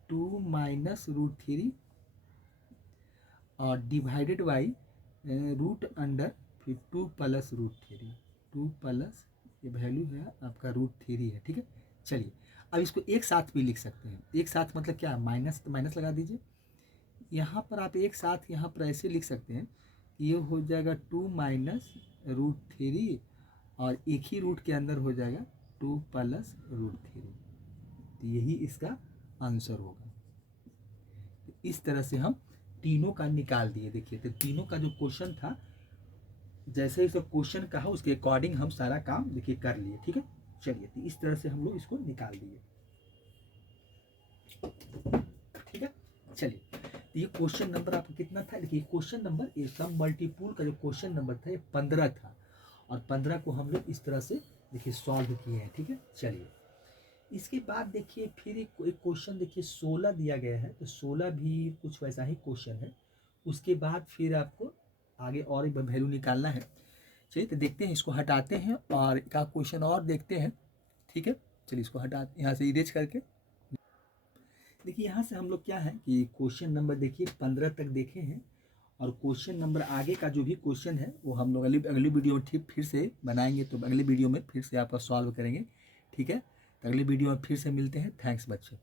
2 माइनस रूट थ्री और डिवाइडेड बाई रूट अंडर फिर 2 प्लस रूट थ्री, 2 प्लस ये वैल्यू है आपका रूट थ्री है, ठीक है। चलिए अब इसको एक साथ भी लिख सकते हैं, एक साथ मतलब क्या है, माइनस तो माइनस लगा दीजिए, यहाँ पर आप एक साथ यहाँ पर ऐसे लिख सकते हैं, ये हो जाएगा 2 माइनस रूट थ्री और एक ही रूट के अंदर हो जाएगा 2 प्लस रूट थ्री, तो यही इसका आंसर होगा। तो इस तरह से हम तीनों का निकाल दिए, देखिए तो तीनों का जो क्वेश्चन था जैसे ही सब क्वेश्चन कहा उसके अकॉर्डिंग हम सारा काम देखिए कर लिए, ठीक है। चलिए तो इस तरह से हम लोग इसको निकाल दिए, ठीक है। चलिए तो ये क्वेश्चन नंबर आपका कितना था, देखिए क्वेश्चन नंबर ये सब मल्टीपुल का जो क्वेश्चन नंबर था ये 15 था, और 15 को हम लोग इस तरह से देखिए सॉल्व किए हैं, ठीक है। चलिए इसके बाद देखिए फिर एक क्वेश्चन देखिए 16 दिया गया है, तो 16 भी कुछ वैसा ही क्वेश्चन है, उसके बाद फिर आपको आगे और एक वैल्यू निकालना है। चलिए तो देखते हैं, इसको हटाते हैं और एक क्वेश्चन और देखते हैं, ठीक है। चलिए इसको हटा यहाँ से इरेज करके देखिए यहाँ से हम लोग क्या है कि क्वेश्चन नंबर देखिए 15 तक देखे हैं, और क्वेश्चन नंबर आगे का जो भी क्वेश्चन है वो हम लोग अगली वीडियो में ठीक फिर से बनाएंगे, तो अगली वीडियो में फिर से आपका सॉल्व करेंगे। ठीक है, तो अगली वीडियो में फिर से मिलते हैं। थैंक्स बच्चों।